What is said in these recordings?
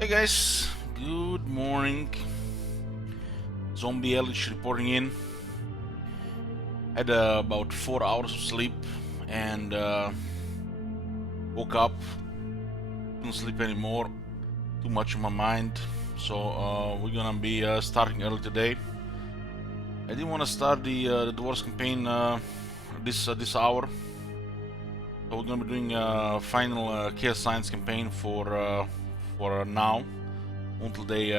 Hey guys, good morning. Zombie Elish reporting in. Had about 4 hours of sleep and woke up. Couldn't sleep anymore. Too much on my mind. So we're gonna be starting early today. I didn't want to start the Dwarves campaign this hour. So we're gonna be doing final Chaos Science campaign for now until they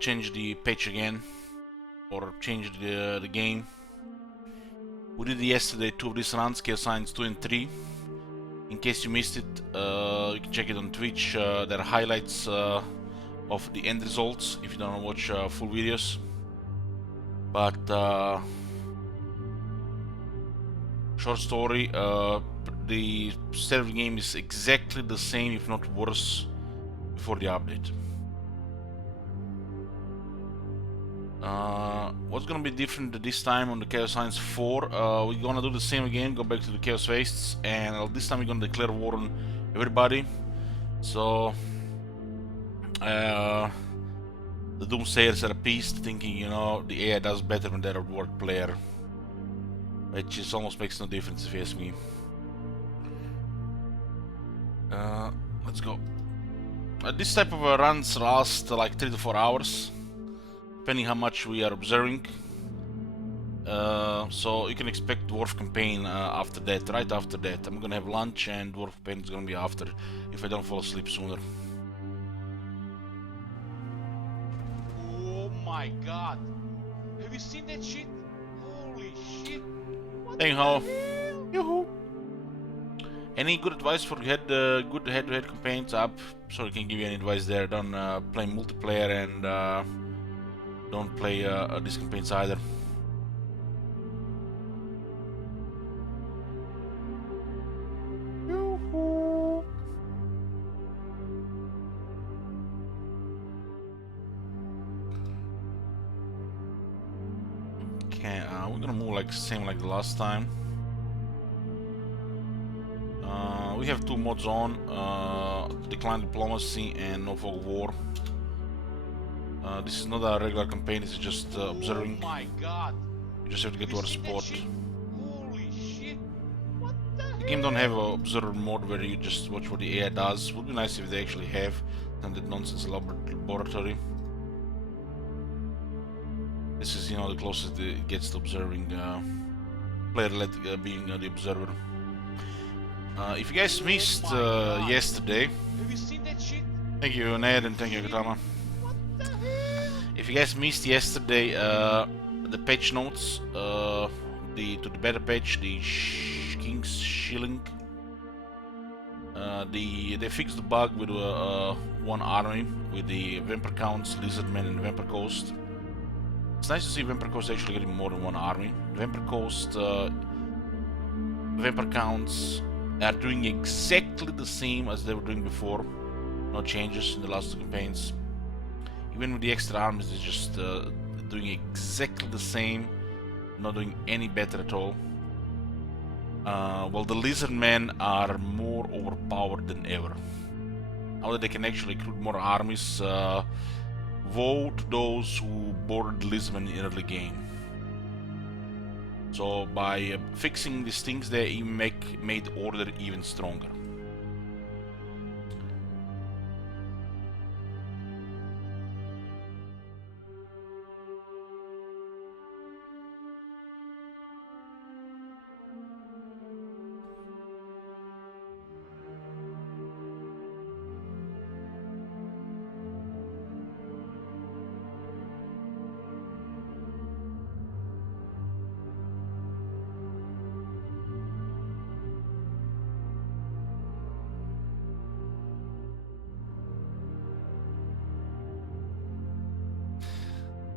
change the patch again or change the game. We did yesterday 2 of these runs, Chaos Science 2 and 3. In case you missed it, you can check it on Twitch. There are highlights of the end results if you don't watch full videos. But short story, the state of the game is exactly the same, if not worse, before the update. What's gonna be different this time on the Chaos Science 4? We're gonna do the same again, go back to the Chaos Wastes, and this time we're gonna declare war on everybody. So, the Doomsayers are appeased, thinking, you know, the AI does better when they're a ward player. Which just almost makes no difference if you ask me. Let's go. This type of runs last like 3 to 4 hours, depending how much we are observing. So you can expect Dwarf campaign after that, right after that. I'm gonna have lunch and Dwarf campaign is gonna be after, if I don't fall asleep sooner. Oh my god! Have you seen that shit? Holy shit! What Hey the ho! hell? Yoo-hoo! Any good advice for good head-to-head campaigns? Sorry, can give you any advice there. Don't play multiplayer and don't play these campaigns either. Okay, we're gonna move like same like the last time. We have 2 mods on, Decline Diplomacy and No Fog of War. This is not a regular campaign, this is just observing. Oh my god! You just have to get Have to you our seen that spot. shit? Holy shit! What The the game don't have hell? an observer mode where you just watch what the AI does. Would be nice if they actually have, than that nonsense laboratory. This is, you know, the closest it gets to observing player-led being the observer. If you guys missed yesterday, Have you seen that shit? thank you Ned and thank you Katama. What the hell? If you guys missed yesterday, the patch notes, to the beta patch, the King's Shilling, they fixed the bug with one army with the Vampire Counts, Lizardmen, and Vampire Coast. It's nice to see Vampire Coast actually getting more than one army. Vampire Coast, Vampire Counts are doing exactly the same as they were doing before. No changes in the last 2 campaigns. Even with the extra armies, they're just doing exactly the same, not doing any better at all. While the Lizardmen are more overpowered than ever. Now that they can actually recruit more armies, woe to those who boarded Lizardmen in early game. So by fixing these things, they even made order even stronger.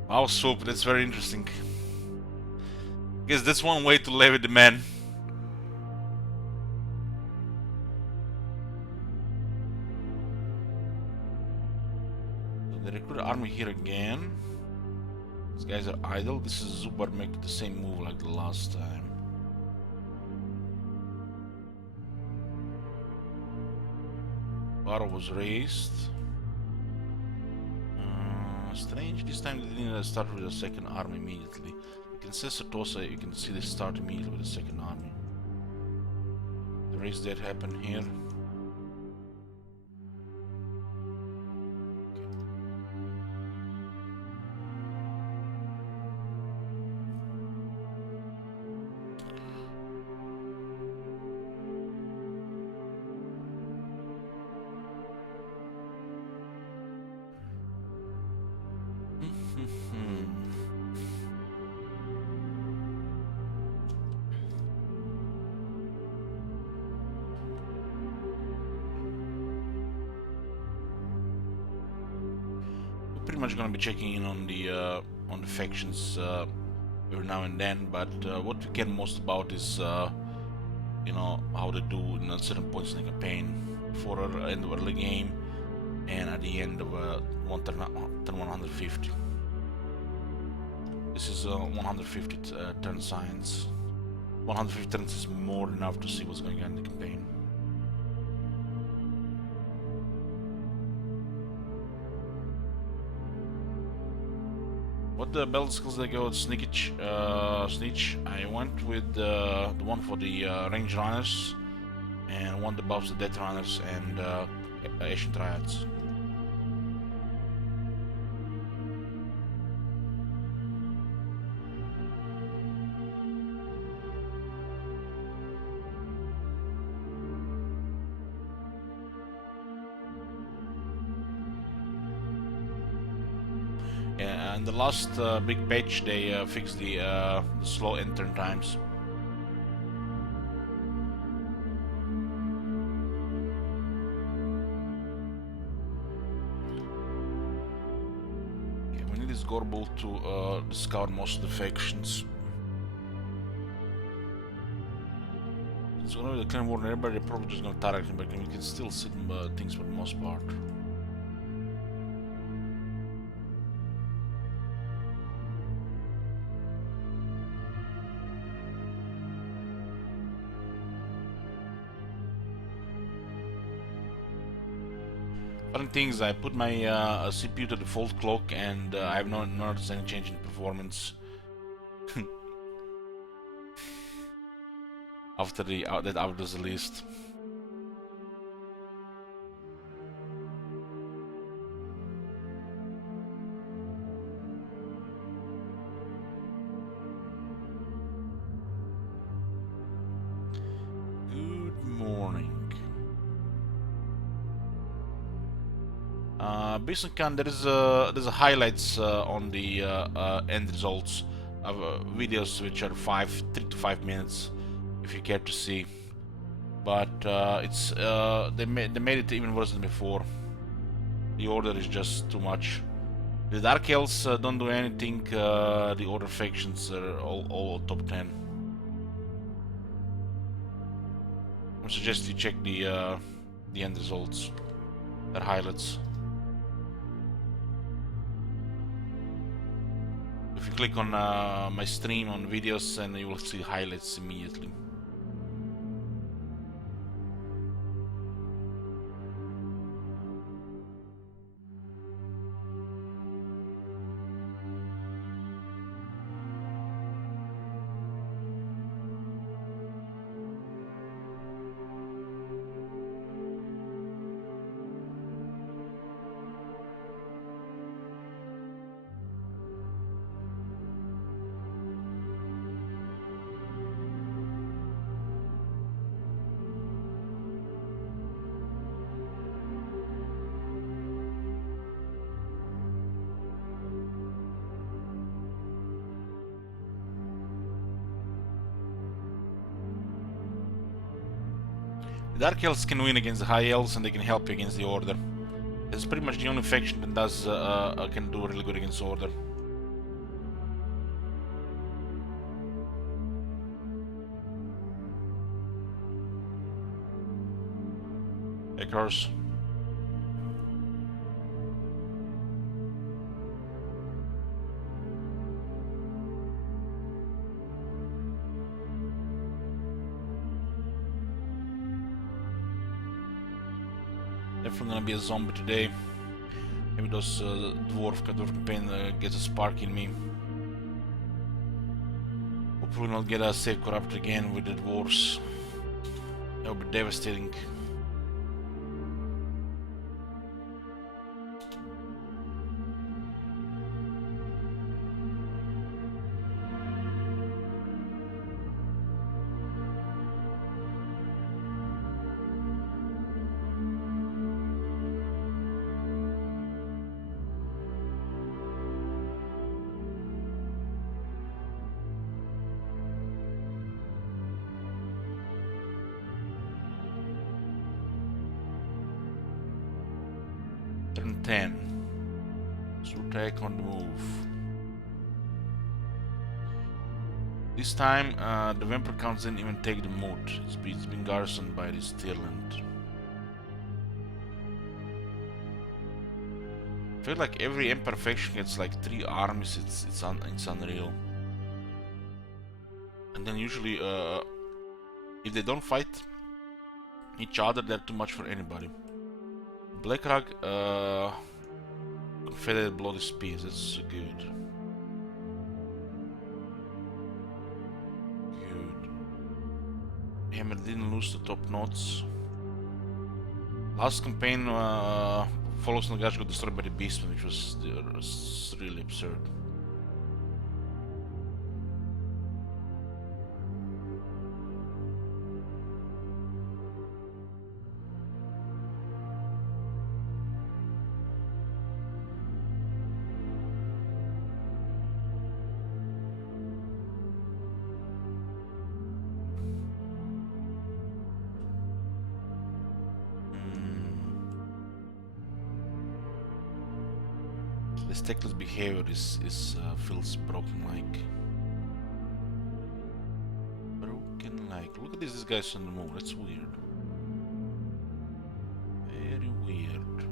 Wow, Soap, that's very interesting. I guess that's one way to levy the men. So they recruit army here again. These guys are idle. This is Zubar make the same move like the last time. bar was raised. Strange, this time they didn't start with the second army immediately. You can see Satosa, you can see they start immediately with the second army. The race that happened here. Pretty much gonna be checking in on the factions every now and then, but what we care most about is you know, how they do in certain points in the campaign before the end of early game and at the end of turn 150. This is 150 turn science. 150 turns is more than enough to see what's going on in the campaign. What the belt skills they go? Sneakage, Sneech. I went with the one for the range runners, and one that buffs the death runners and Asian triads. Yeah, and the last big patch, they fixed the slow end turn times. Okay, we need this Gorbel to discover most of the factions. It's gonna be the Clan War and everybody, they're probably just gonna target him, but we can still see things for the most part. Funny thing is, I put my CPU to default clock, and I have not noticed any change in performance after the that out is released. Good morning. Basically, there's a highlights on the end results of videos which are 3 to 5 minutes, if you care to see. But it's they made it even worse than before. The order is just too much. The Dark Elves don't do anything. The Order factions are all top 10. I suggest you check the end results, their highlights. If you click on my stream on videos, and you will see highlights immediately. The Dark Elves can win against the High Elves, and they can help you against the Order. It's pretty much the only faction that does can do really good against Order. Of course. definitely gonna be a zombie today. Maybe those dwarf campaign gets a spark in me. Hopefully not get a save corrupt again with the dwarves. That would be devastating. Turn 10. So attack on the move. This time, the vampire counts didn't even take the moat. It's been garrisoned by this Tyrland. I feel like every Empire faction gets like 3 armies. It's unreal. And then usually, if they don't fight each other, they're too much for anybody. Blackrug, Confederate Bloody Spears. That's good. Hammer didn't lose the top notes. Last campaign, Follows Nagash got destroyed by the Beastman, which was really absurd. This tactless behavior feels broken like. Broken like. Look at this guy's on the move. That's weird. Very weird.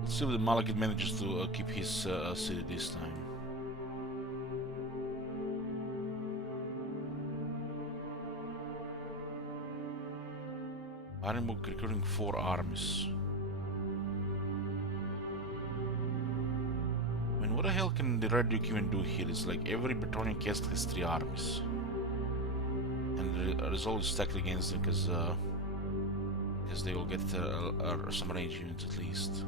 Let's see if the Malekith manages to keep his city this time. Arenbook recruiting 4 armies. I mean, what the hell can the Red Duke even do here? It's like every Bretonnian cast has 3 armies. And the result is stacked against them because they will get some range units at least.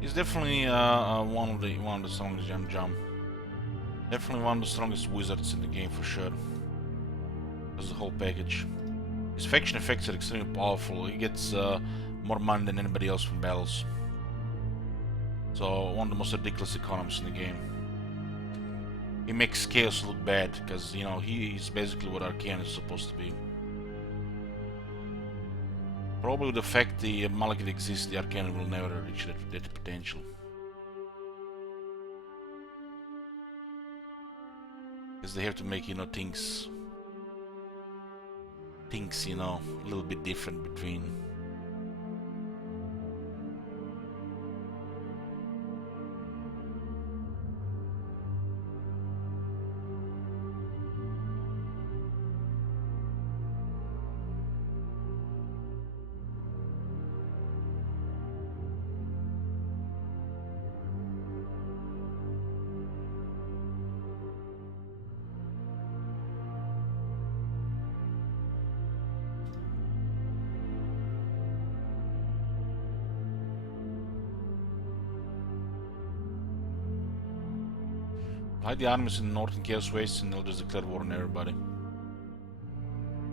He's definitely one of the strongest Jam. Definitely one of the strongest wizards in the game for sure. That's the whole package. His faction effects are extremely powerful. He gets more money than anybody else from battles. So one of the most ridiculous economies in the game. He makes chaos look bad because you know he's basically what Arcane is supposed to be. Probably the fact the Malekith exists, the Arcane will never reach that potential. Because they have to make, you know, things, you know, a little bit different between. Hide the armies in the northern chaos wastes and they'll just declare war on everybody.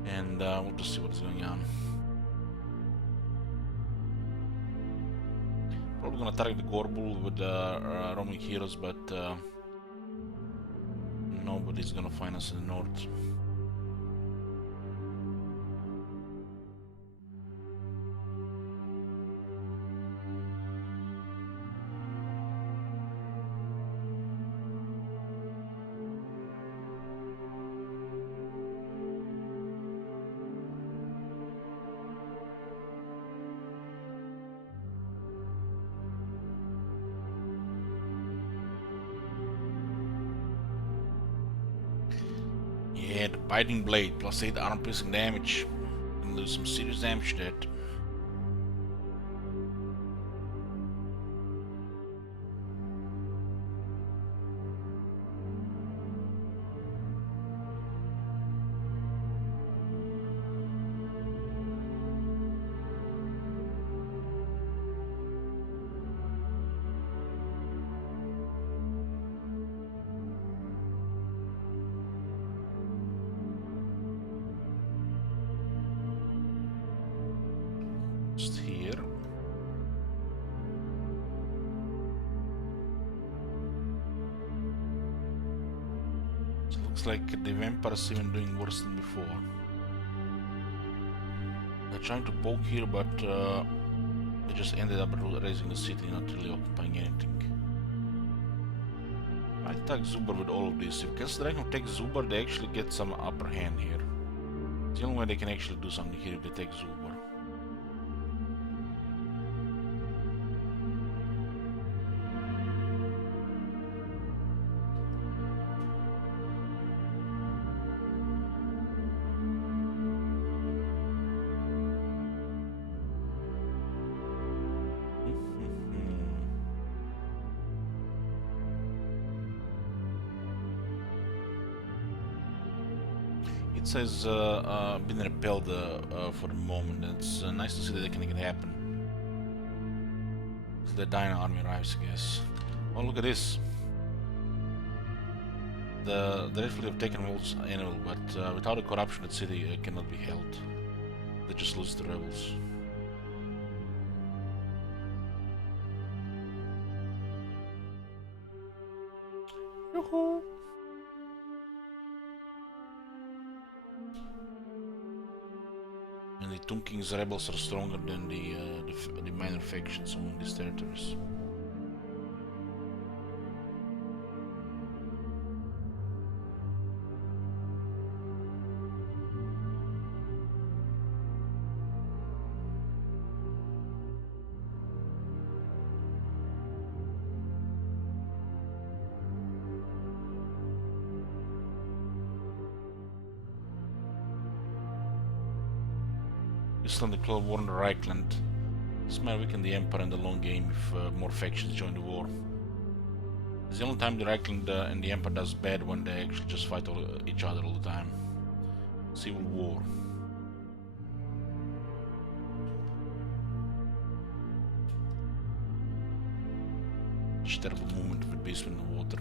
And we'll just see what's going on. Probably gonna target the Gorbul with Roman heroes, but nobody's gonna find us in the north. Yeah, the biting blade plus 8 armor piercing damage. Gonna do some serious damage to that. Just here. So it looks like the vampires even doing worse than before. They're trying to poke here, but they just ended up raising the city, not really occupying anything. I attack Zubar with all of this. If Castle Dragon takes Zubar, they actually get some upper hand here. It's the only way they can actually do something here if they take Zubar. It says been repelled for the moment. It's nice to see that it can happen. The Dino army arrives, I guess. Oh, look at this. The Red Fleet have taken Wolves Anvil, but without the corruption, the city cannot be held. They just lose the rebels. Yoo-hoo! And the Tomb King's rebels are stronger than the minor factions on these territories. Island declared war on the Reichland. This might weaken the Empire in the long game if more factions join the war. It's the only time the Reichland and the Empire does bad, when they actually just fight each other all the time. Civil war. Such a terrible movement with beast in the water.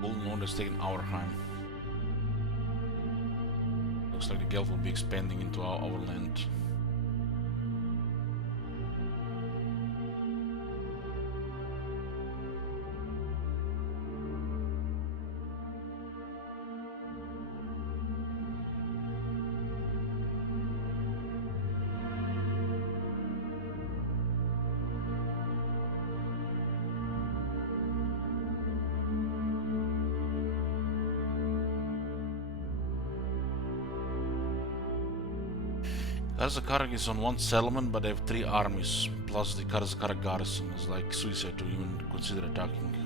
Full node has taken our time. Looks like the Geld will be expanding into our land. Karzakarak is on one settlement, but they have 3 armies, plus the Karzakarak garrison is like suicide to even consider attacking.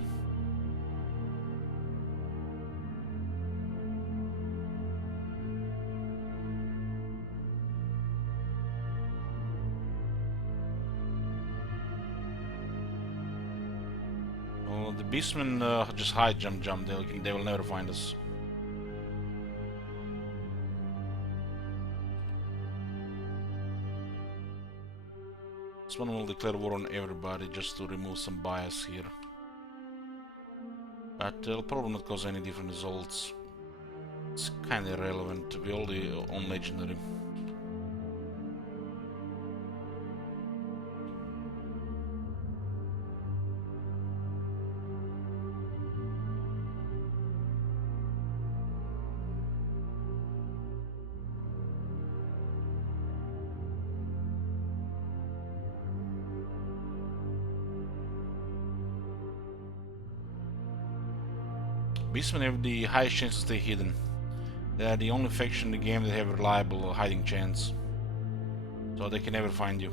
Well, the beastmen just hide, jump. They will never find us. This one will declare war on everybody just to remove some bias here. But it'll probably not cause any different results. It's kinda irrelevant. We only on legendary. Beastmen have the highest chance to stay hidden. They are the only faction in the game that have a reliable hiding chance. So they can never find you.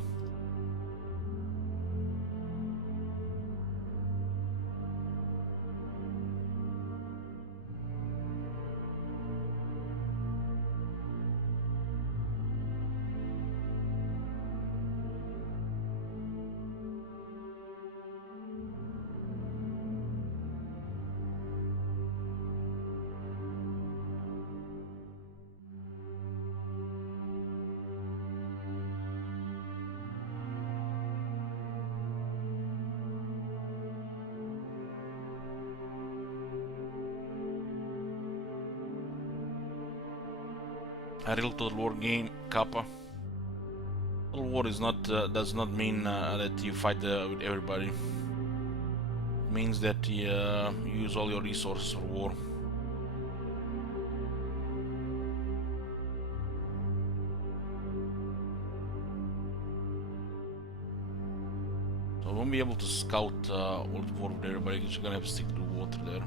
A real total war game, Kappa. Total war is not does not mean that you fight with everybody. It means that you use all your resources for war. So I won't be able to scout all the war with everybody. You're just gonna have to stick to the water there.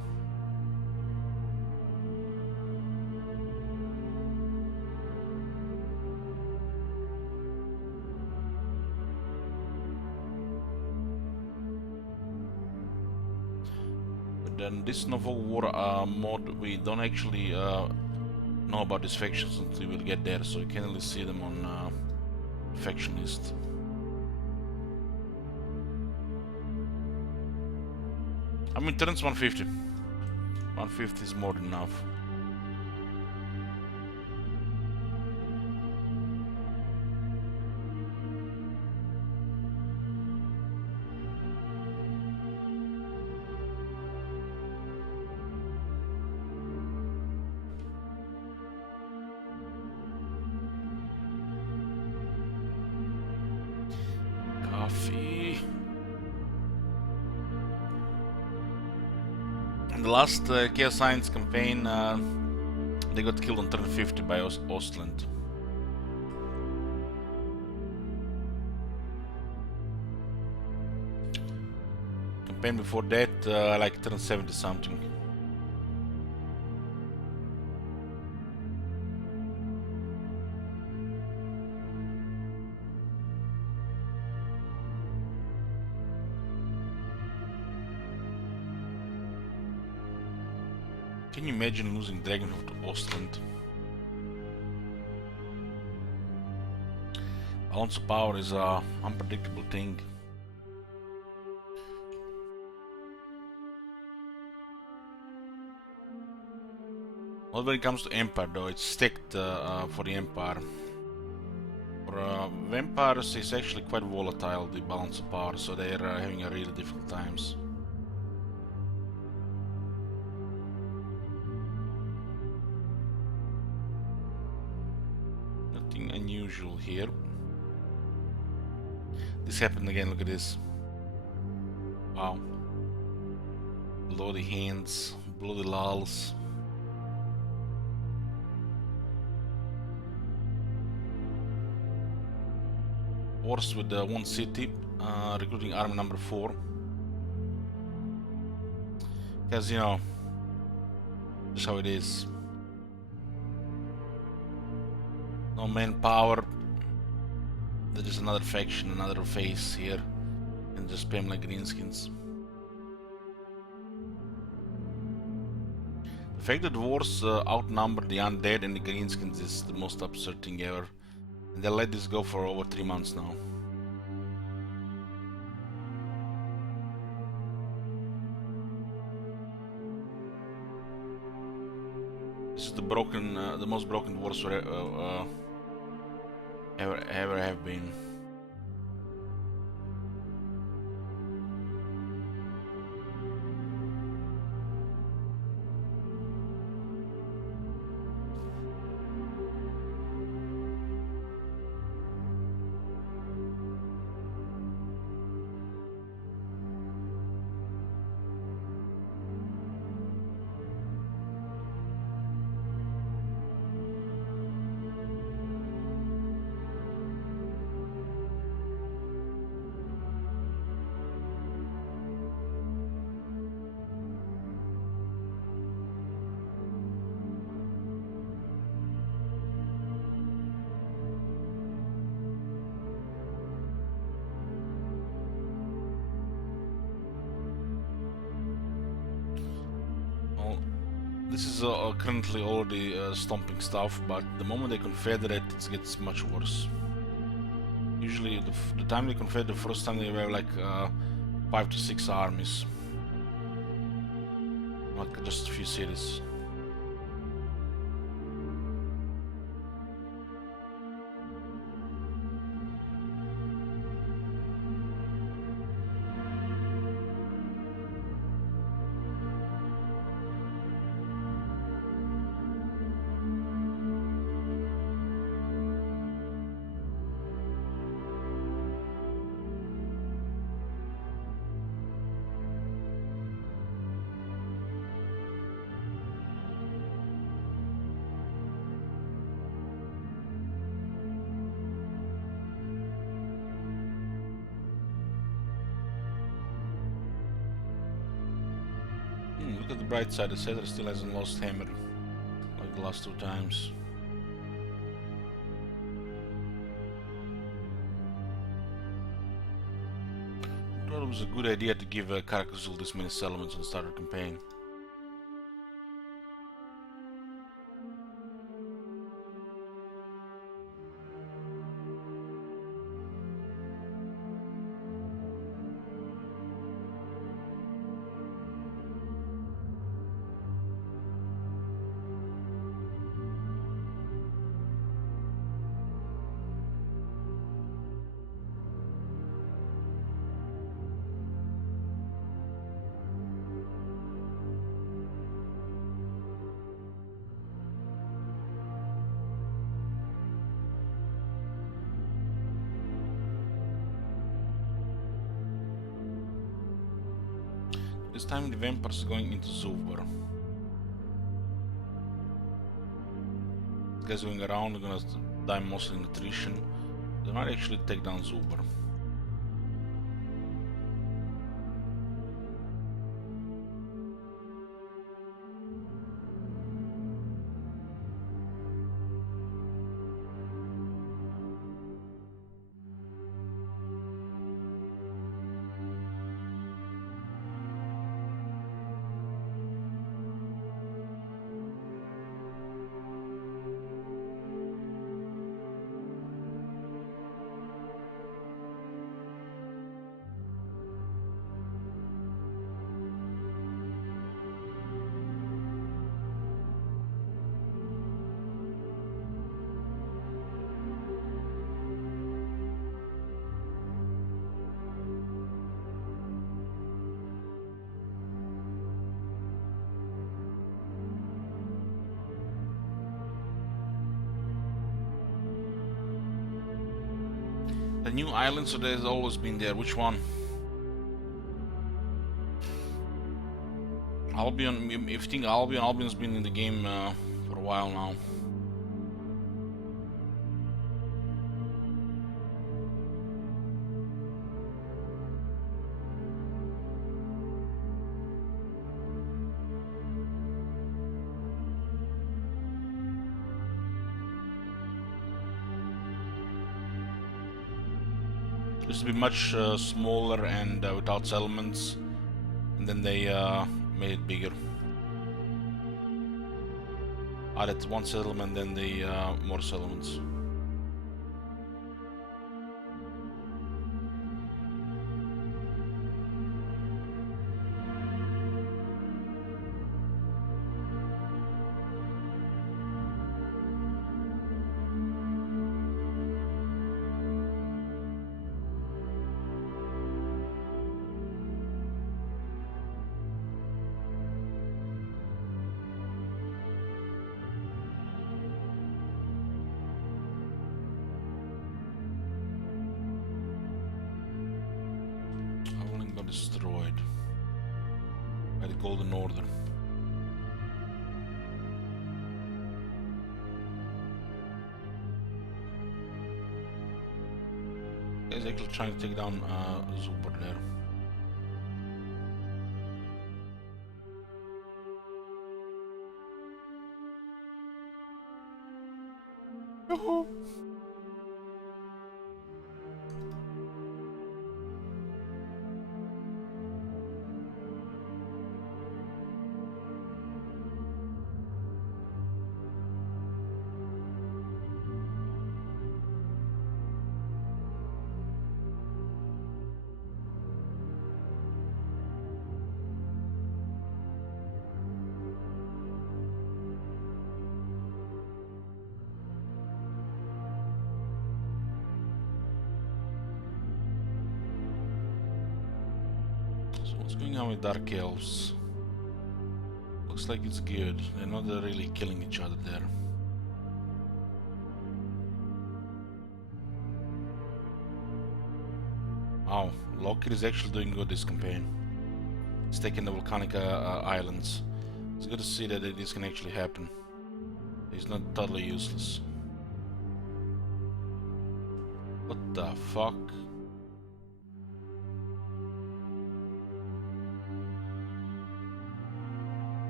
Then this Novo War mod, we don't actually know about these factions until we'll get there, so you can only see them on faction list. I mean, turns 150. 150 is more than enough. In the last Chaos Science campaign, they got killed on turn 50 by Ostland. Campaign before that, like turn 70 something. Can you imagine losing Dragonhof to Ostland? Balance of power is a unpredictable thing. Not when it comes to Empire though, it's stacked for the Empire. For vampires it's actually quite volatile, the balance of power, so they're having a really difficult times. usual here. This happened again, look at this. Wow. Bloody hands, bloody lulls. Wars with one city, recruiting army number 4. Because, you know, that's how it is. No manpower. There's just another faction, another face here. And just spam like greenskins. The fact that wars outnumber the undead and the greenskins is the most absurd thing ever. And they let this go for over 3 months now. This is the broken, the most broken wars ever have been. This is currently already stomping stuff, but the moment they confederate, it gets much worse. Usually, the time they confederate, the first time they have like 5 to 6 armies, not just a few cities. Look at the bright side, the settler still hasn't lost hammer like the last 2 times. I thought it was a good idea to give Caracazul this many settlements and start a campaign. This time the vampires are going into Zubbar. These guys going around are gonna die mostly in attrition. They might actually take down Zubbar. The new island, so there's always been there. Which one? Albion, if you think Albion's been in the game for a while now. Used to be much smaller and without settlements, and then they made it bigger. Added one settlement, then the more settlements. Destroyed by the Golden Order. He's actually trying to take down Zuber there. Yoo-hoo. What's going on with Dark Elves? Looks like it's good. They're not really killing each other there. Wow, Lockheed is actually doing good this campaign. He's taking the volcanic islands. It's good to see that this can actually happen. He's not totally useless. What the fuck?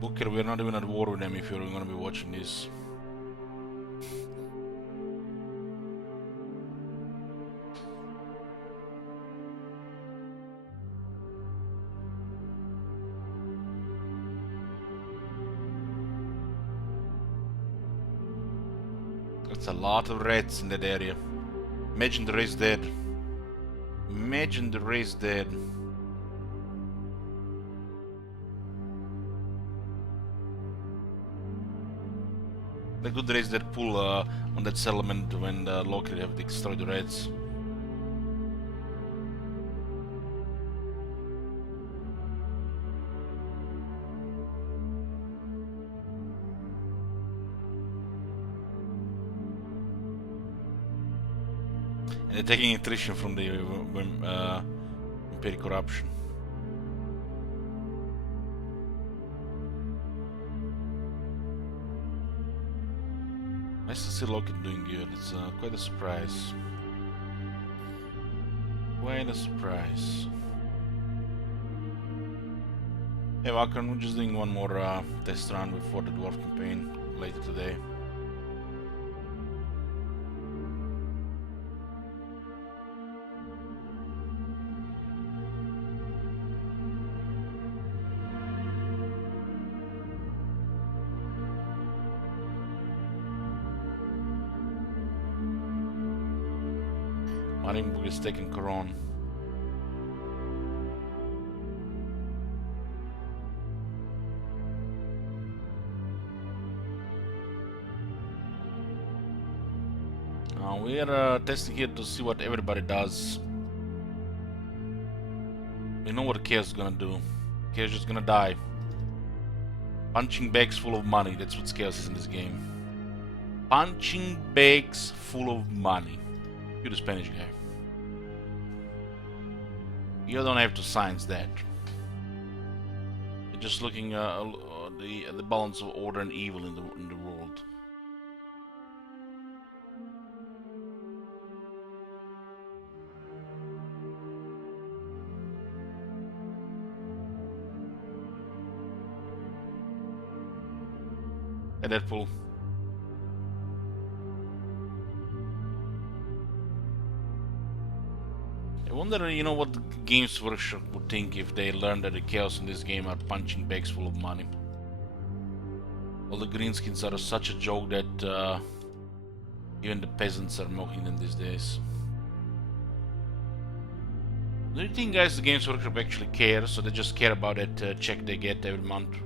Booker, we're not even at war with them if you're gonna be watching this. That's a lot of reds in that area. Imagine the race dead. Imagine the race dead. The good race that pull on that settlement when the Loki have destroyed the reds. And they're taking attrition from the Imperial corruption. I still see Loki doing good. It's quite a surprise. Quite a surprise. Hey Walker, we're just doing one more test run before the Dwarf campaign later today. Marienburg is taking Coron. We are testing here to see what everybody does. We know what Chaos is gonna do. Chaos is gonna die. Punching bags full of money, that's what Chaos is in this game. Punching bags full of money. You're the Spanish guy. You don't have to science that. You're just looking the balance of order and evil in the world. Hey, Deadpool. I wonder, you know, what Games Workshop would think if they learned that the chaos in this game are punching bags full of money. All the greenskins are such a joke that even the peasants are mocking them these days. Do you think, guys, the Games Workshop actually cares, so they just care about that check they get every month?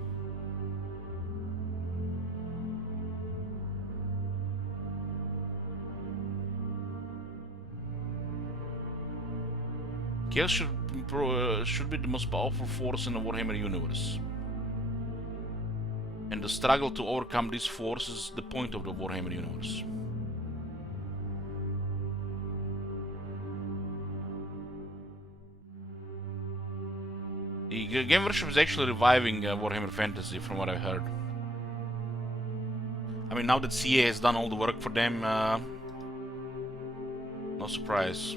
Chaos should be the most powerful force in the Warhammer universe. And the struggle to overcome this force is the point of the Warhammer universe. The Game Workshop is actually reviving Warhammer Fantasy, from what I heard. I mean, now that CA has done all the work for them, no surprise.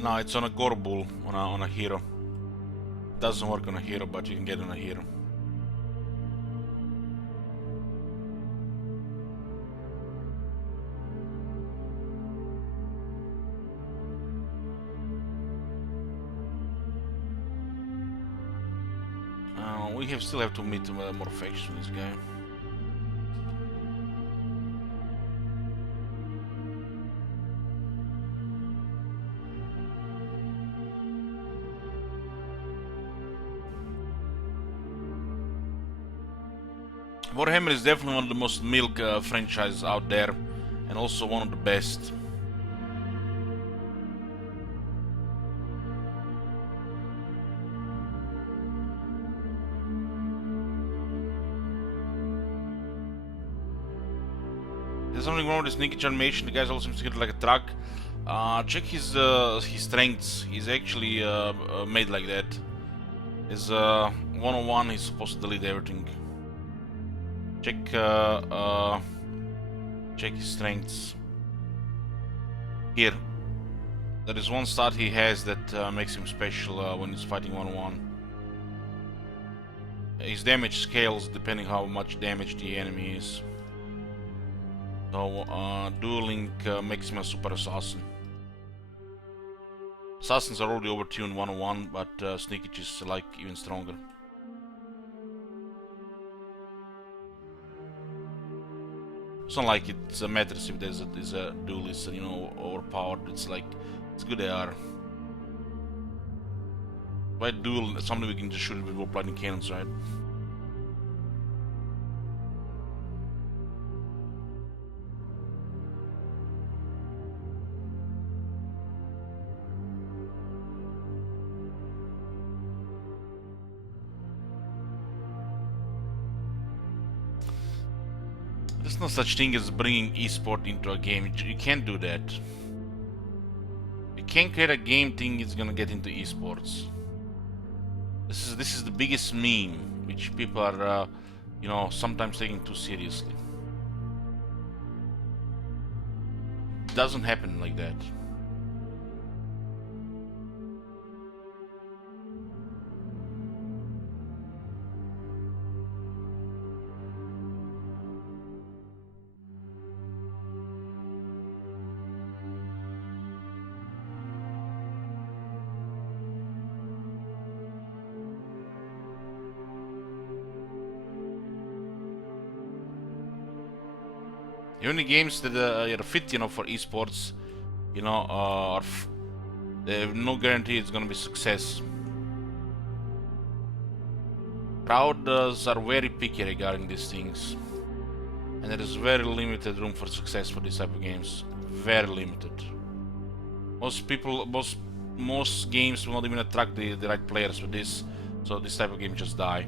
No, it's on a Gorbul, on a hero. Doesn't work on a hero, but you can get on a hero. We still have to meet more factions with this guy. Warhammer is definitely one of the most milk franchises out there, and also one of the best. There's something wrong with his sneakage animation. The guy also seems to get like a truck. Check his strengths. He's actually made like that. His 101, he's supposed to delete everything. Check his strengths. Here, there is one stat he has that makes him special when he's fighting 101. His damage scales depending how much damage the enemy is. So Dual Link makes him a super assassin. Assassins are already overtuned 101, but sneakage is like even stronger. It's not like it matters if there's a duelist, you know, overpowered. It's like, it's good they are. By duel, something we can just shoot it with warp lightning cannons, right? There's no such thing as bringing esport into a game. You can't do that. You can't create a game thinking it's gonna get into esports. This is the biggest meme, which people are, you know, sometimes taking too seriously. It doesn't happen like that. Even the games that are fit, for esports, they have no guarantee it's gonna be success. Crowds are very picky regarding these things, and there is very limited room for success for these type of games. Very limited. Most games will not even attract the right players with this, so this type of game just die.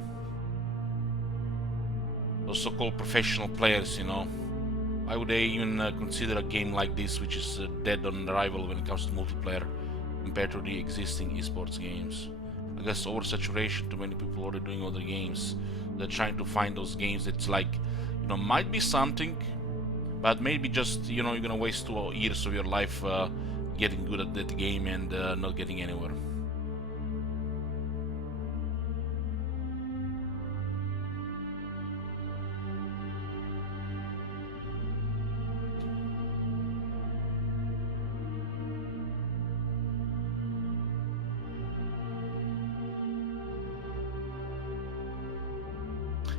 Those so-called professional players, why would they even consider a game like this, which is dead on arrival when it comes to multiplayer, compared to the existing esports games? I guess oversaturation, too many people already doing other games. They're trying to find those games that's like, might be something, but maybe just, you're gonna waste 2 years of your life getting good at that game and not getting anywhere.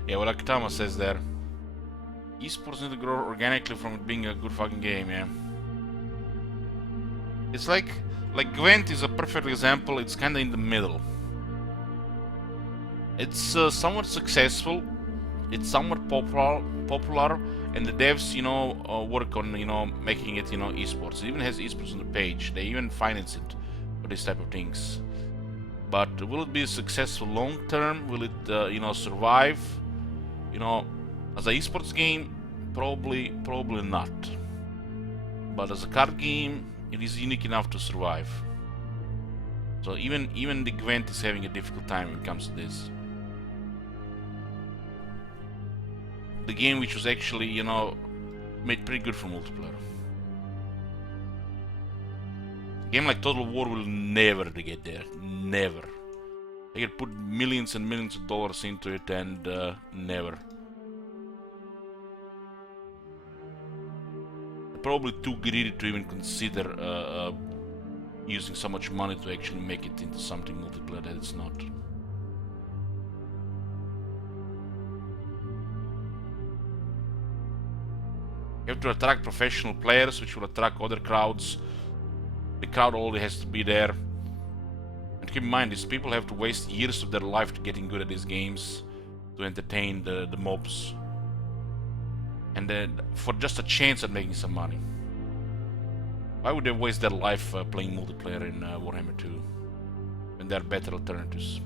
Yeah, well, like Thomas says there, esports need to grow organically from it being a good fucking game, yeah. It's like Gwent is a perfect example. It's kind of in the middle. It's somewhat successful. It's somewhat popular, and the devs, work on, making it, esports. It even has esports on the page. They even finance it for this type of things. But will it be successful long term? Will it, survive? As an esports game, probably not. But as a card game, it is unique enough to survive. So even the Gwent is having a difficult time when it comes to this. The game which was actually, made pretty good for multiplayer. A game like Total War will never get there. Never. They could put millions and millions of dollars into it and never. They're probably too greedy to even consider using so much money to actually make it into something multiplayer that it's not. You have to attract professional players, which will attract other crowds. The crowd already has to be there. And keep in mind, these people have to waste years of their life to getting good at these games, to entertain the mobs. And then for just a chance at making some money. Why would they waste their life playing multiplayer in Warhammer 2 when there are better alternatives?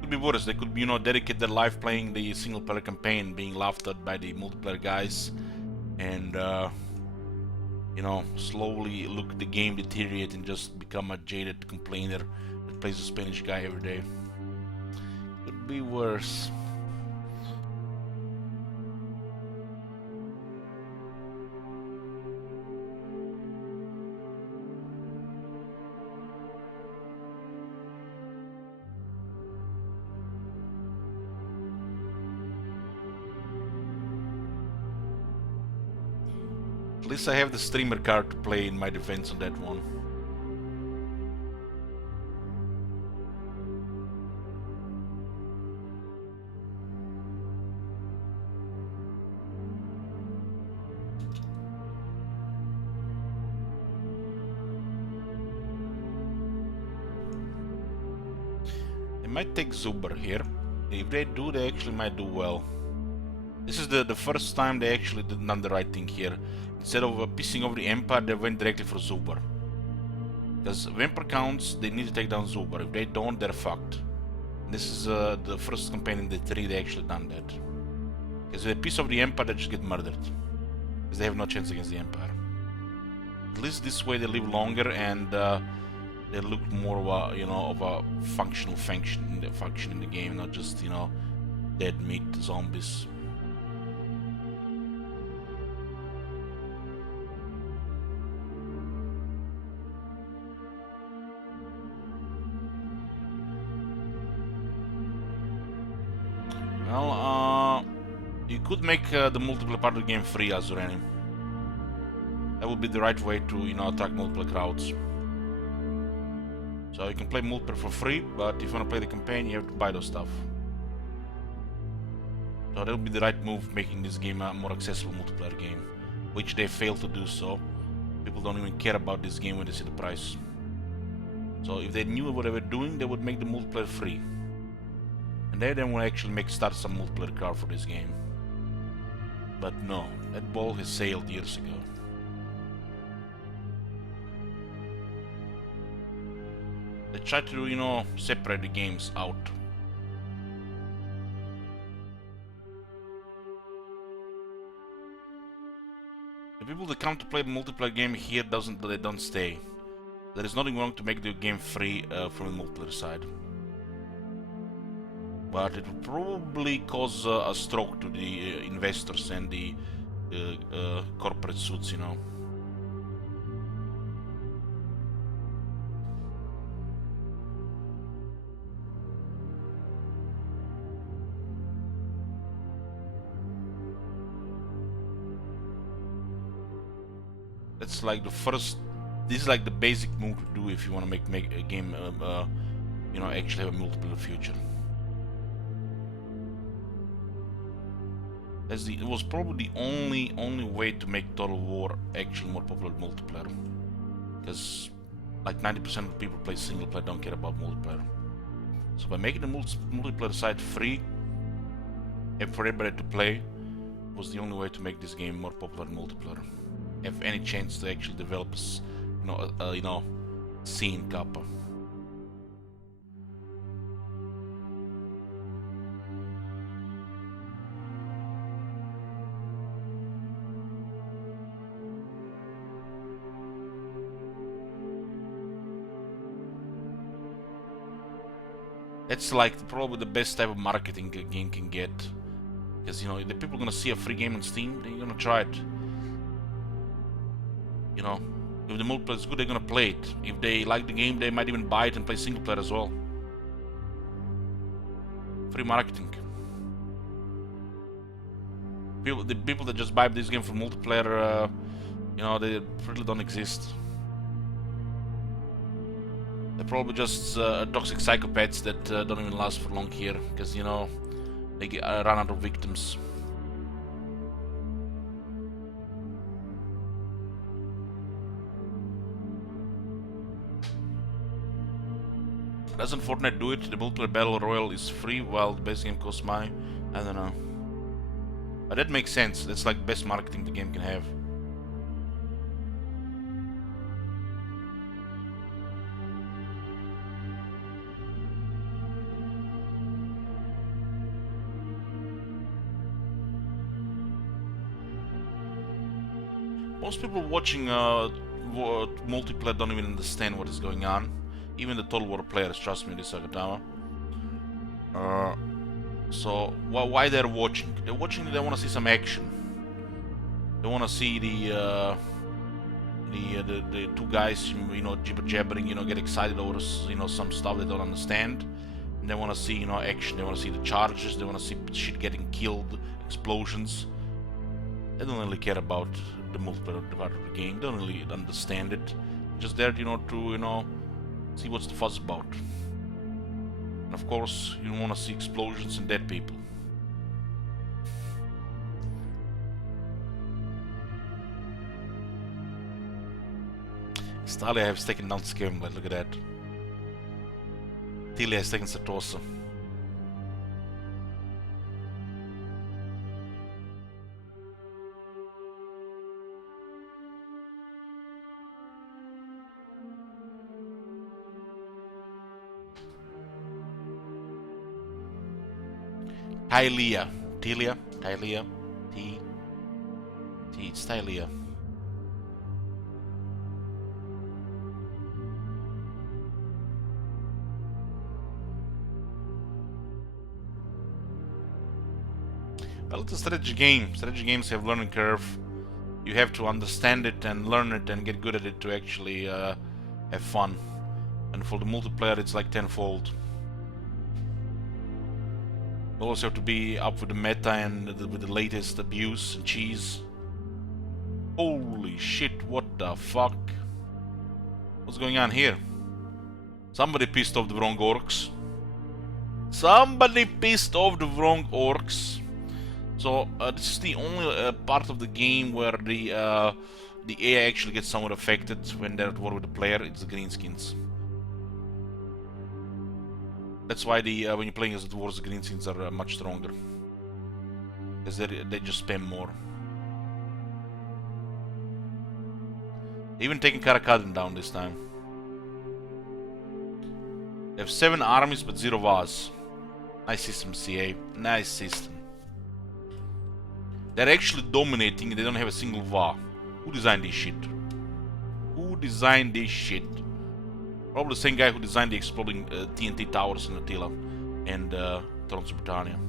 Could be worse. They could, dedicate their life playing the single player campaign, being laughed at by the multiplayer guys, and slowly look the game deteriorate and just become a jaded complainer that plays a Spanish guy every day. Could be worse. At least I have the streamer card to play in my defense on that one. They might take Zuber here. If they do, they actually might do well. This is the first time they actually done the right thing here. Instead of pissing off the Empire, they went directly for Zuber. Because Vampire counts, they need to take down Zuber. If they don't, they're fucked. This is the first campaign in the 3 they actually done that. Because if they piss off the Empire, they just get murdered. Because they have no chance against the Empire. At least this way they live longer and they look more of a functional function in the game, not just dead meat zombies. Well, you could make the multiplayer part of the game free, Azurani. That would be the right way to, you know, attract multiple crowds. So you can play multiplayer for free, but if you want to play the campaign, you have to buy those stuff. So that would be the right move, making this game a more accessible multiplayer game, which they failed to do so. People don't even care about this game when they see the price. So if they knew what they were doing, they would make the multiplayer free. And they then would actually start some multiplayer crowd for this game. But no, that ball has sailed years ago. They try to, you know, separate the games out. The people that come to play a multiplayer game here they don't stay. There is nothing wrong to make the game free from the multiplayer side. But it will probably cause a stroke to the investors and the corporate suits, you know. That's like the first. This is like the basic move to do if you want to make a game, you know, actually have a multiplayer future. It was probably the only way to make Total War actually more popular multiplayer, because like 90% of the people play single player, don't care about multiplayer. So by making the multiplayer side free and for everybody to play, was the only way to make this game more popular in multiplayer. Have any chance to actually develop, you know, scene Kappa. That's like probably the best type of marketing a game can get, because you know the people are gonna see a free game on Steam, they're gonna try it. You know, if the multiplayer is good, they're gonna play it. If they like the game, they might even buy it and play single player as well. Free marketing. The people that just buy this game for multiplayer, you know, they really don't exist. They're probably just toxic psychopaths that don't even last for long here, because you know they run out of victims. Doesn't Fortnite do it? The multiplayer battle royale is free while the base game costs money. I don't know, but that makes sense. That's like the best marketing the game can have. Most people watching multiplayer don't even understand what is going on. Even the Total War players, trust me, this Sagatama. So why they're watching? They're watching. They want to see some action. They want to see the two guys, you know, jibber jabbering, you know, get excited over, you know, some stuff they don't understand. And they want to see, you know, action. They want to see the charges. They want to see shit getting killed, explosions. They don't really care about the multiplayer part of the game. They don't really understand it. They're just there, you know, to, you know, see what's the fuss about. And of course, you don't want to see explosions and dead people. Stalia has taken down Scam, but look at that. Tilia has taken Satosa. Tilia, it's Tilia. Well, it's a strategy game. Strategy games have learning curve. You have to understand it and learn it and get good at it to actually have fun. And for the multiplayer, it's like tenfold. You also have to be up with the meta and with the latest abuse and cheese. Holy shit, what the fuck? What's going on here? Somebody pissed off the wrong orcs. Somebody pissed off the wrong orcs. So this is the only part of the game where the AI actually gets somewhat affected when they're at war with the player. It's the greenskins. That's why the when you're playing as the dwarves, the greenskins are much stronger, because they just spam more. Even taking Karakadin down this time. They have 7 armies but 0 Vaz. Nice system, CA. Nice system. They're actually dominating and they don't have a single Va. Who designed this shit? Who designed this shit? Probably the same guy who designed the exploding TNT towers in Attila and Thrones of Britannia.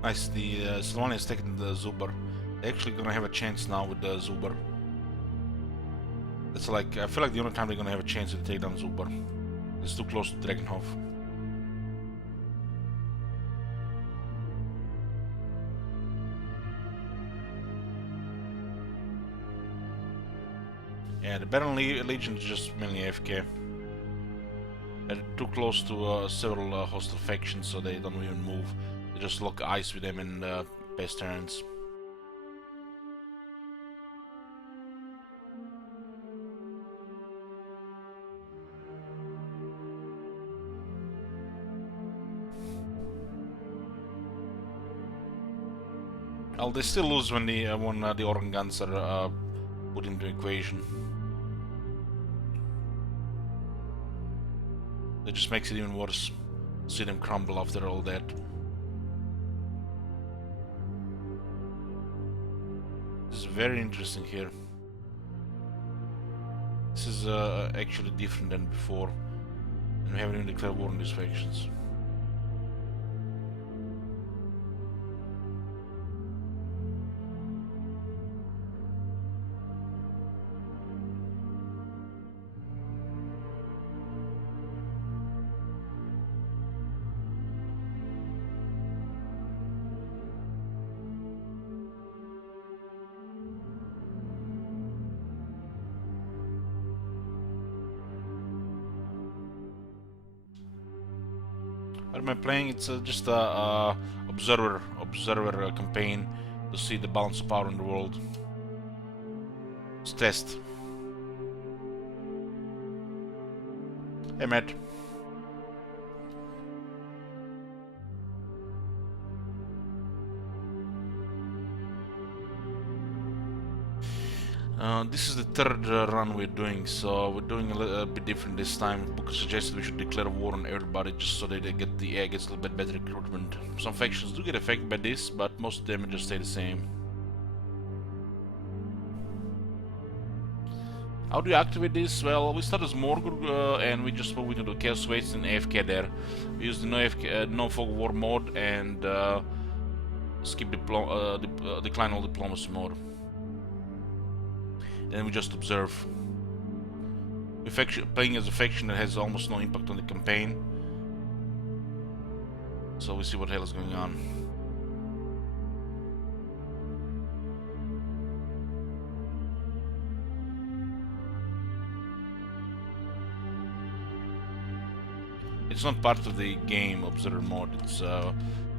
Nice, the Slavonian has taken the Zuber. They're actually gonna have a chance now with the Zuber. It's like, I feel like the only time they're gonna have a chance to take down Zuber. It's too close to Dragonhof. Yeah, the Baron Legion is just mainly AFK. They're too close to several hostile factions, so they don't even move. They just lock eyes with them in best turns. Well, they still lose when the organ guns are put into equation. It just makes it even worse. See them crumble after all that. This is very interesting here. This is actually different than before, and we haven't even declared war on these factions. What am I playing? It's just a observer campaign to see the balance of power in the world. It's test. Hey, Matt. This is the third run we're doing, so we're doing a bit different this time. Booker suggested we should declare war on everybody just so that the AI gets a little bit better recruitment. Some factions do get affected by this, but most of them just stay the same. How do you activate this? Well, we start as Morgur and we just move into the Chaos Waste and AFK there. We use the no fog war mode and skip decline all diplomacy mode. Then we just observe. We're playing as a faction that has almost no impact on the campaign. So we see what the hell is going on. It's not part of the game observer mode. It's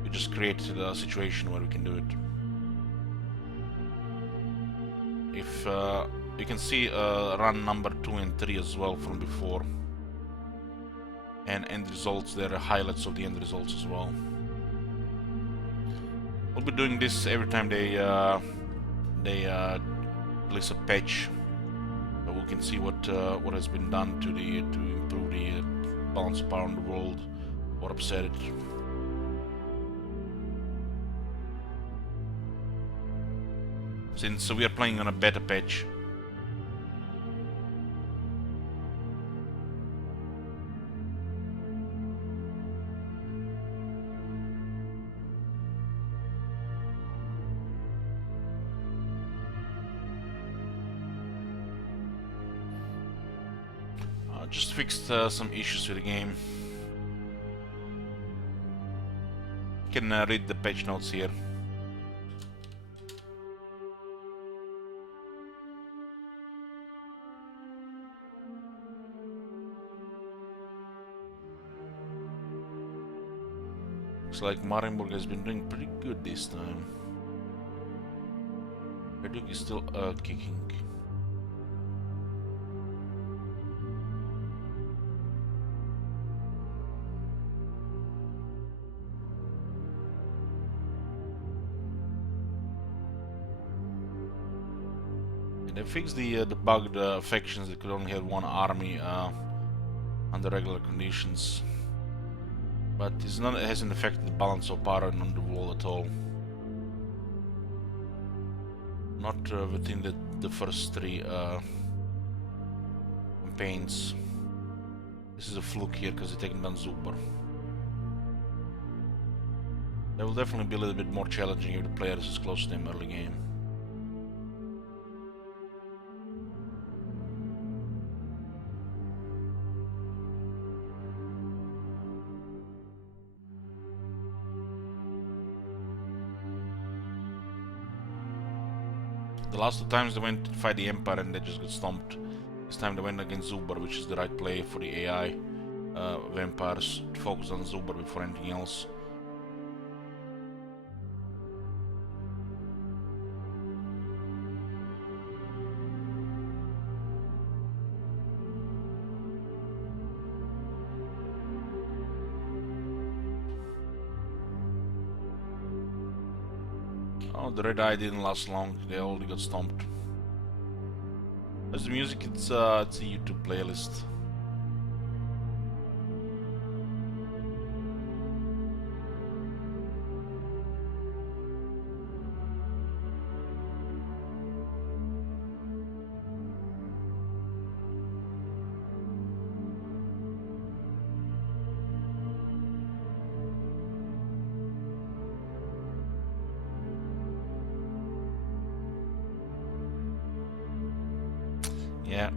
we just created a situation where we can do it. If you can see run number 2 and 3 as well from before, and end results. There are highlights of the end results as well. We'll be doing this every time they release a patch, so we can see what has been done to improve the balance of power in the world or upset it. Since we are playing on a beta patch. Just fixed some issues with the game. You can read the patch notes here. Looks like Marienburg has been doing pretty good this time. Reduk is still kicking. They fixed the bugged factions that could only have one army under regular conditions, but it hasn't affected the balance of power on the wall at all. Not within the first 3 campaigns. This is a fluke here because they're taking down Zuber. That will definitely be a little bit more challenging if the player is close to them early game. The last 2 times they went to fight the Empire and they just got stomped. This time they went against Zuber, which is the right play for the AI vampires to focus on Zuber before anything else. Oh, the red eye didn't last long. They already got stomped. As the music, it's a YouTube playlist. Yeah.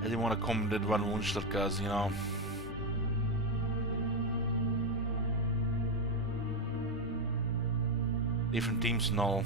I didn't want to comment that one Wunschler because, you know, different teams know.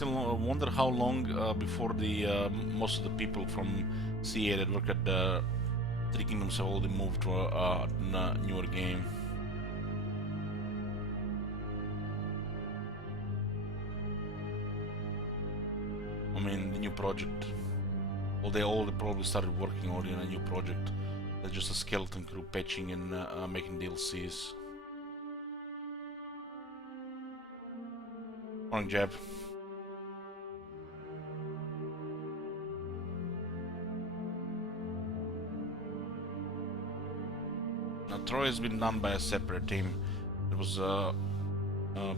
I wonder how long before the most of the people from CA that work at the Three Kingdoms have already moved to a newer game. I mean, the new project. Well, they all probably started working already on a new project. That's just a skeleton crew patching and making DLCs. Morning, Jab. Now, Troy has been done by a separate team. It was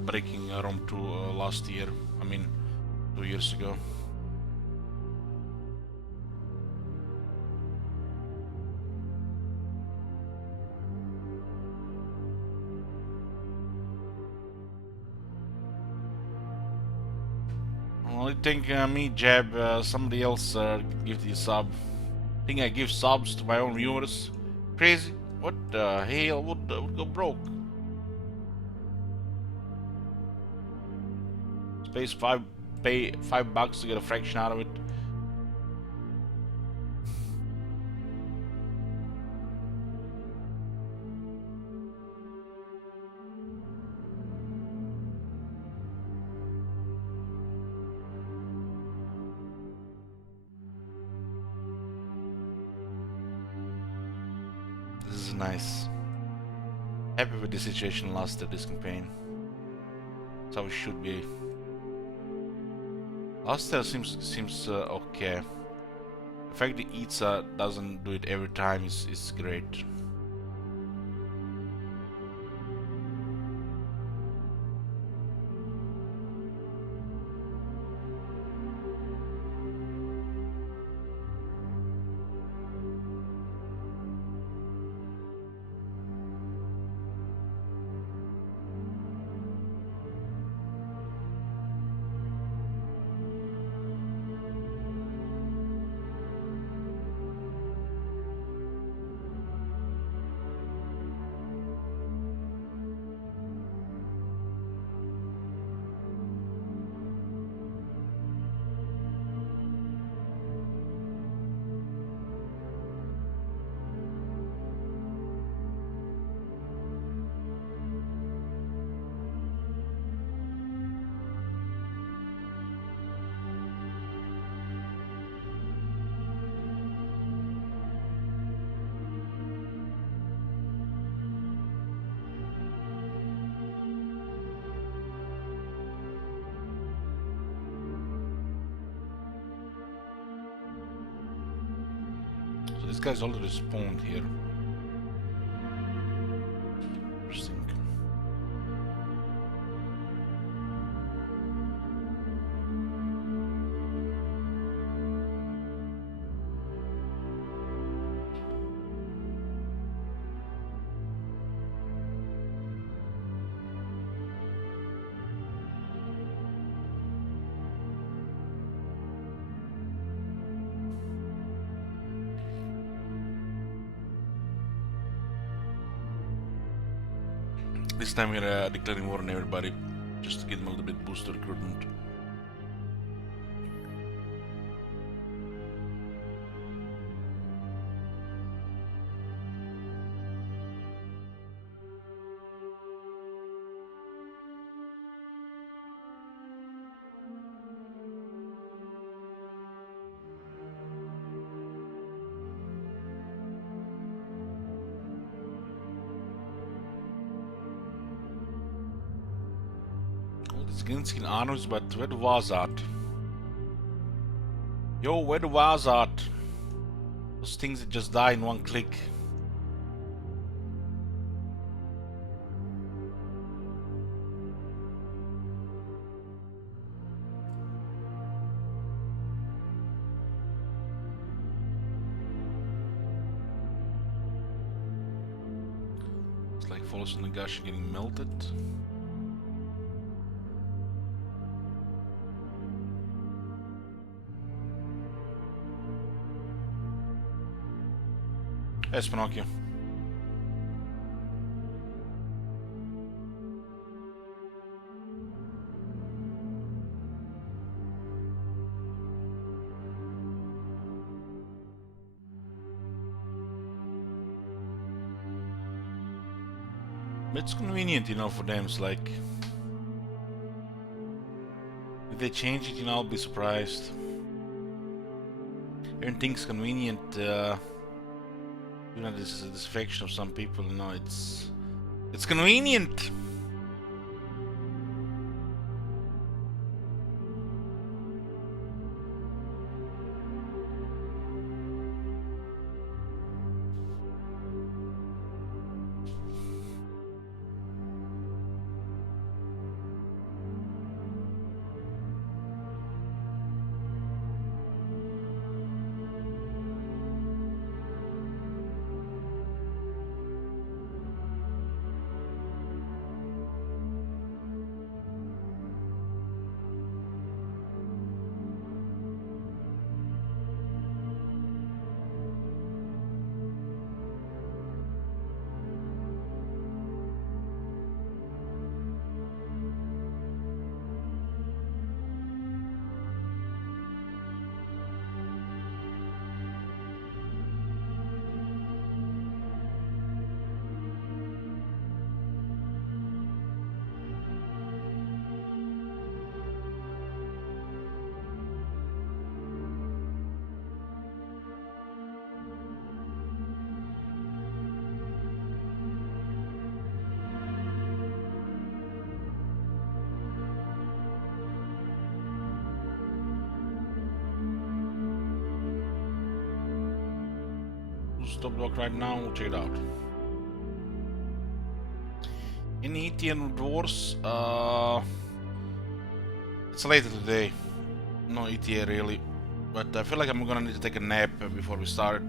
breaking Rome 2 last year. I mean, 2 years ago. I think me, Jab, somebody else give the sub. Think I give subs to my own viewers? Crazy? What the hell would go broke? Space pay $5 to get a fraction out of it. This is nice. Happy with the situation last this campaign. That's how it should be. Last year seems okay. The fact that Itza doesn't do it every time is great. So this guy's already spawned here. Interesting. This time we're declaring war on everybody, just to get them a little bit boost to recruitment. It's Ginskin arms, but where the was that? Yo, where the was at? Those things that just die in one click. It's like Follows on the Gush getting melted. Yes, Pinocchio. It's convenient, you know, for them. It's like if they change it, you know, I'll be surprised. Everything's convenient. You know, this is a disaffection of some people. You know, it's convenient. Stop block right now. We'll check it out. Any ETN dwarves? It's later today. No ETA really. But I feel like I'm gonna need to take a nap before we start.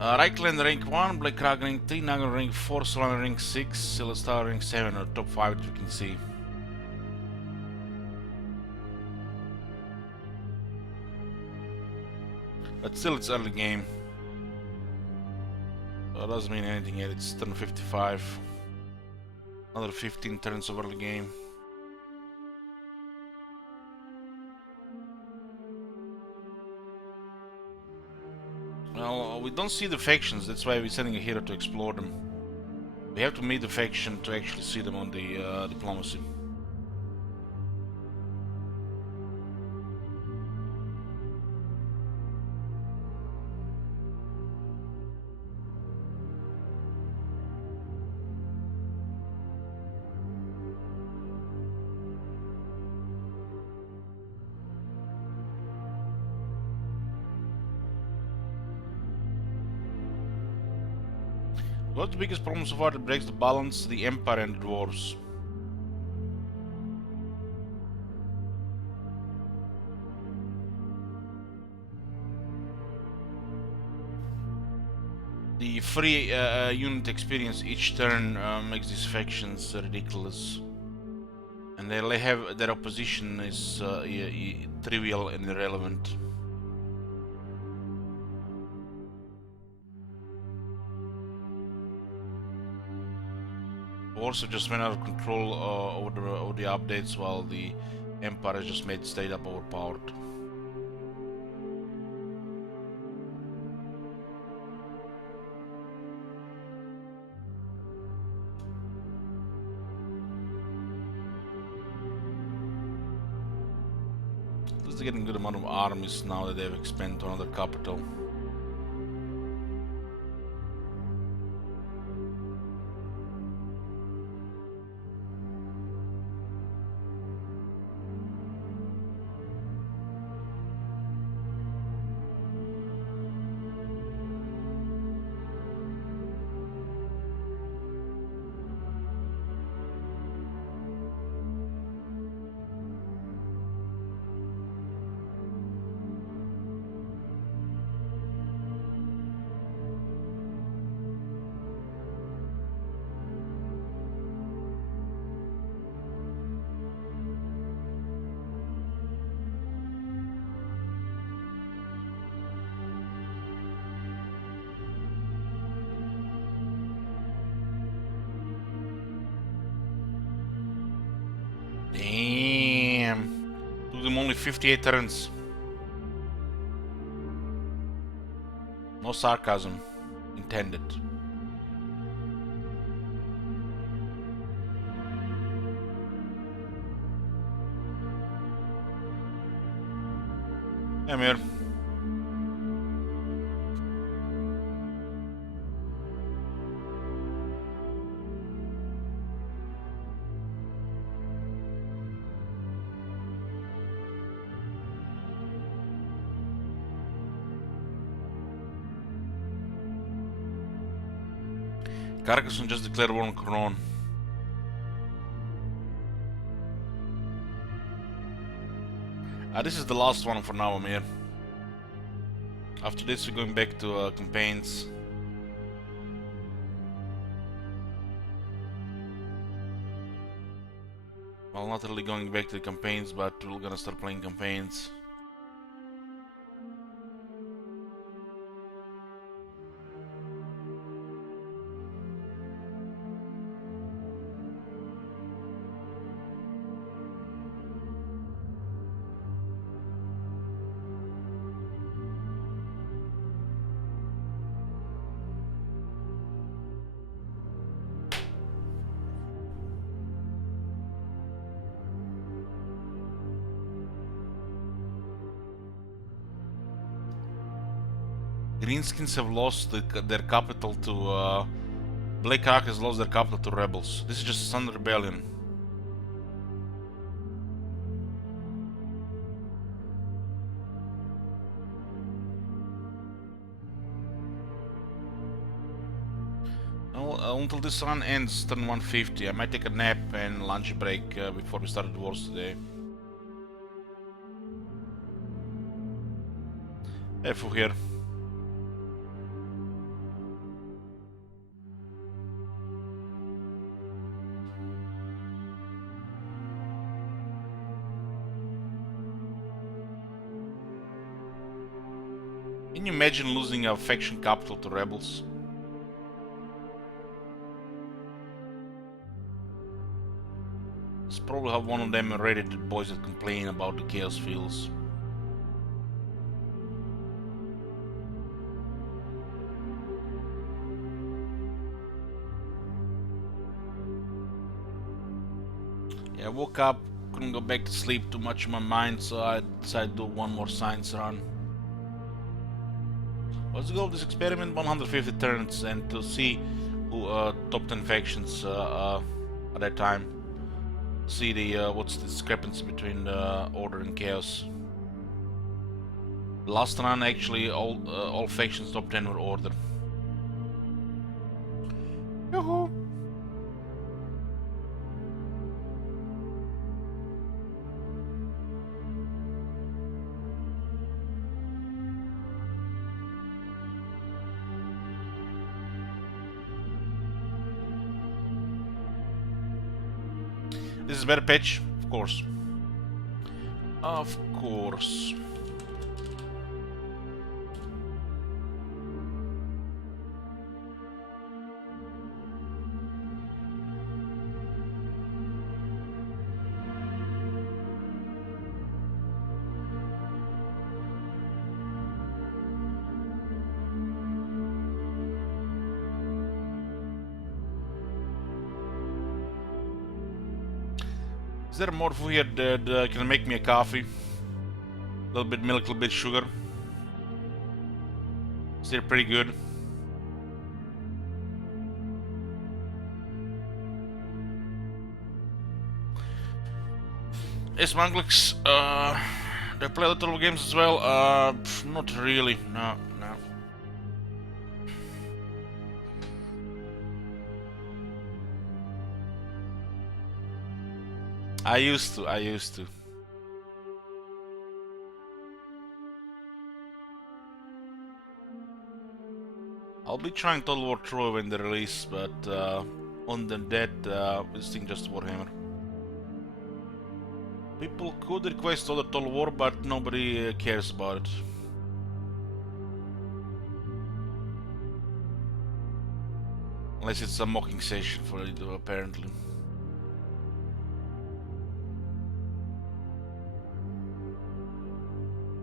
Reichland rank 1, Black Krag rank 3, Nagan rank 4, Solana rank 6, Celestar rank 7, or top 5 that you can see. But still, it's early game. So it doesn't mean anything yet, it's turn 55. Another 15 turns of early game. Well, we don't see the factions, that's why we're sending a hero to explore them. We have to meet the faction to actually see them on the diplomacy. What's the biggest problem so far that breaks the balance? The Empire and the Dwarves. The free unit experience each turn makes these factions ridiculous. And they have their opposition is trivial and irrelevant. Also just went out of control over the updates, while the Empire has just made straight up overpowered. At least they're getting a good amount of armies now that they've expanded to another capital. Damn. Took them only 58 turns. No sarcasm intended. I'm here. Carcassonne just declared war on Crown. This is the last one for now, Amir. After this we're going back to campaigns. Well, not really going back to the campaigns, but we're gonna start playing campaigns. Greenskins have lost their capital to Black Hawk has lost their capital to rebels. This is just Sun Rebellion. until this run ends, turn 150. I might take a nap and lunch break before we start the wars today. F here. Can you imagine losing a faction capital to rebels? It's probably have one of them Reddit boys that complain about the chaos fields. Yeah, I woke up, couldn't go back to sleep, too much in my mind, so I decided to do one more science run. What's the goal of this experiment? 150 turns, and to see who top 10 factions at that time. See the what's the discrepancy between order and chaos. Last run, actually, all factions top 10 were order. Yoo-hoo! This is a better pitch, of course. Of course. Is there more food here that can make me a coffee? A little bit milk, a little bit sugar. Still pretty good. Yes, Manglix, they play little games as well? Not really, no. I used to. I'll be trying Total War 3 when they release, but on the dead, this thing just Warhammer. People could request other Total War, but nobody cares about it. Unless it's a mocking session for it, apparently.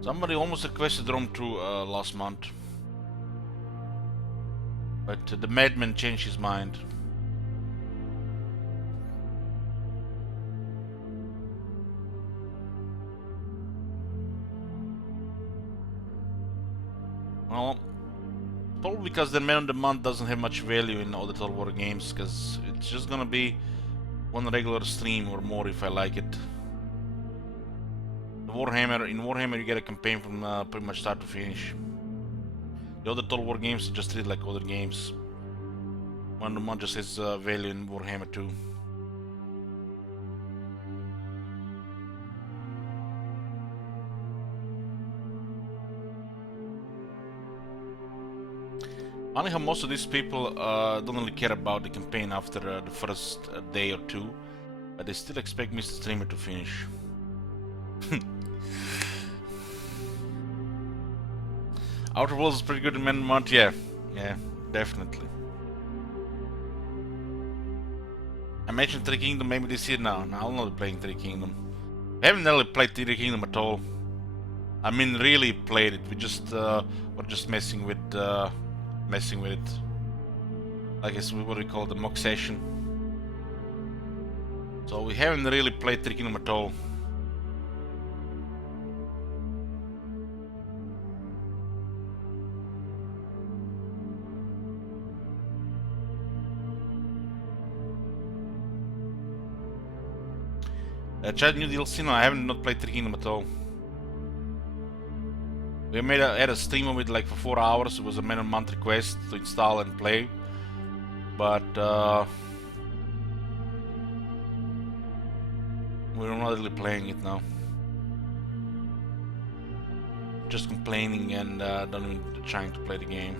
Somebody almost requested Rome 2 last month. But the madman changed his mind. Well, probably because the man of the month doesn't have much value in other Total War games, because it's just gonna be one regular stream or more if I like it. In Warhammer you get a campaign from pretty much start to finish. The other Total War games are just treated like other games. One of the month just has value in Warhammer 2. Funny how most of these people don't really care about the campaign after the first day or two, but they still expect Mr. Streamer to finish. Outer Worlds is pretty good in Man Month, yeah, definitely. I mentioned Three Kingdom maybe this year. No, I'll not be playing Three Kingdom. I haven't really played Three Kingdom at all. I mean, really played it. We just were just messing with it. I guess what we call the mock session. So we haven't really played Three Kingdom at all. Chat new DLC? No, I haven't not played Three Kingdom at all. We had a stream of it like for 4 hours. It was a man-a-month request to install and play. but we're not really playing it now. Just complaining and not even trying to play the game.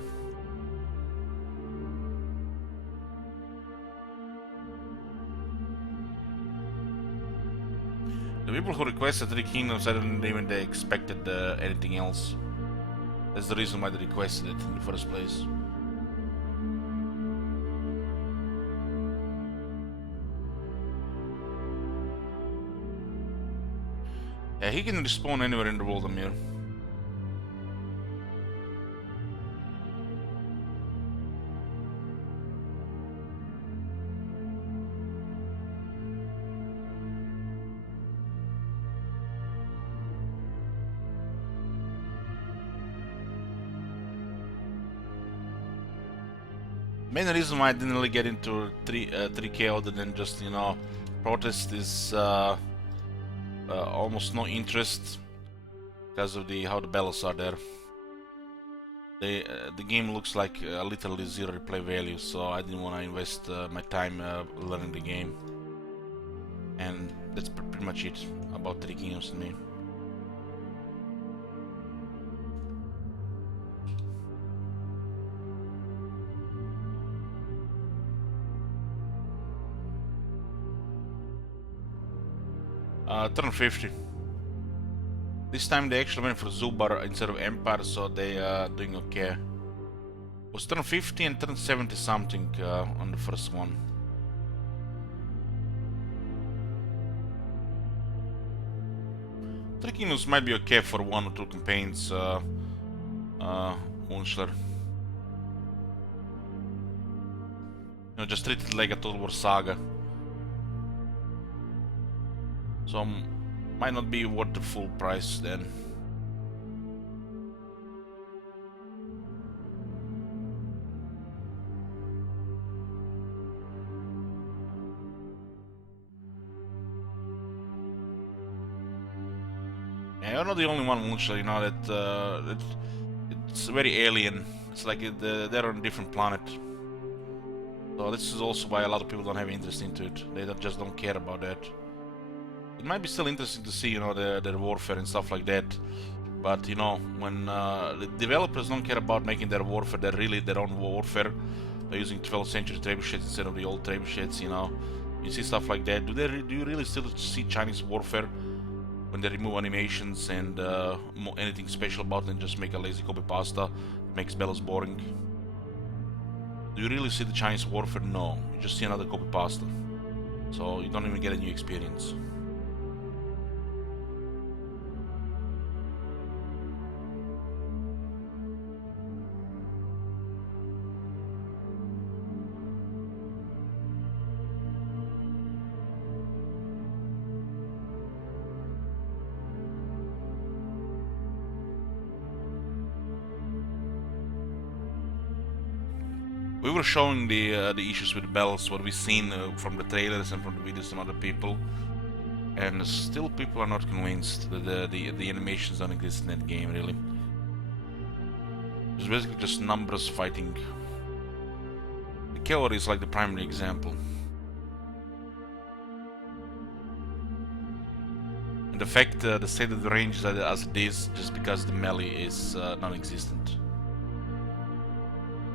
The people who requested Three Kingdoms, I don't even they expected anything else. That's the reason why they requested it in the first place. Yeah, he can respawn anywhere in the world, Amir. Main reason why I didn't really get into 3K other than just, you know, protest is almost no interest because of how the battles are there. The game looks like literally zero replay value, so I didn't want to invest my time learning the game. And that's pretty much it about 3 Kingdoms to me. Turn 50. This time they actually went for Zubar instead of Empire, so they are doing okay. It was turn 50 and turn 70 something on the first one. Three Kingdoms might be okay for 1 or 2 campaigns, Munchler. You know, just treat it like a Total War Saga. So might not be worth the full price then. Yeah, you're not the only one, Munchler, you know, that it's very alien. It's like they're on a different planet. So this is also why a lot of people don't have interest into it. They just don't care about that. It might be still interesting to see, you know, their warfare and stuff like that. But you know, when the developers don't care about making their warfare, they're really their own warfare. They're using 12th century trebuchets instead of the old trebuchets. You know, you see stuff like that. Do you really still see Chinese warfare when they remove animations and anything special about it and just make a lazy copy pasta? It makes battles boring. Do you really see the Chinese warfare? No, you just see another copy pasta. So you don't even get a new experience. We were showing the issues with bells, what we've seen from the trailers and from the videos from other people, and still people are not convinced that the animations don't exist in that game really. It's basically just numbers fighting. The cavalry is like the primary example. And the fact the state of the range is as it is just because the melee is non-existent.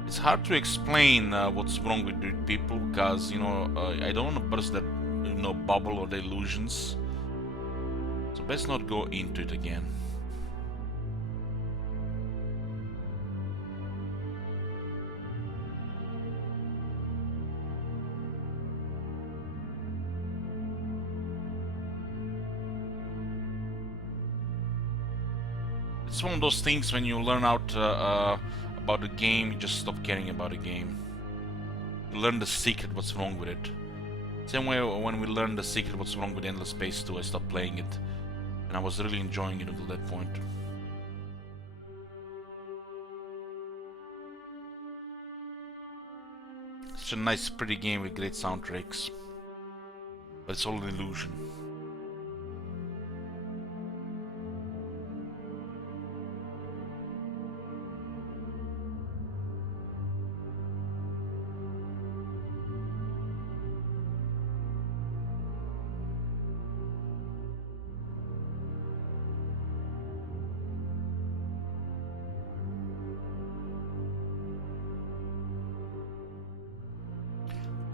It's hard to explain what's wrong with people because, you know, I don't want to burst that, you know, bubble or the illusions. So best not go into it again. It's one of those things when you learn out about the game, you just stop caring about the game. You learn the secret, what's wrong with it. Same way when we learned the secret, what's wrong with Endless Space 2, I stopped playing it. And I was really enjoying it until that point. Such a nice, pretty game with great soundtracks. But it's all an illusion.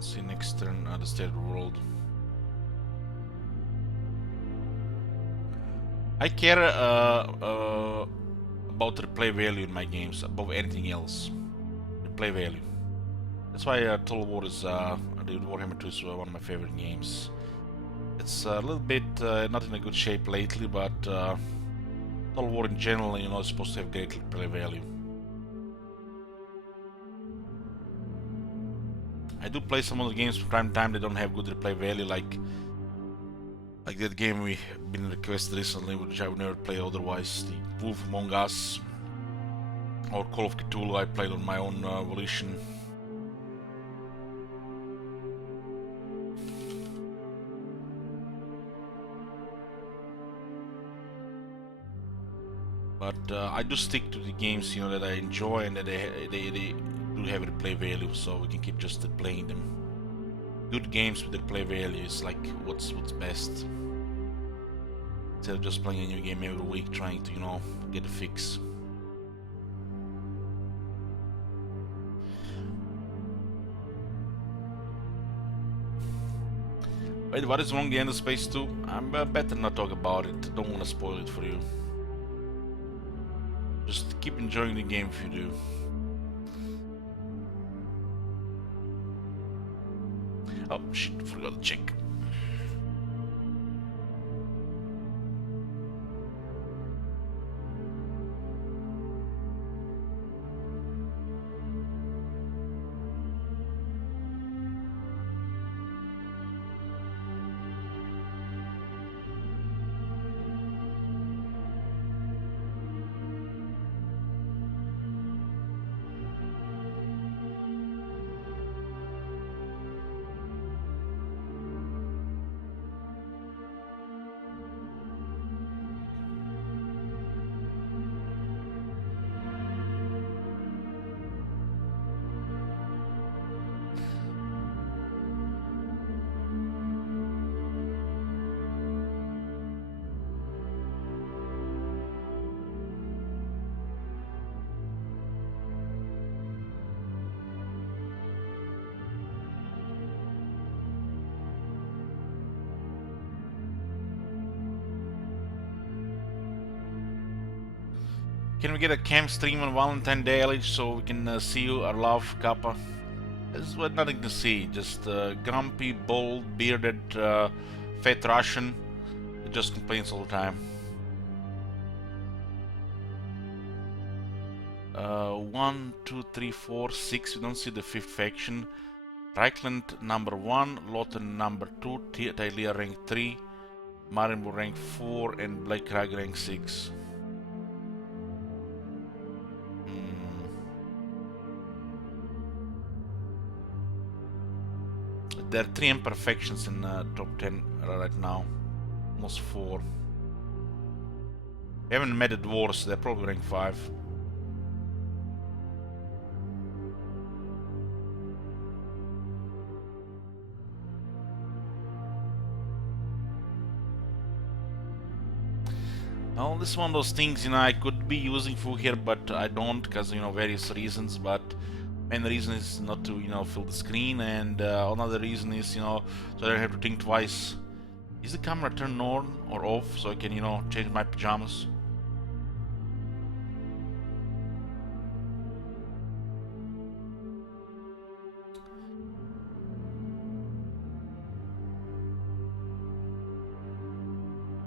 See next turn, the state of the world. I care about replay value in my games above anything else. Replay value. That's why Total War is the Warhammer 2 is one of my favorite games. It's a little bit not in a good shape lately, but Total War in general, you know, is supposed to have great replay value. I do play some other games from time to time that don't have good replay value, like that game we've been requested recently, which I would never play otherwise, the Wolf Among Us, or Call of Cthulhu I played on my own volition. But I do stick to the games, you know, that I enjoy and that they do have replay value, so we can keep just playing them. Good games with replay value is like what's best. Instead of just playing a new game every week, trying to, you know, get a fix. Wait, what is wrong with the end of Space 2? I'm better not talk about it. Don't want to spoil it for you. Just keep enjoying the game if you do. Oh shit, forgot to check. Can we get a cam stream on Valentine Day, Ellie, so we can see you, our love, Kappa? There's nothing to see, just grumpy, bald, bearded, fat Russian who just complains all the time. 1, 2, 3, 4, 6, we don't see the fifth faction. Reichland number 1, Lothar number 2, Tylia rank 3, Marienburg rank 4, and Black Crag rank 6. There are 3 imperfections in top 10 right now, almost 4. We haven't met the dwarves, so they're probably rank 5. Well, this is one of those things, you know, I could be using Fu here, but I don't, because, you know, various reasons, but main reason is not to, you know, fill the screen, and another reason is, you know, so I don't have to think twice. Is the camera turned on or off, so I can, you know, change my pajamas?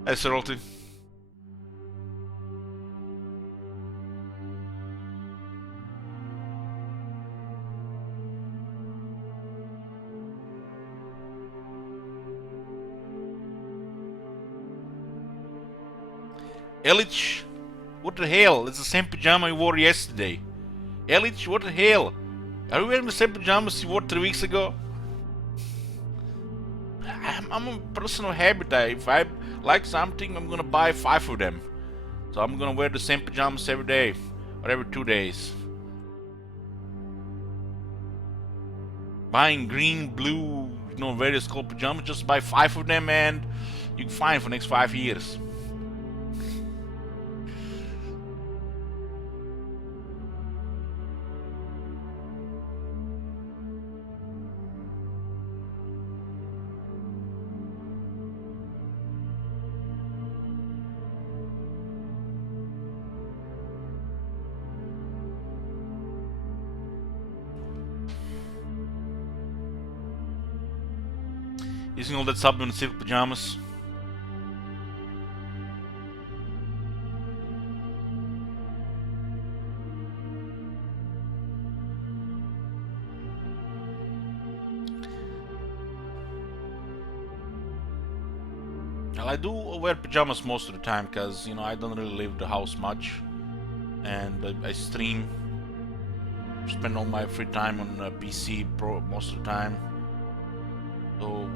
Hey, Sirolti. Elich, what the hell? It's the same pajama you wore yesterday. Elich, what the hell? Are you wearing the same pajamas you wore 3 weeks ago? I'm a person of habit. If I like something, I'm gonna buy 5 of them. So I'm gonna wear the same pajamas every day, or every 2 days. Buying green, blue, you know, various color pajamas, just buy 5 of them and you can find for the next 5 years. Using all that sub in silk pajamas. Well, I do wear pajamas most of the time because, you know, I don't really leave the house much. And I stream, spend all my free time on PC Pro most of the time. So,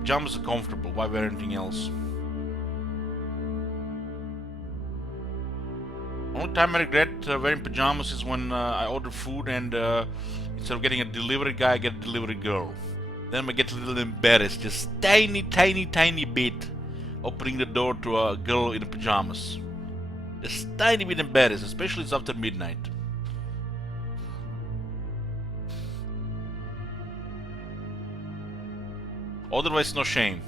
pajamas are comfortable. Why wear anything else? Only time I regret wearing pajamas is when I order food and instead of getting a delivery guy, I get a delivery girl. Then I get a little embarrassed, just tiny bit, opening the door to a girl in pajamas. Just tiny bit embarrassed, especially it's after midnight. Otherwise, no shame.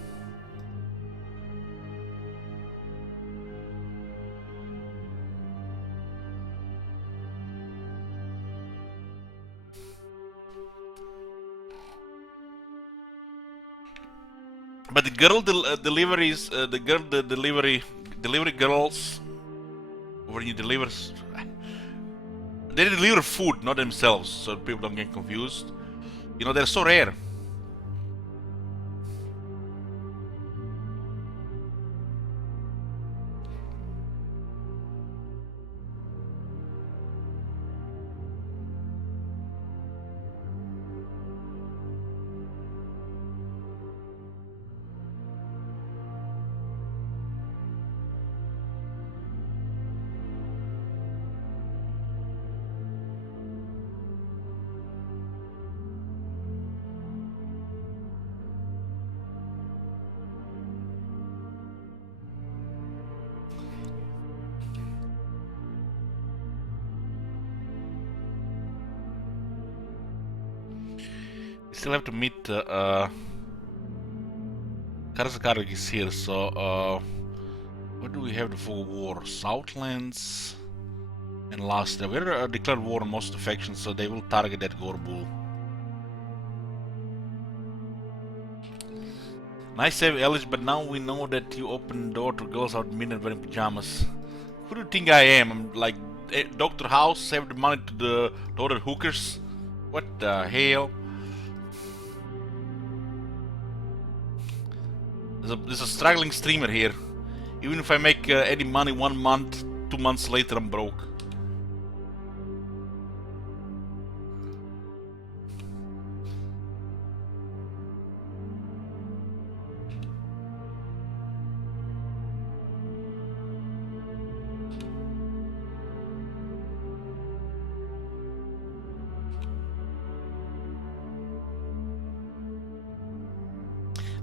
But the girl deliveries, the delivery girls, when you deliver, they deliver food, not themselves, so people don't get confused. You know, they're so rare. Still have to meet Karzakarik is here, so what do we have to for war? Southlands and last we declared war on most of the factions, so they will target that Gorbul. Nice save, Elish, but now we know that you open the door to girls out midnight wearing pajamas. Who do you think I am? I'm like Dr. House, save the money to the other hookers? What the hell? There's a struggling streamer here. Even if I make any money 1 month, 2 months later I'm broke.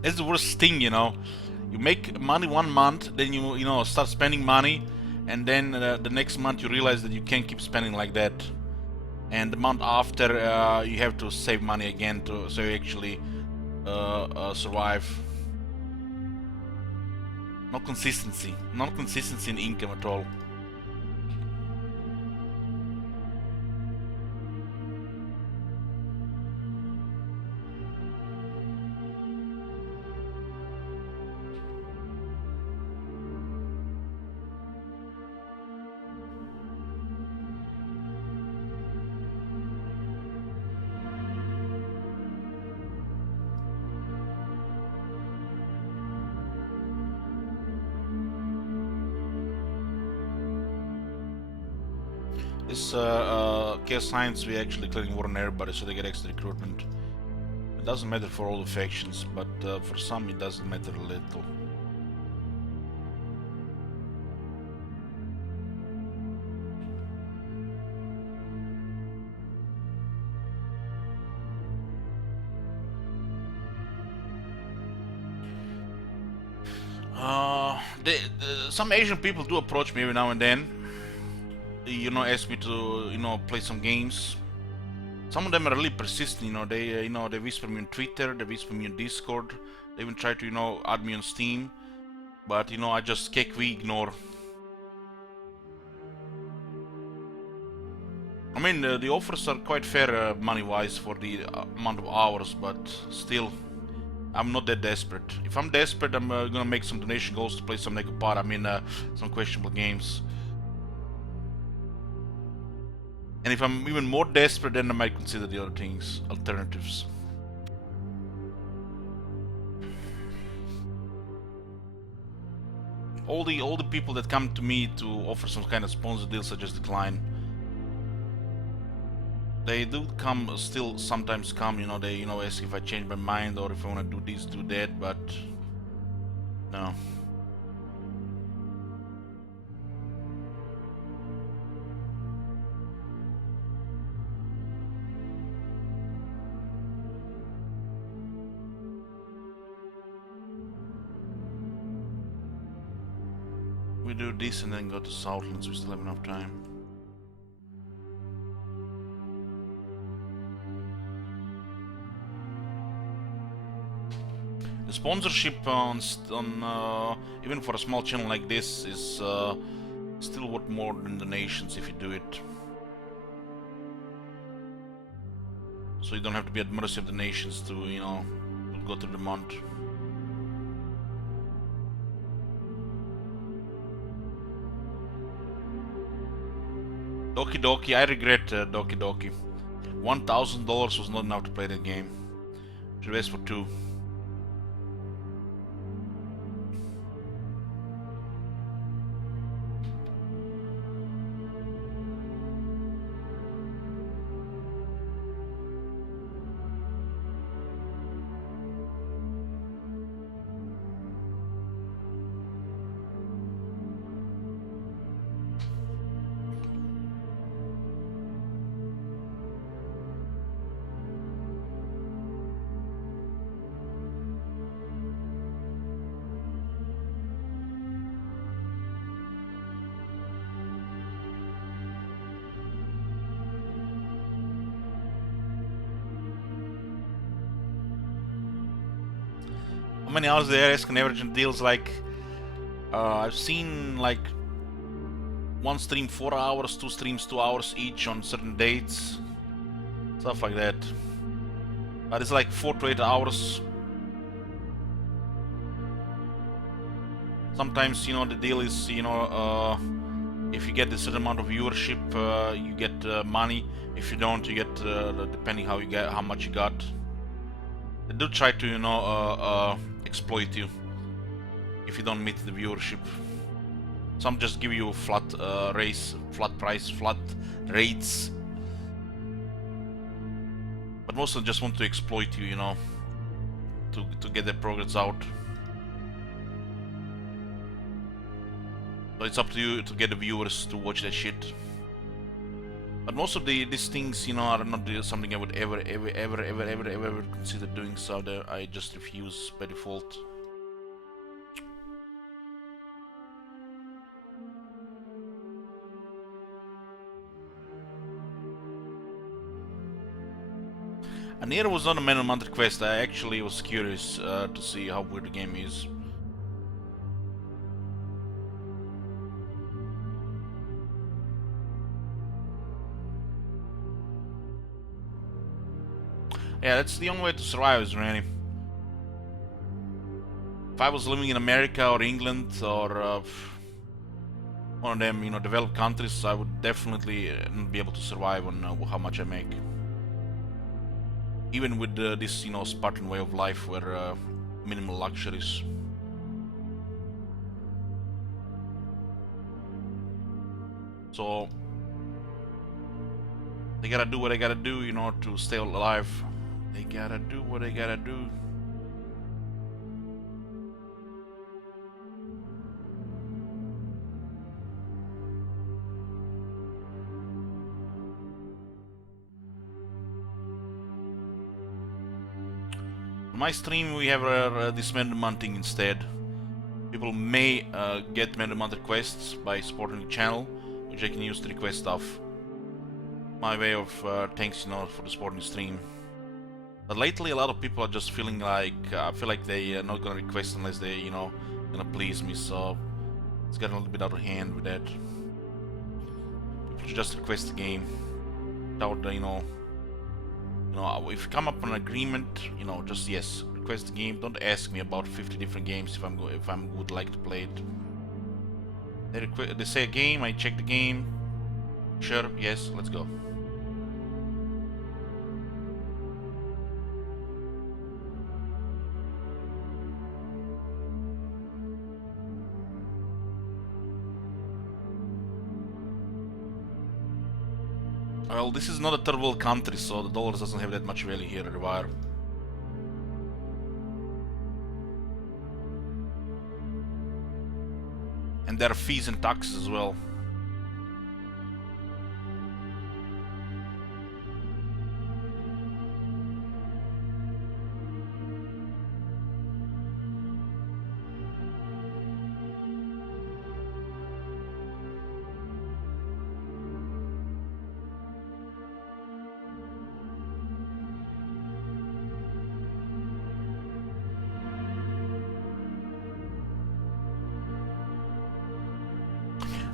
That's the worst thing, you know. You make money 1 month, then you know start spending money, and then the next month you realize that you can't keep spending like that. And the month after, you have to save money again to so you actually survive. No consistency in income at all. This Chaos Science, we actually clearing war on everybody so they get extra recruitment. It doesn't matter for all the factions, but for some it doesn't matter a little. Some Asian people do approach me every now and then. You know, ask me to play some games. Some of them are really persistent. They whisper me on Twitter, they whisper me on Discord. They even try to add me on Steam, but I just quickly ignore. I mean, the offers are quite fair money-wise for the amount of hours, but still, I'm not that desperate. If I'm desperate, I'm gonna make some donation goals to play some Necopod. I mean, some questionable games. And if I'm even more desperate, then I might consider the other things, alternatives. All the people that come to me to offer some kind of sponsor deals, I just decline. They do come, still sometimes come, you know, they, you know, ask if I change my mind or if I want to do this, do that, but no. We do this and then go to Southlands, we still have enough time. The sponsorship on even for a small channel like this is still worth more than donations if you do it. So you don't have to be at mercy of the nations to, you know, to go through the month. Doki Doki, I regret Doki Doki. $1,000 was not enough to play that game. Should ask for 2. How many hours they ask on average in deals? Like, I've seen like one stream 4 hours, 2 streams 2 hours each on certain dates, stuff like that. But it's like 4 to 8 hours. Sometimes, you know, the deal is, you know, if you get a certain amount of viewership, you get money. If you don't, you get depending how much you got. They do try to, you know, exploit you if you don't meet the viewership. Some just give you flat flat price, flat rates. But most of them just want to exploit you, you know, to get their progress out. So it's up to you to get the viewers to watch that shit. But most of these things, you know, are not something I would ever consider doing, so I just refuse by default. Nier was not a Man of the Month quest. I actually was curious to see how weird the game is. Yeah, that's the only way to survive, is really. If I was living in America or England or one of them, you know, developed countries, I would definitely not be able to survive on how much I make. Even with this, you know, Spartan way of life where minimal luxuries. So they gotta do what they gotta do, you know, to stay alive. They gotta do what they gotta do. On my stream we have this Man of the Month thing instead. People may get Man of the Month requests by supporting the channel, which I can use to request stuff. My way of thanks, you know, for the supporting the stream. But lately a lot of people are just feeling like, I feel like they are not gonna request unless they, you know, gonna please me, so it's getting a little bit out of hand with that. People should just request the game without, you know, if you come up with an agreement, you know, just yes, request the game. Don't ask me about 50 different games if I would like to play it. They say a game, I check the game. Sure, yes, let's go. Well, this is not a third world country, so the dollar doesn't have that much value here, Rewire. And there are fees and taxes as well.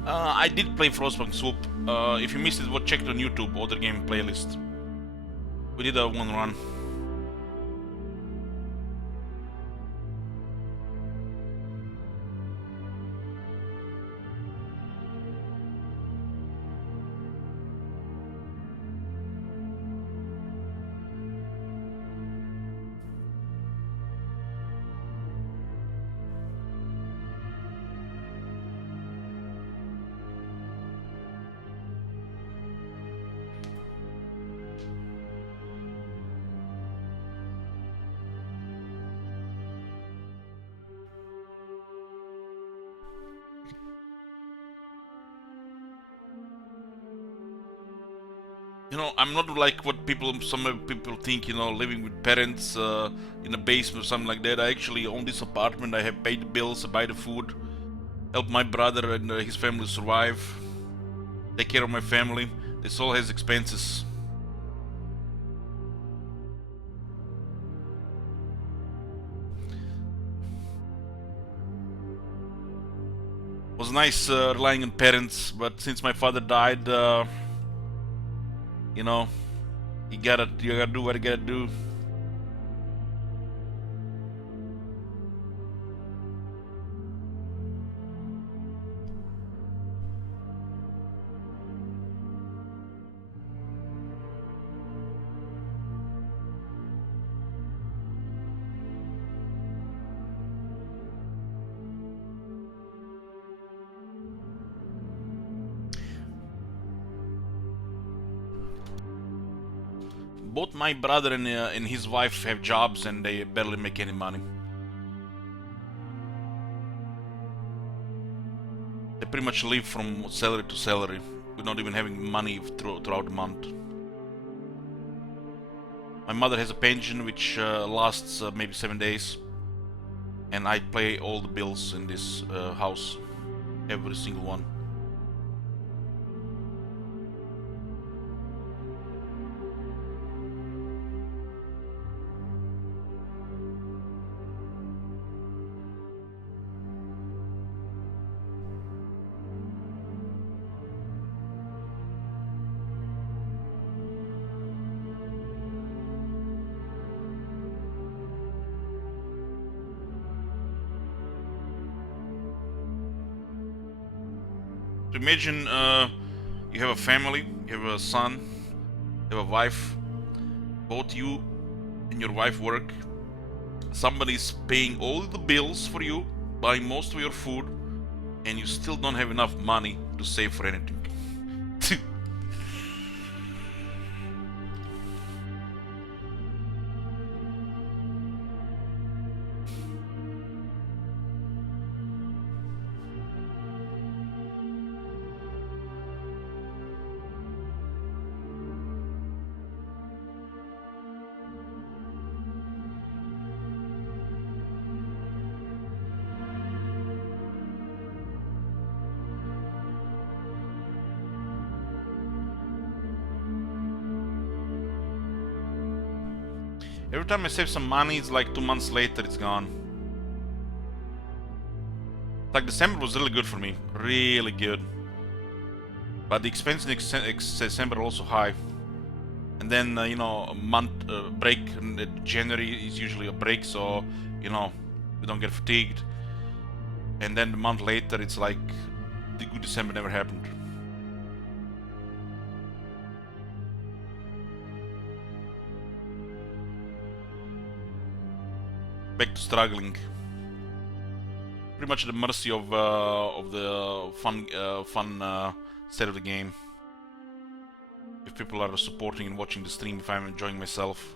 I did play Frostpunk Swoop. If you missed it, check it on YouTube, other game playlist. We did a one run. You know, I'm not like what some people think, you know, living with parents in a basement or something like that. I actually own this apartment. I have paid the bills, I buy the food, help my brother and his family survive, take care of my family. This all has expenses. Was nice relying on parents, but since my father died, you know, you gotta do what you gotta do. Both my brother and his wife have jobs and they barely make any money. They pretty much live from salary to salary, with not even having money throughout the month. My mother has a pension which lasts maybe 7 days, and I pay all the bills in this house, every single one. So imagine you have a family, you have a son, you have a wife, both you and your wife work, somebody's paying all the bills for you, buying most of your food, and you still don't have enough money to save for anything. Every time I save some money, it's like 2 months later, it's gone. Like December was really good for me, really good. But the expenses in December are also high. and then you know, a month break. January is usually a break, so you know, we don't get fatigued. And then a month later, it's like the good December never happened. Back to struggling. Pretty much at the mercy of the fun state of the game. If people are supporting and watching the stream, if I'm enjoying myself.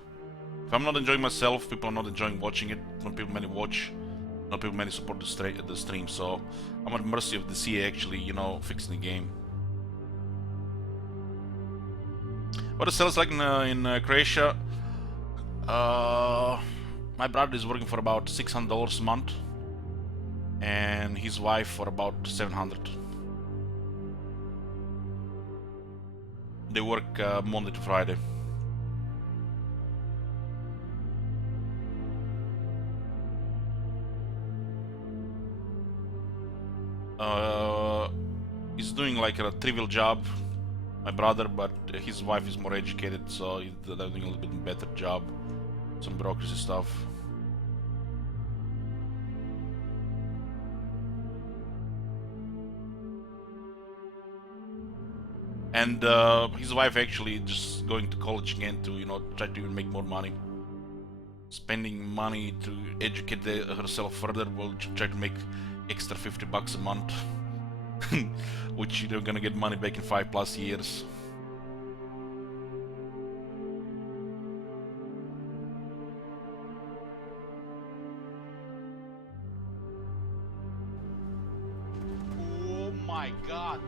If I'm not enjoying myself, people are not enjoying watching it. Not people many watch, not people many support the stream. So I'm at the mercy of the CA actually, you know, fixing the game. What the sales like in Croatia? My brother is working for about $600 a month, and his wife for about 700. They work Monday to Friday. He's doing like a trivial job, my brother, but his wife is more educated, so they're doing a little bit better job, some bureaucracy stuff. And his wife actually just going to college again to, you know, try to even make more money. Spending money to educate herself further will try to make extra $50 a month, which you're gonna get money back in 5+ years. Oh my god.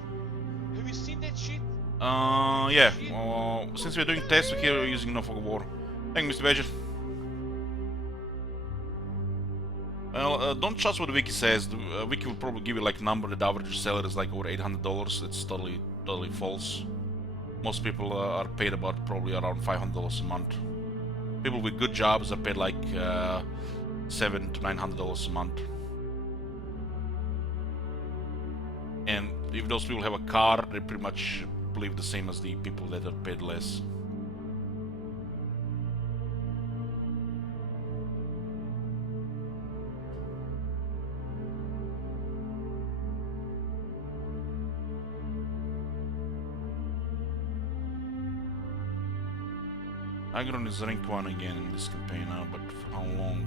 Have you seen that shit? Yeah. Since we're doing tests, we're using no fog of war. Thank you, Mr. Badger. Well, don't trust what the wiki says. The wiki will probably give you like number that the average seller is like over $800. That's totally false. Most people are paid about probably around $500 a month. People with good jobs are paid like $700 to $900 a month. And if those people have a car, they pretty much believe the same as the people that are paid less. Agron is rank 1 again in this campaign now, but for how long?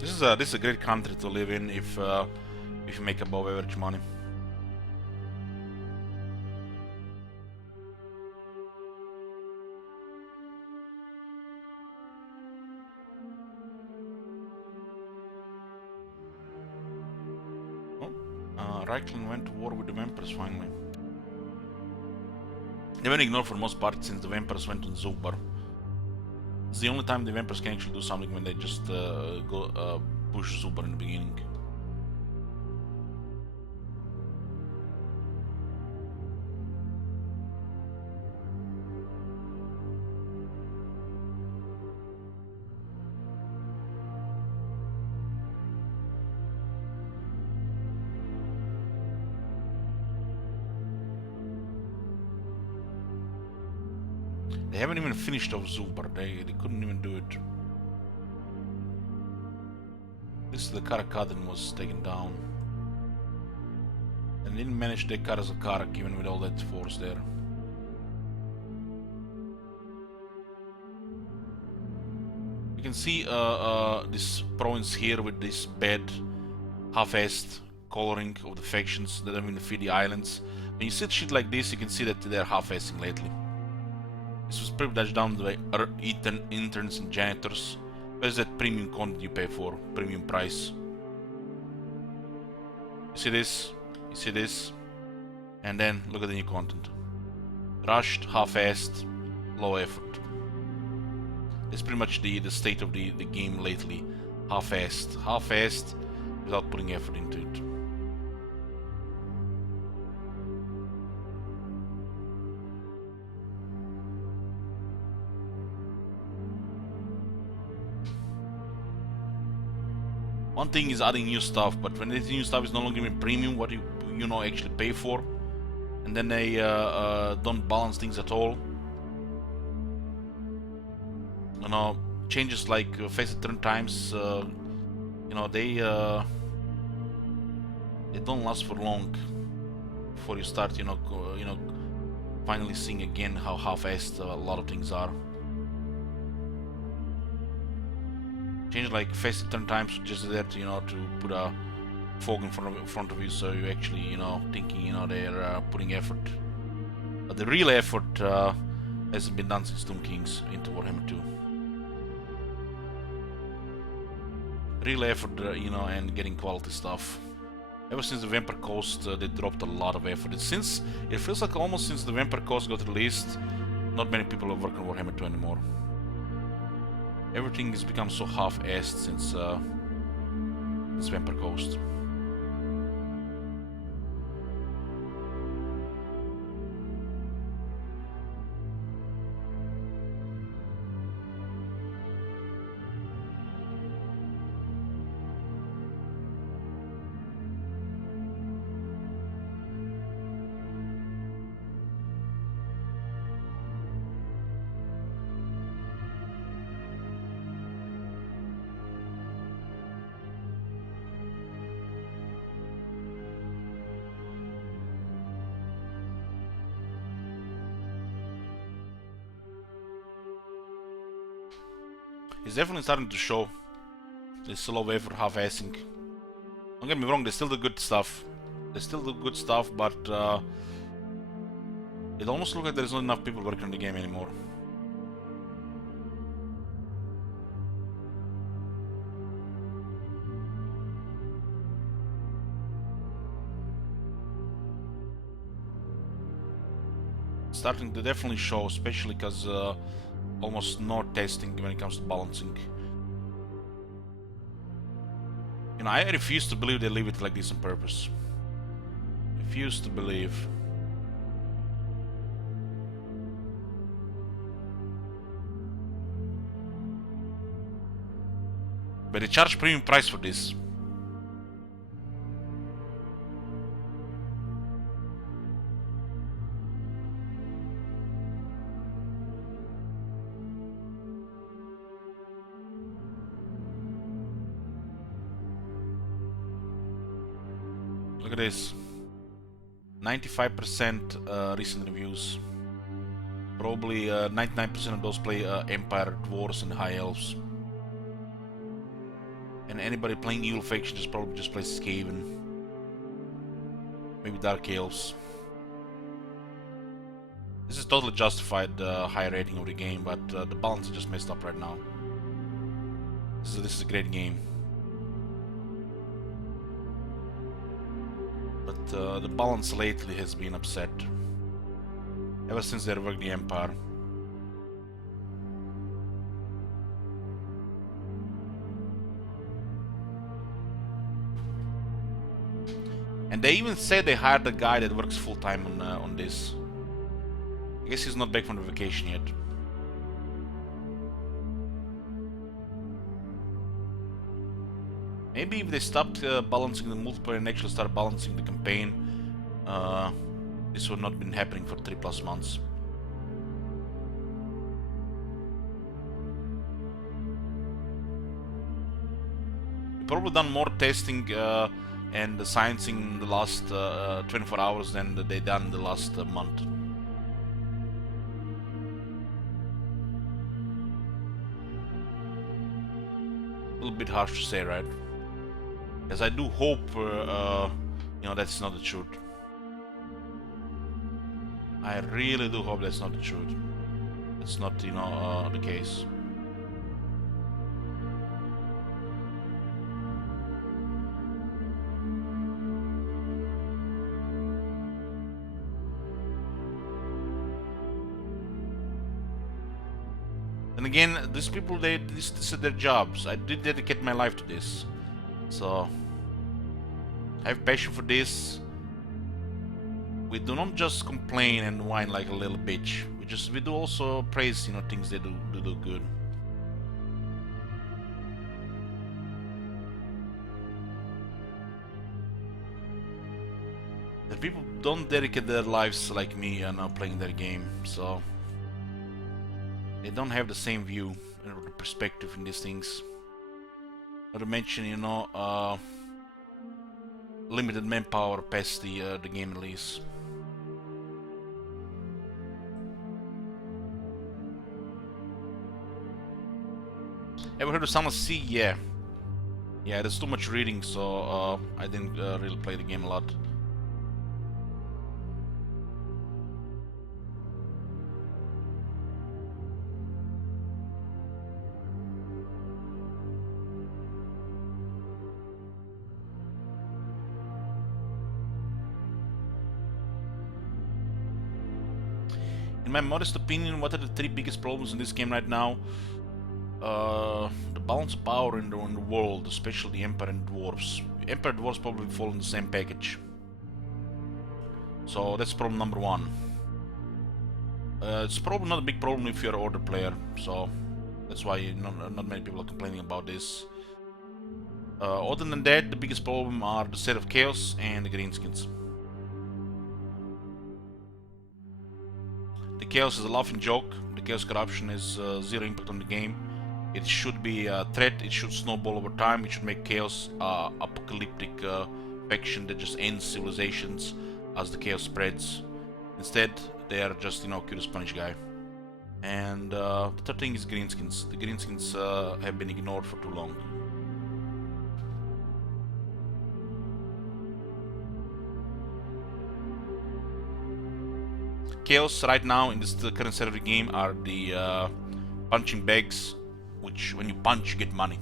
This is a great country to live in if you make above average money. Oh, Reichland went to war with the vampires finally. They were ignored for the most part since the vampires went on Zubar. It's the only time the vampires can actually do something when they just go push Zubar in the beginning. They haven't even finished off Zubar, they couldn't even do it. This is the Karakadin was taken down. And didn't manage to take Karazakarak even with all that force there. You can see this province here with this bad half-assed coloring of the factions that are in the Fiji Islands. When you see shit like this, you can see that they're half-assing lately. This was pretty much done by interns and janitors. Where's that premium content you pay for? Premium price. You see this? You see this? And then look at the new content. Rushed, half-assed, low effort. It's pretty much the state of the game lately. Half-assed. Half-assed without putting effort into it. One thing is adding new stuff, but when this new stuff is no longer even premium, what you know actually pay for, and then they don't balance things at all. You know, changes like face turn times, you know, they don't last for long before you start, you know, finally seeing again how half-assed a lot of things are. Change like face turn times just there to, you know, to put a fog in front of you, so you actually, you know, thinking, you know, they're putting effort. But the real effort hasn't been done since Tomb Kings into Warhammer 2. Real effort, you know, and getting quality stuff. Ever since the Vampire Coast, they dropped a lot of effort. It feels like almost since the Vampire Coast got released, not many people are working on Warhammer 2 anymore. Everything has become so half-assed since Vampire Coast. It's definitely starting to show this slow effort half-assing. Don't get me wrong, they still do good stuff. They still do good stuff, but it almost looks like there's not enough people working on the game anymore. It's starting to definitely show, especially because almost no testing when it comes to balancing. You know, I refuse to believe they leave it like this on purpose. Refuse to believe. But they charge premium price for this. Look at this. 95% recent reviews. Probably 99% of those play Empire, Dwarves, and High Elves. And anybody playing Evil Faction just probably just plays Skaven. Maybe Dark Elves. This is totally justified high rating of the game, but the balance is just messed up right now. This is a great game. But the balance lately has been upset. Ever since they reworked the Empire. And they even said they hired a guy that works full-time on this. I guess he's not back from the vacation yet. Maybe if they stopped balancing the multiplayer and actually start balancing the campaign, this would not have been happening for 3+ months. We've probably done more testing and the sciencing in the last 24 hours than they done in the last month. little bit harsh to say, right? As I do hope, that's not the truth. I really do hope that's not the truth. It's not, the case. And again, these people, this is their jobs. I did dedicate my life to this, so I have passion for this. We do not just complain and whine like a little bitch. We do also praise, things they do good. The people don't dedicate their lives like me and playing their game, so they don't have the same view or perspective in these things. Not to mention, limited manpower past the game release. Ever heard of Summer Sea? Yeah. Yeah, there's too much reading, so I didn't really play the game a lot. In my modest opinion, what are the three biggest problems in this game right now? The balance of power in the world, especially the Emperor and Dwarves. Emperor and Dwarves probably fall in the same package. So that's problem number one. It's probably not a big problem if you're an Order player, so that's why not many people are complaining about this. Other than that, the biggest problem are the State of Chaos and the Greenskins. The Chaos is a laughing joke. The Chaos corruption is zero impact on the game. It should be a threat, it should snowball over time, it should make Chaos apocalyptic faction that just ends civilizations as the Chaos spreads. Instead, they are just, curious punch guy. And the third thing is Greenskins. The Greenskins have been ignored for too long. Chaos right now in this current set of the game are the punching bags, which when you punch you get money.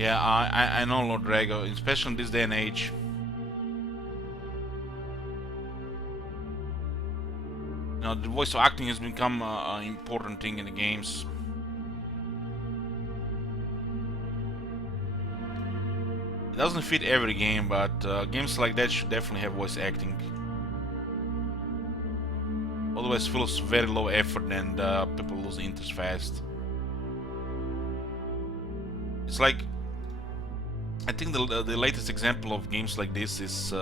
Yeah, I know, Lord Drago, especially in this day and age. The voice of acting has become an important thing in the games. It doesn't fit every game, but games like that should definitely have voice acting. Otherwise, it feels very low effort and people lose interest fast. It's like, I think the latest example of games like this is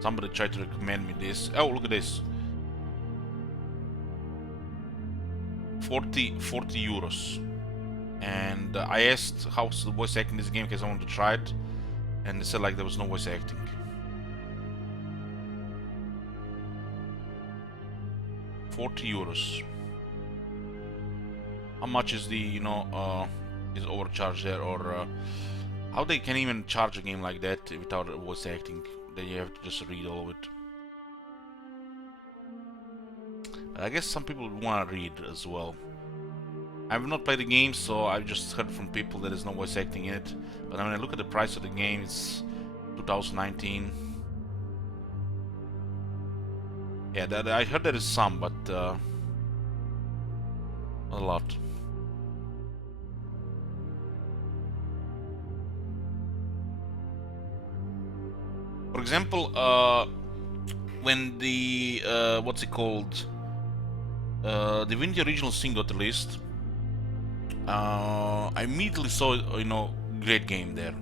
somebody tried to recommend me this. Oh, look at this. 40 euros. And I asked how's the voice acting in this game because I wanted to try it. And they said like there was no voice acting. €40. How much is the, is overcharged there, or how they can even charge a game like that without voice acting? Then you have to just read all of it. I guess some people want to read as well. I've not played the game, so I've just heard from people that there's no voice acting in it. But when I look at the price of the game, it's 2019. Yeah, I heard there is some, but not a lot. example, when the what's it called? The Divinity Original Sin got released. I immediately saw, great game there.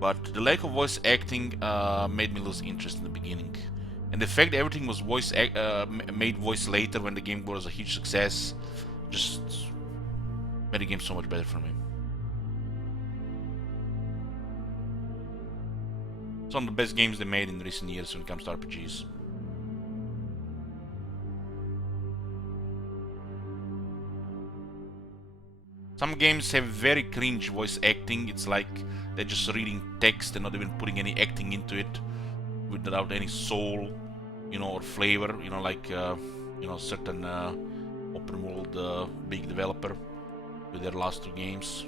But the lack of voice acting made me lose interest in the beginning. And the fact that everything was made voice later when the game was a huge success just made the game so much better for me. It's one of the best games they made in recent years when it comes to RPGs. Some games have very cringe voice acting. It's like they're just reading text and not even putting any acting into it, without any soul, or flavor. Like certain open world big developer with their last two games.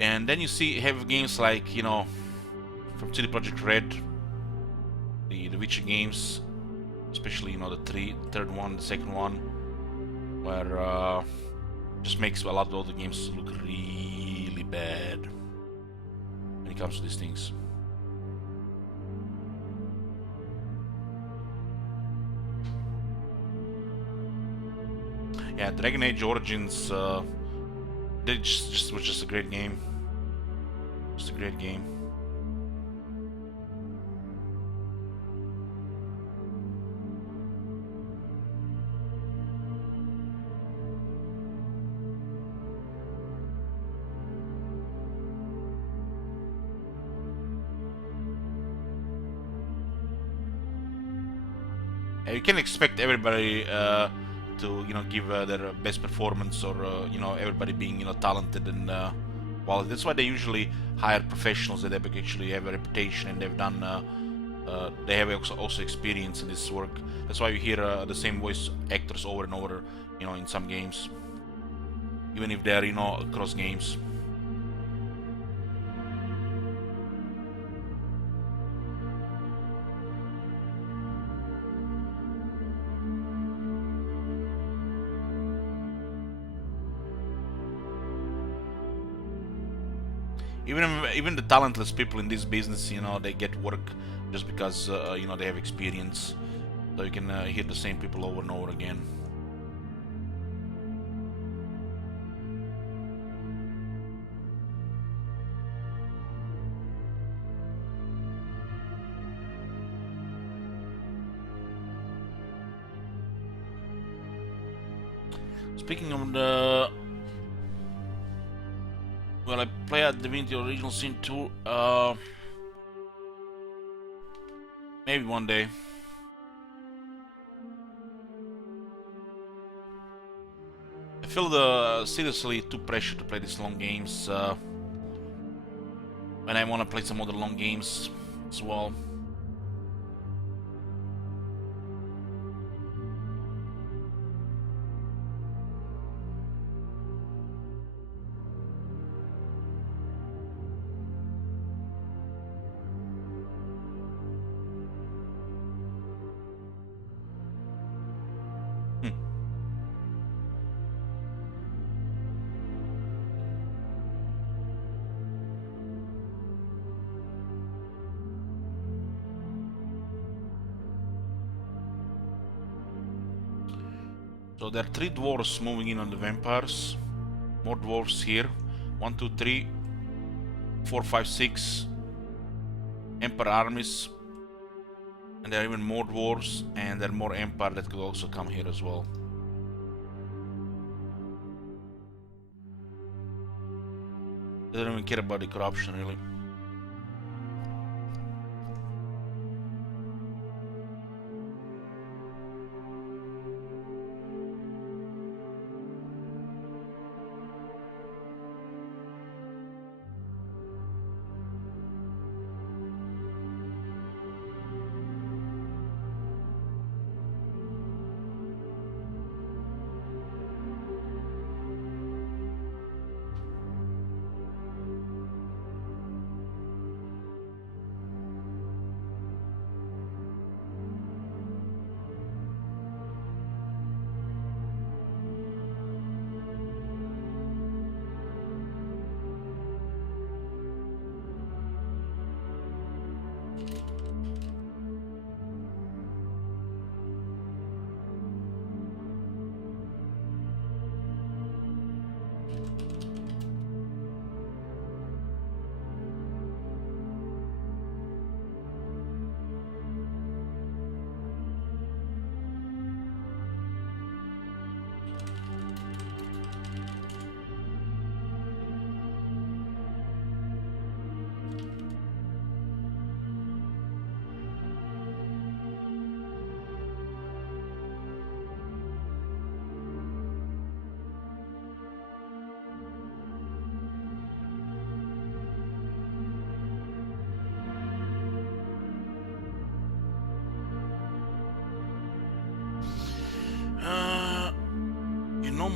And then you have games like from CD Projekt Red, the Witcher games, especially the third one, the second one, where just makes a lot of other games look really bad when it comes to these things. Yeah, Dragon Age Origins was just a great game. Just a great game. You can expect everybody to give their best performance, or everybody being talented and well, that's why they usually hire professionals that actually have a reputation and they've done they have also experience in this work. That's why you hear the same voice actors over and over in some games, even if they're across games. Even the talentless people in this business, they get work just because they have experience. So you can hear the same people over and over again. Speaking of the well, I play at Divinity Original Sin 2. Maybe one day. I feel seriously too pressure to play these long games. And I want to play some other long games as well. So there are 3 dwarves moving in on the vampires. More dwarves here. 1, 2, 3, 4, 5, 6 Empire armies. And there are even more dwarves, and there are more Empire that could also come here as well. They don't even care about the corruption, really.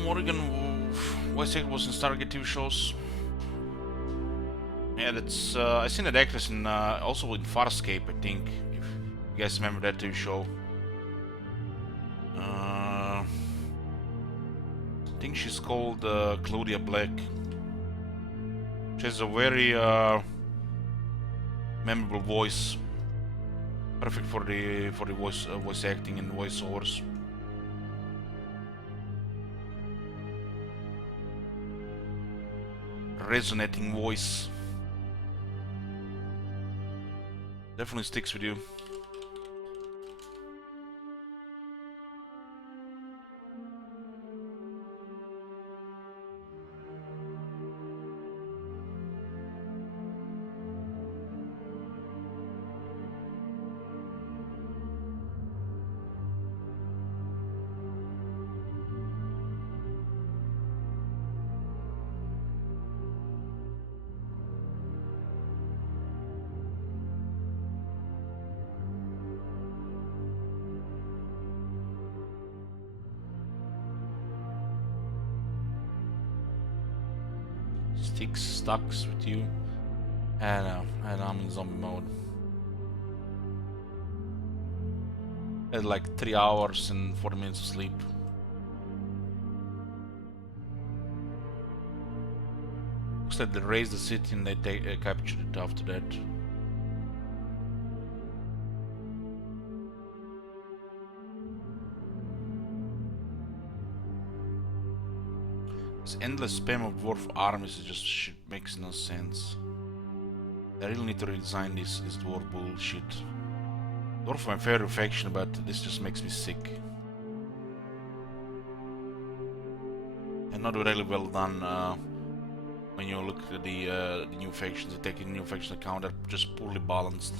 Morgan voice actor was in Stargate TV shows. Yeah, that's I seen that actress in also in Farscape, I think. If you guys remember that TV show. I think she's called Claudia Black. She has a very memorable voice, perfect for the voice acting and voiceovers. Resonating voice. Definitely sticks with you. Stucks with you. And I'm in zombie mode. I had like 3 hours and 40 minutes of sleep. Looks like they raised the city and they captured it after that. This endless spam of dwarf armies just shit makes no sense. I really need to redesign this dwarf bullshit. Dwarf my favorite faction, but this just makes me sick. And not really well done when you look at the new factions. They take a new faction account, they're just poorly balanced.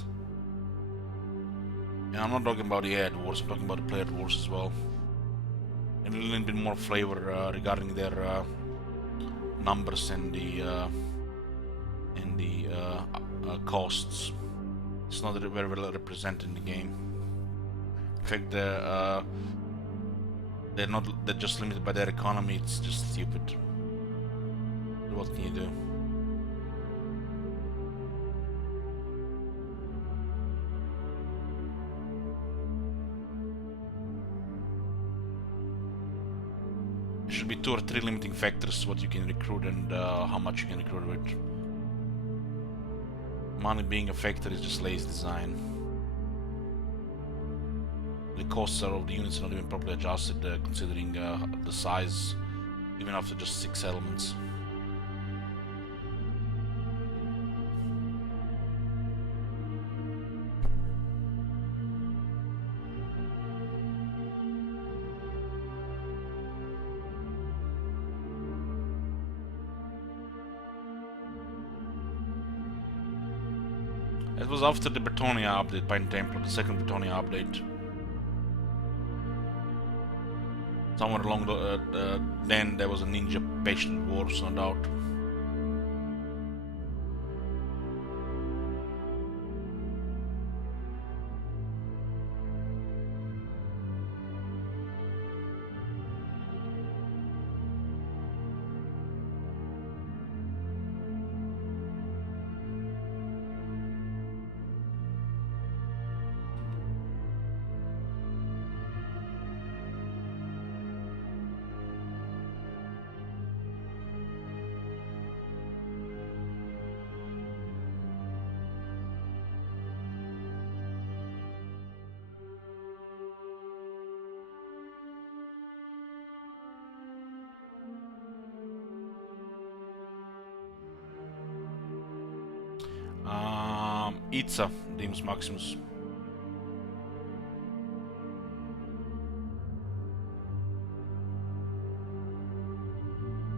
And I'm not talking about the ad wars, I'm talking about the player wars as well. And a little bit more flavor regarding their numbers and the costs. It's not very well represented in the game. In fact, they're just limited by their economy. It's just stupid. But what can you do? There should be 2 or 3 limiting factors what you can recruit and how much you can recruit with. Money being a factor is just lazy design. The costs of the units are not even properly adjusted considering the size, even after just 6 elements. It was after the Bretonia update by Templar, the second Bretonia update. Somewhere along then there was a ninja patient dwarves, no doubt. Itza, Demus Maximus.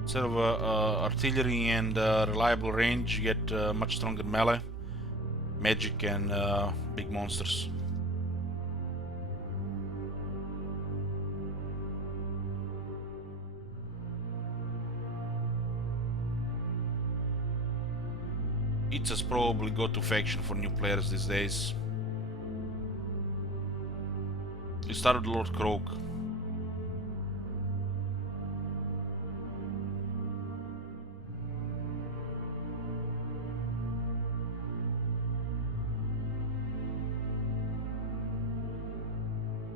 Instead of artillery and reliable range, you get much stronger melee, magic, and big monsters. Itza's probably go-to faction for new players these days. You started Lord Krog.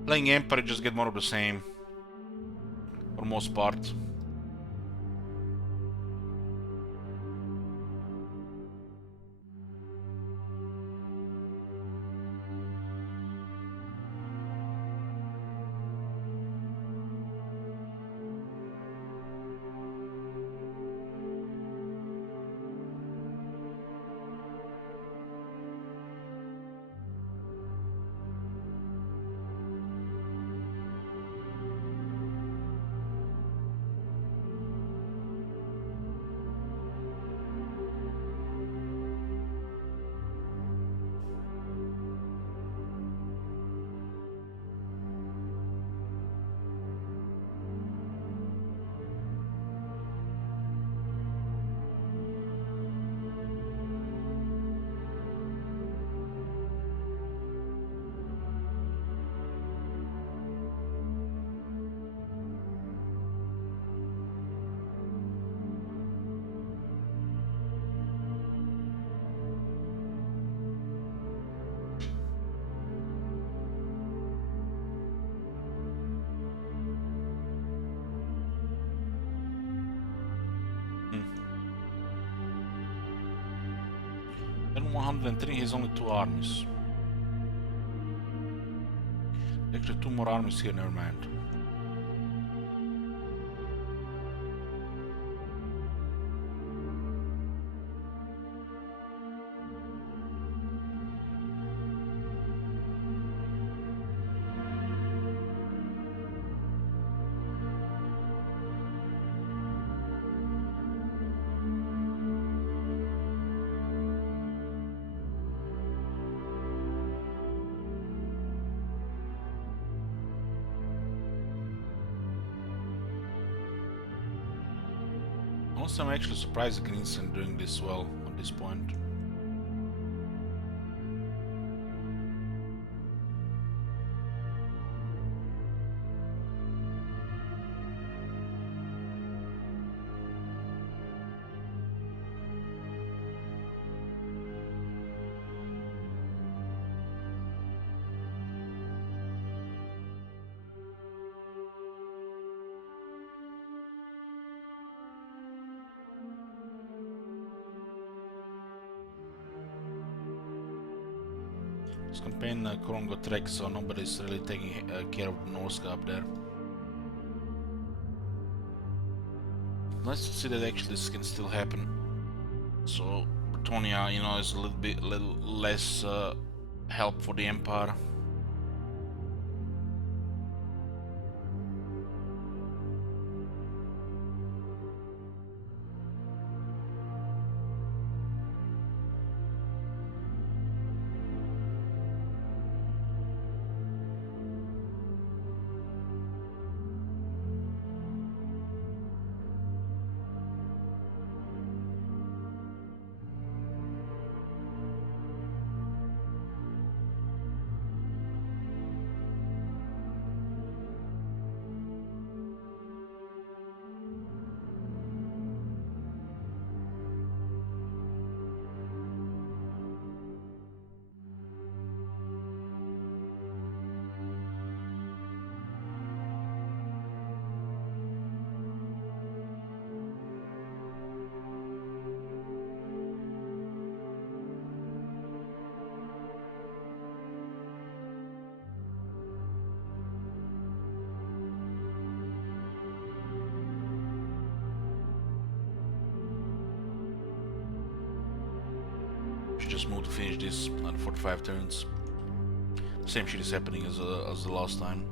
Playing Empire, you just get more of the same, for most part. Then 103 has only 2 armies. Actually 2 more armies here, never mind. Also, I'm actually surprised the Greens are doing this well at this point. This campaign Kron got wrecked, so nobody's really taking care of Norska up there. Nice to see that actually this can still happen. So Bretonia, you know, is a little less help for the Empire. Should just move to finish this on 45 turns. Same shit is happening as the last time.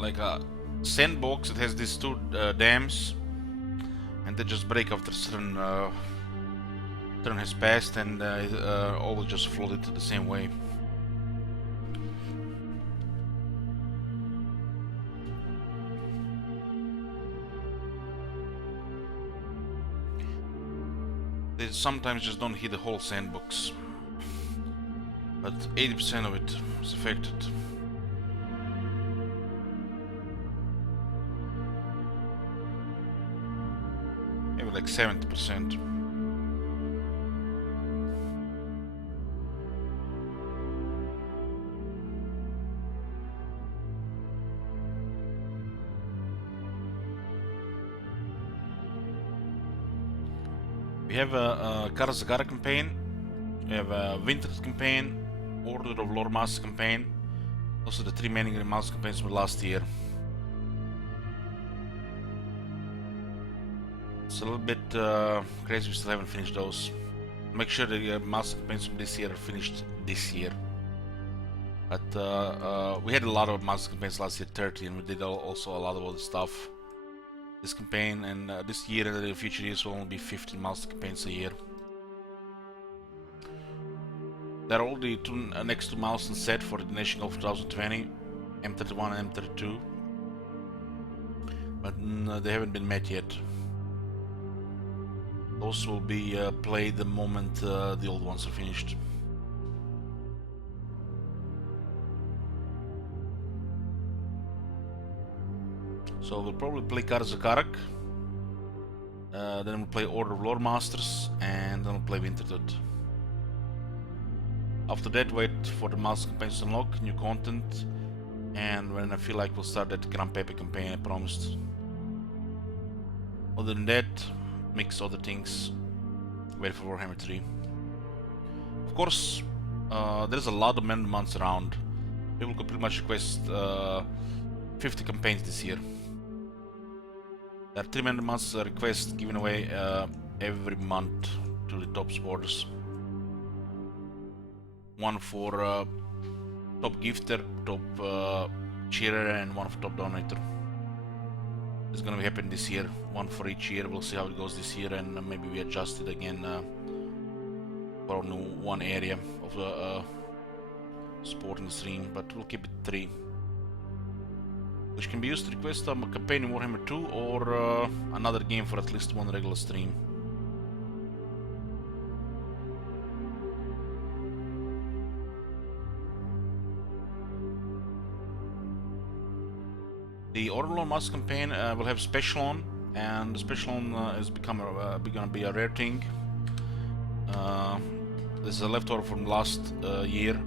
Like a sandbox. It has these 2 dams, and they just break after a certain turn has passed, and all will just float it the same way. sometimes just don't hit the whole sandbox, but 80% of it is affected. Maybe like 70%. We have a Karazagara campaign, we have a Wintered campaign, Order of Lord Master campaign, also the 3 Manning Mouse campaigns from last year. It's a little bit crazy we still haven't finished those. Make sure the Master campaigns from this year are finished this year. But we had a lot of Master campaigns last year, 30, and we did also a lot of other stuff. This campaign and this year and the future years will only be 15 Master campaigns a year. There are all the next two milestones set for the Nation Golf 2020, M31 and M32, but they haven't been met yet. Those will be played the moment the old ones are finished. So we'll probably play Karazakarak, then we'll play Order of Lore Masters, and then we'll play Wintertooth. After that, wait for the Master campaigns to unlock new content, and when I feel like we'll start that Grand Pepe campaign I promised. Other than that, mix other things, wait for Warhammer 3. Of course, there's a lot of man months around. People could pretty much request 50 campaigns this year. There are 3 man months requests given away every month to the top supporters. One for top gifter, top cheerer, and one for top donator. It's gonna be happening this year, one for each year. We'll see how it goes this year, and maybe we adjust it again for only one area of support in the stream, but we'll keep it 3. Which can be used to request a campaign in Warhammer 2 or another game for at least one regular stream. The Order Master campaign will have special on, and the special on is gonna be a rare thing. This is a leftover from last year.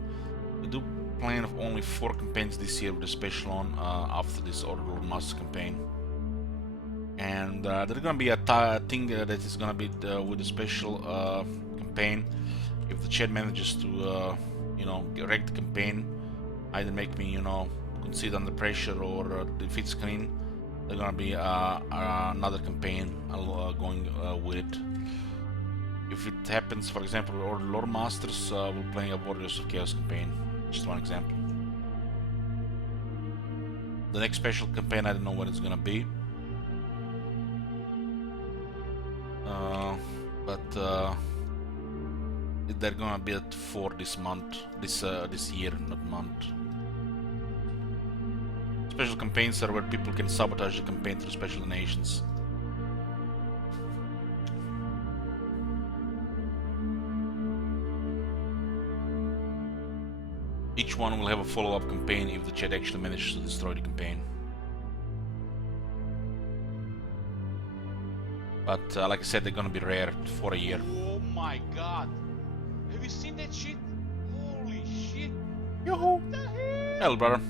We do plan of only 4 campaigns this year with the special on after this Order Master campaign. And there's gonna be a thing that is gonna be with the special campaign. If the chat manages to, wreck the campaign, either make me, concede under pressure or defeat screen, there's gonna be another campaign going with it. If it happens, for example, with Order Lore Masters, we're playing a Warriors of Chaos campaign. Just one example. The next special campaign, I don't know what it's gonna be. But they're gonna be at 4 this month, this year, not month. Special campaigns are where people can sabotage the campaign through special donations. Each one will have a follow-up campaign if the chat actually manages to destroy the campaign. But like I said, they're gonna be rare for a year. Oh my god! Have you seen that shit? Holy shit! Yoo-hoo! What the hell? Hell, brother.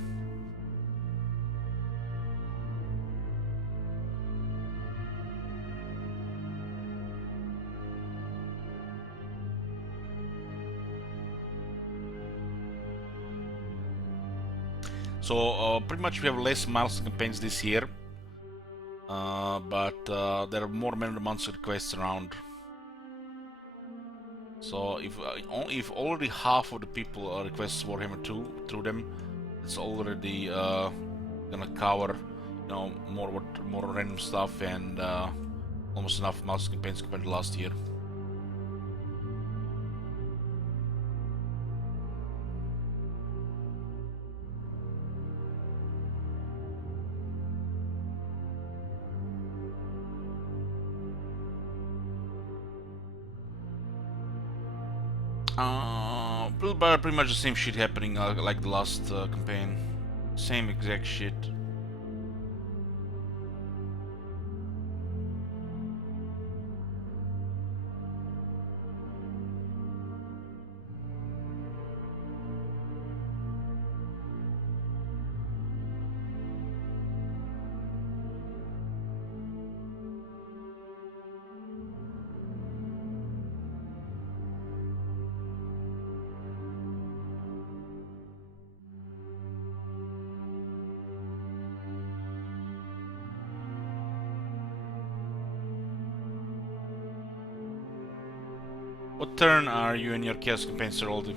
So pretty much we have less milestone campaigns this year, but there are more months requests around. So if already half of the people request Warhammer 2 through them, it's already gonna cover, more random stuff and almost enough milestone campaigns compared to last year. Pretty much the same shit happening like the last campaign. Same exact shit. What turn are you in your chaos campaign, Sir Aldi?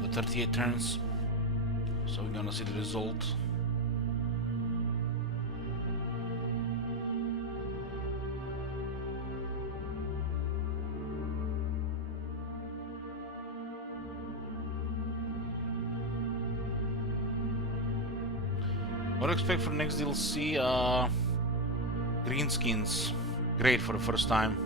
The 38 turns. So we're gonna see the result. What do you expect for the next DLC? Green skins. Great for the first time.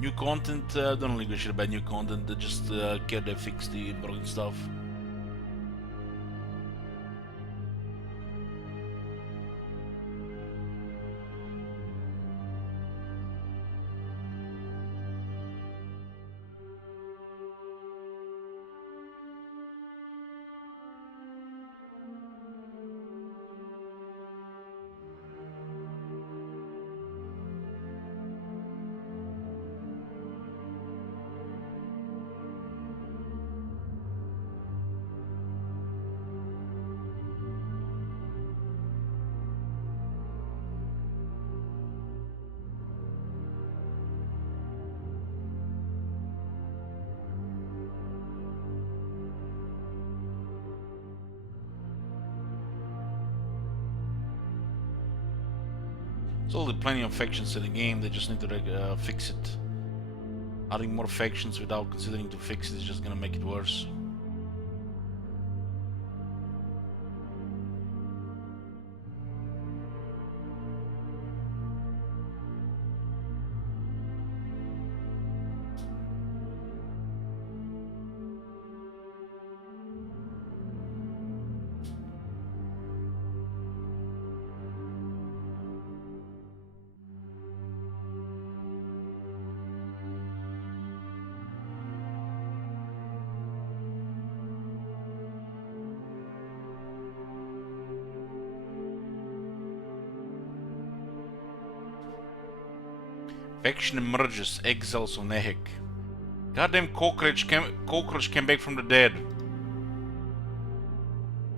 New content, don't really give a shit about new content, they just care they fix the broken stuff. There's already plenty of factions in the game, they just need to fix it. Adding more factions without considering to fix it is just gonna make it worse. Faction emerges, exiles on Nehek. Goddamn cockroach came back from the dead.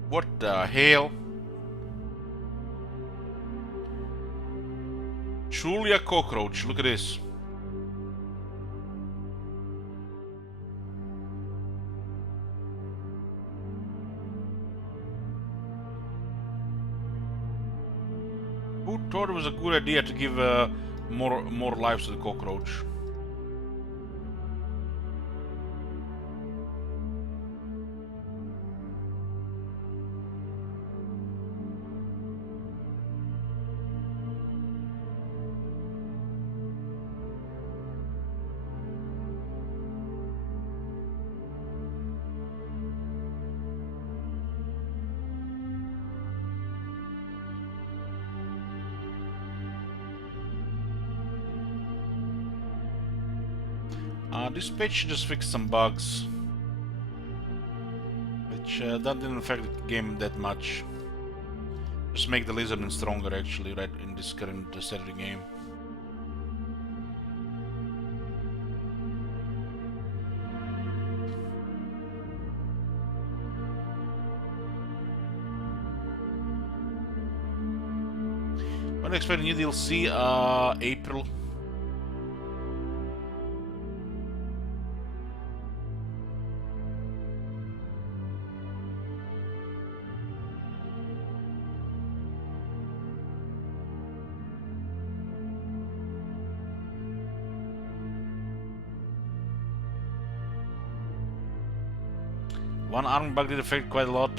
What the hell? Truly a cockroach, look at this. Who thought it was a good idea to give more lives to the cockroach? This patch just fixed some bugs, which that didn't affect the game that much. Just make the lizardmen stronger actually, right, in this current state of the game. When do you expect a new DLC? April. One armor bug did affect quite a lot.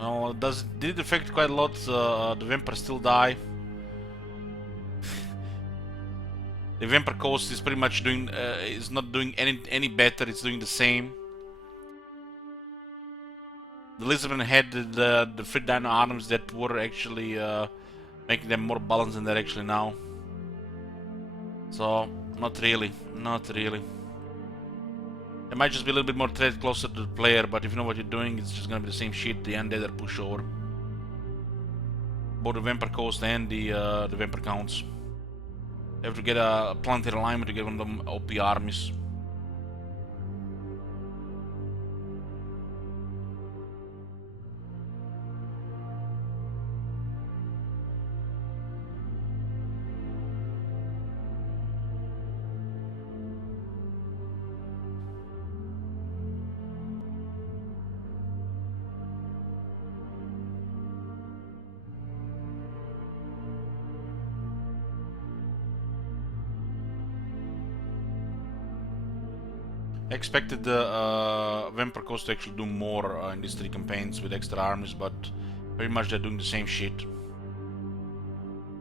Oh, did it affect quite a lot? The vampires still die. The vampire coast is pretty much doing is not doing any better. It's doing the same. The lizardmen had the free dino arms that were actually making them more balanced than they're actually now. So not really, not really. There might just be a little bit more threat closer to the player, but if you know what you're doing, it's just gonna be the same shit. The undead are pushover. Both the vampire coast and the vampire counts. You have to get a planetary alignment to get one of them OP armies. I expected the vampire coast to actually do more in these 3 campaigns with extra armies, but pretty much they're doing the same shit.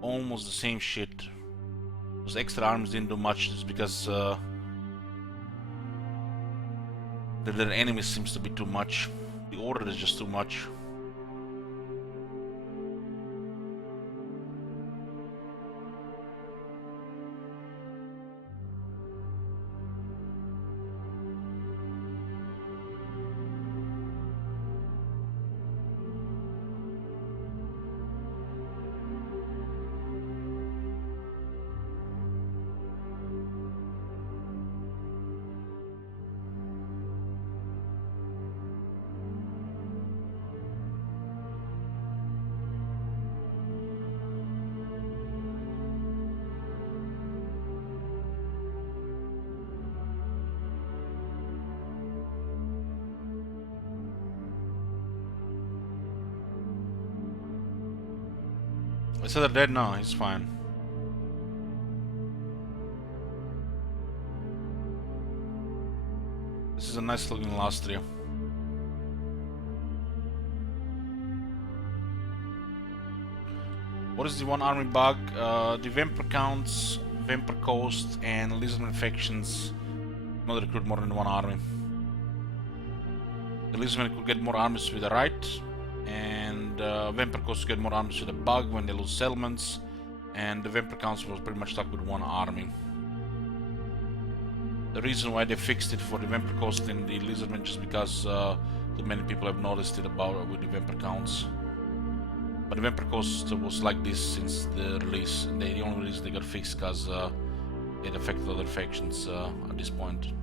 Almost the same shit. Those extra armies didn't do much just because their enemies seems to be too much. The order is just too much. Is that dead? No, he's fine. This is a nice looking last trio. What is the one army bug? The vampire counts, vampire coast, and lizardman factions not recruit more than one army. The lizardmen could get more armies with the right, and vampire coast get more armies with the bug when they lose settlements, and the vampire council was pretty much stuck with one army. The reason why they fixed it for the vampire coast and the lizardmen just because too many people have noticed it about with the vampire counts. But the vampire coast was like this since the release. The only reason they got fixed because it affected other factions at this point.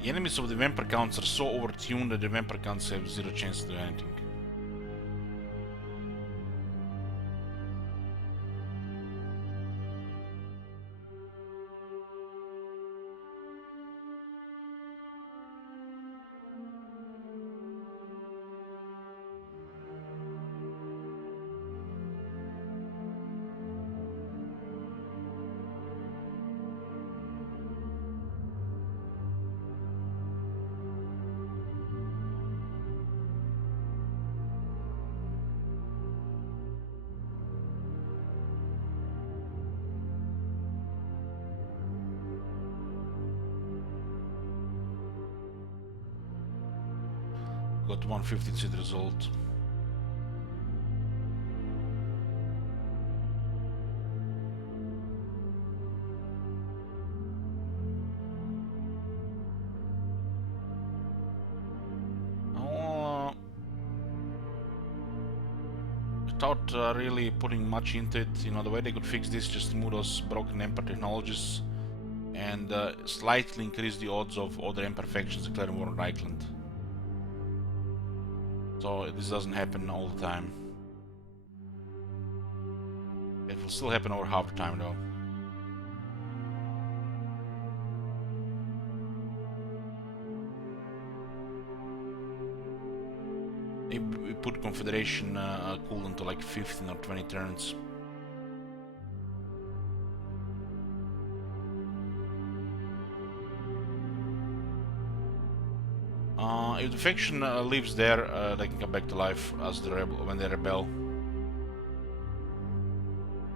The enemies of the vampire counts are so overtuned that the vampire counts have zero chance to do anything. Got 150 seed result. Without really putting much into it, you know, the way they could fix this, just remove those broken Emperor technologies and slightly increase the odds of other imperfections declaring war on Reichland. So this doesn't happen all the time. It will still happen over half the time though. Maybe we put Confederation cooldown to like 15 or 20 turns. If the faction lives there, they can come back to life as the rebel when they rebel.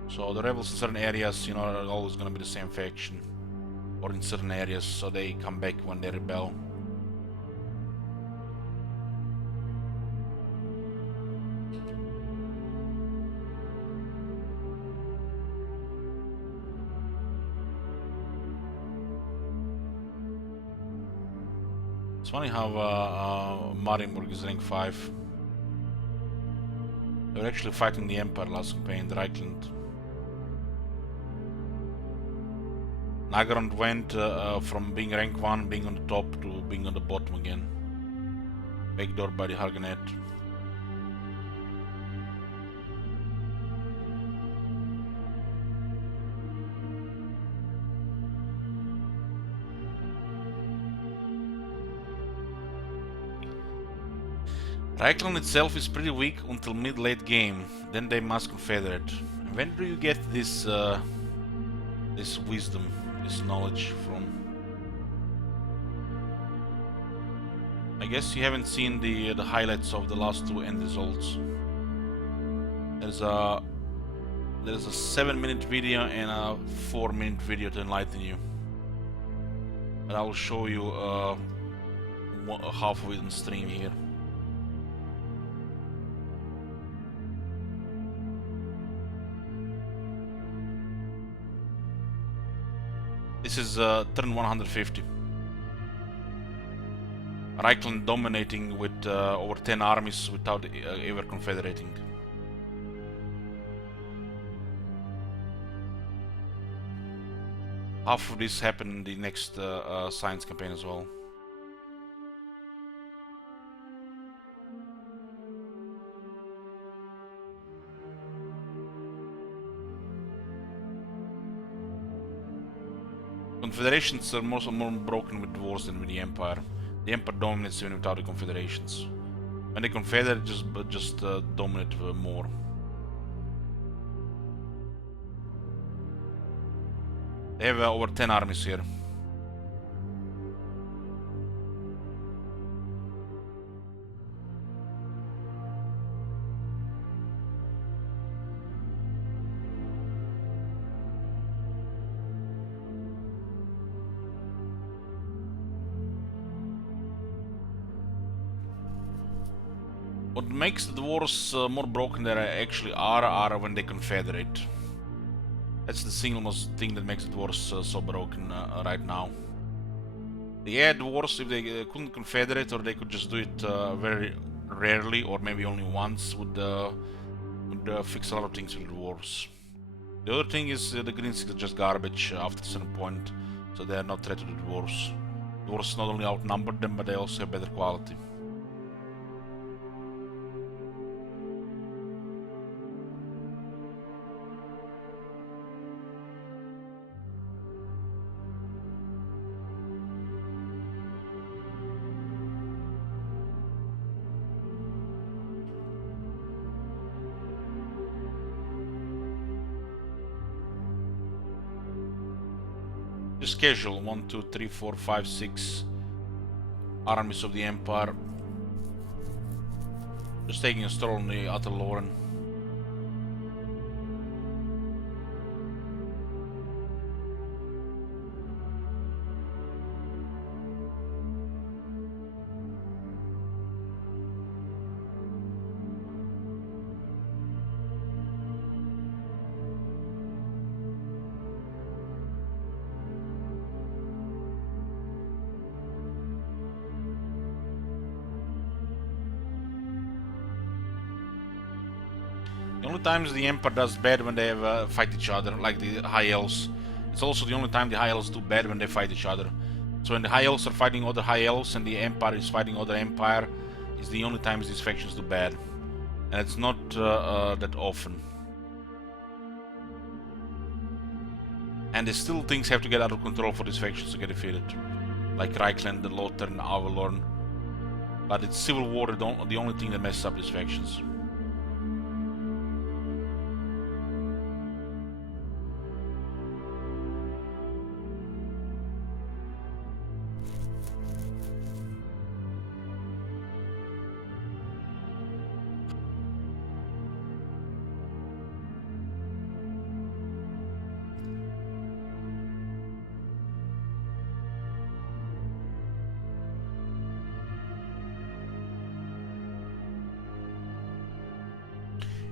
So the rebels in certain areas, you know, are always going to be the same faction, or in certain areas, so they come back when they rebel. It's funny how Marienburg is rank 5. They were actually fighting the Empire last campaign, the Reichland. Nagarand went from being rank 1, being on the top, to being on the bottom again. Backdoor by the Harganet. Reichland itself is pretty weak until mid-late game, then they must confederate. When do you get this this wisdom, this knowledge from? I guess you haven't seen the highlights of the last two end results. There's a 7-minute video and a 4-minute video to enlighten you. And I will show you half of it on stream here. This is turn 150. Reichland dominating with over 10 armies without ever confederating. Half of this happened in the next science campaign as well. Confederations are more broken with wars than with the Empire. The Empire dominates even without the confederations. When they confederate, just dominate more. They have over 10 armies here. What makes the wars more broken than they actually are when they confederate. That's the single most thing that makes the wars so broken right now. They had wars if they couldn't confederate, or they could just do it very rarely, or maybe only once, would fix a lot of things with the wars. The other thing is the Green Six are just garbage after a certain point, so they are not threatened with wars. The wars not only outnumber them, but they also have better quality. Just casual, 1, 2, 3, 4, 5, 6 armies of the Empire. Just taking a stroll on the Outer Lauren. only times the Empire does bad when they fight each other, like the High Elves. It's also the only time the High Elves do bad when they fight each other. So when the High Elves are fighting other High Elves and the Empire is fighting other Empire, is the only times these factions do bad. And it's not that often. And there's still things have to get out of control for these factions to get defeated. Like Reichland, the Lothar, and Avalorn. But it's Civil War the only thing that messes up these factions.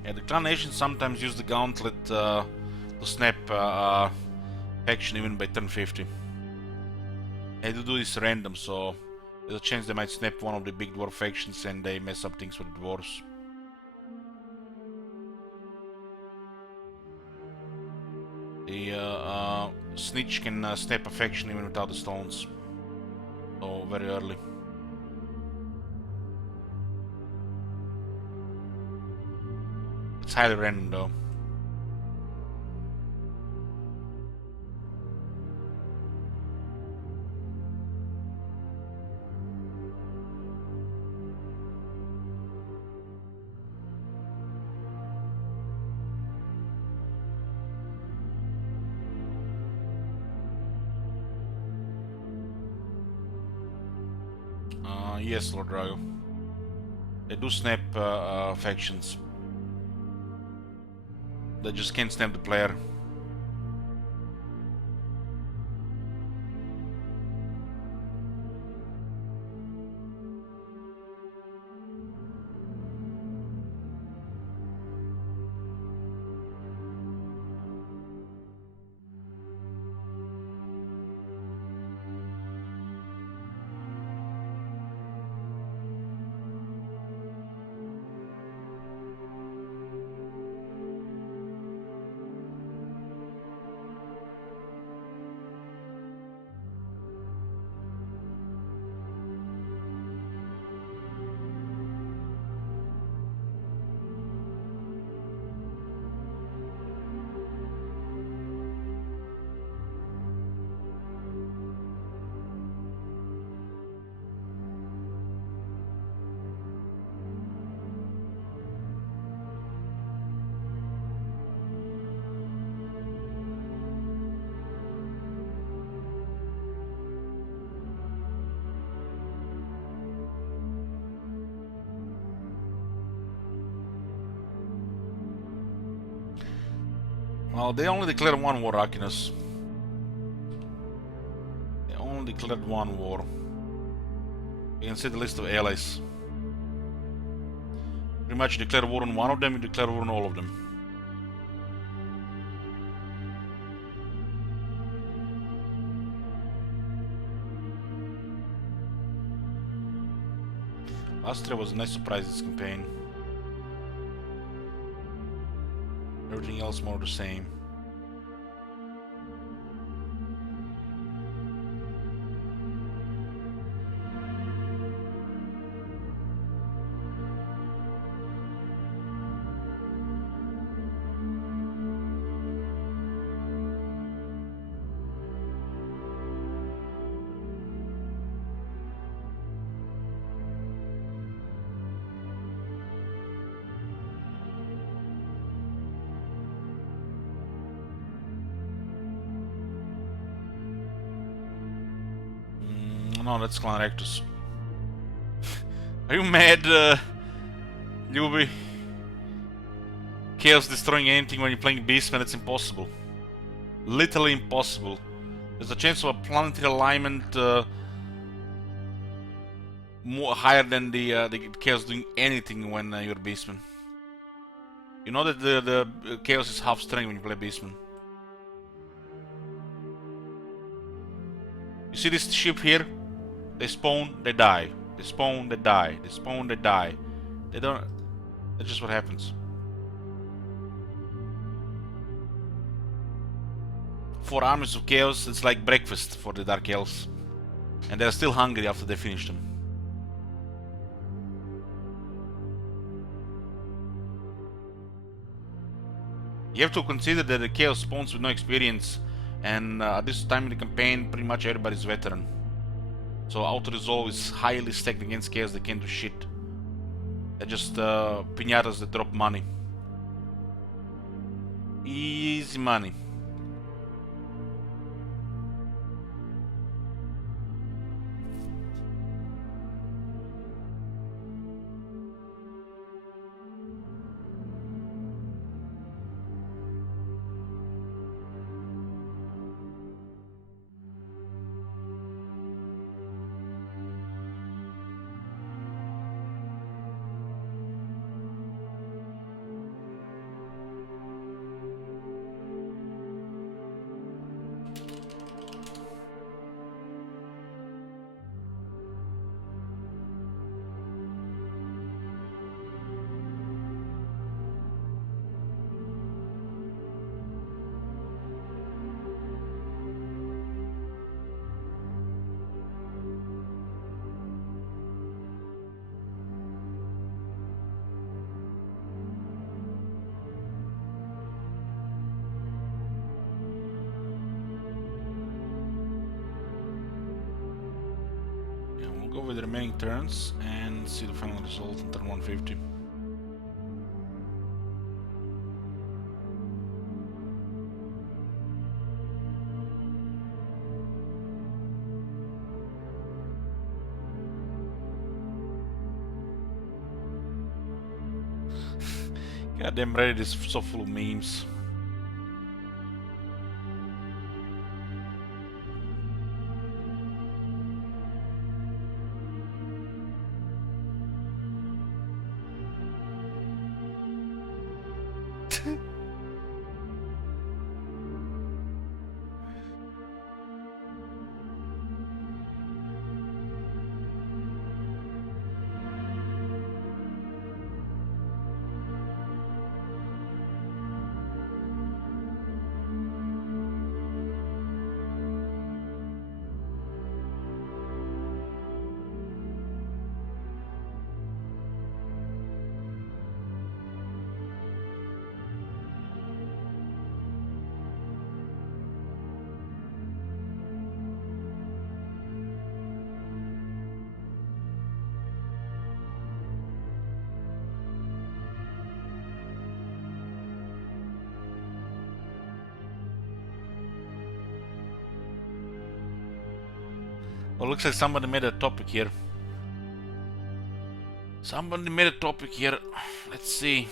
Yeah, the clan nations sometimes use the gauntlet to snap faction even by turn 50. They do this random, so there's a chance they might snap one of the big dwarf factions and they mess up things with the dwarves. The Snitch can snap a faction even without the stones. So very early. It's highly random though. Yes, Lord Drago. They do snap factions. They just can't snap the player. Well, they only declared one war, Aquinas. They only declared one war. You can see the list of allies. Pretty much you declare war on one of them, you declare war on all of them. Austria was a nice surprise this campaign. Everything else more the same. No, that's Clan Rectus. Are you mad, Yubi? Chaos destroying anything when you're playing Beastman, it's impossible. Literally impossible. There's a chance of a planetary alignment more higher than the Chaos doing anything when you're Beastman. You know that the Chaos is half strength when you play Beastman. You see this ship here? They spawn, they die. They spawn, they die. They spawn, they die. They don't... That's just what happens. 4 armies of chaos, it's like breakfast for the Dark Elves. And they're still hungry after they finish them. You have to consider that the chaos spawns with no experience, and at this time in the campaign, pretty much everybody's veteran. So auto-resolve is highly stacked against chaos. They can't do shit. They're just piñatas that drop money. Easy money. Go with the remaining turns and see the final result on turn 150. Goddamn Reddit is so full of memes. Well, looks like somebody made a topic here. Let's see.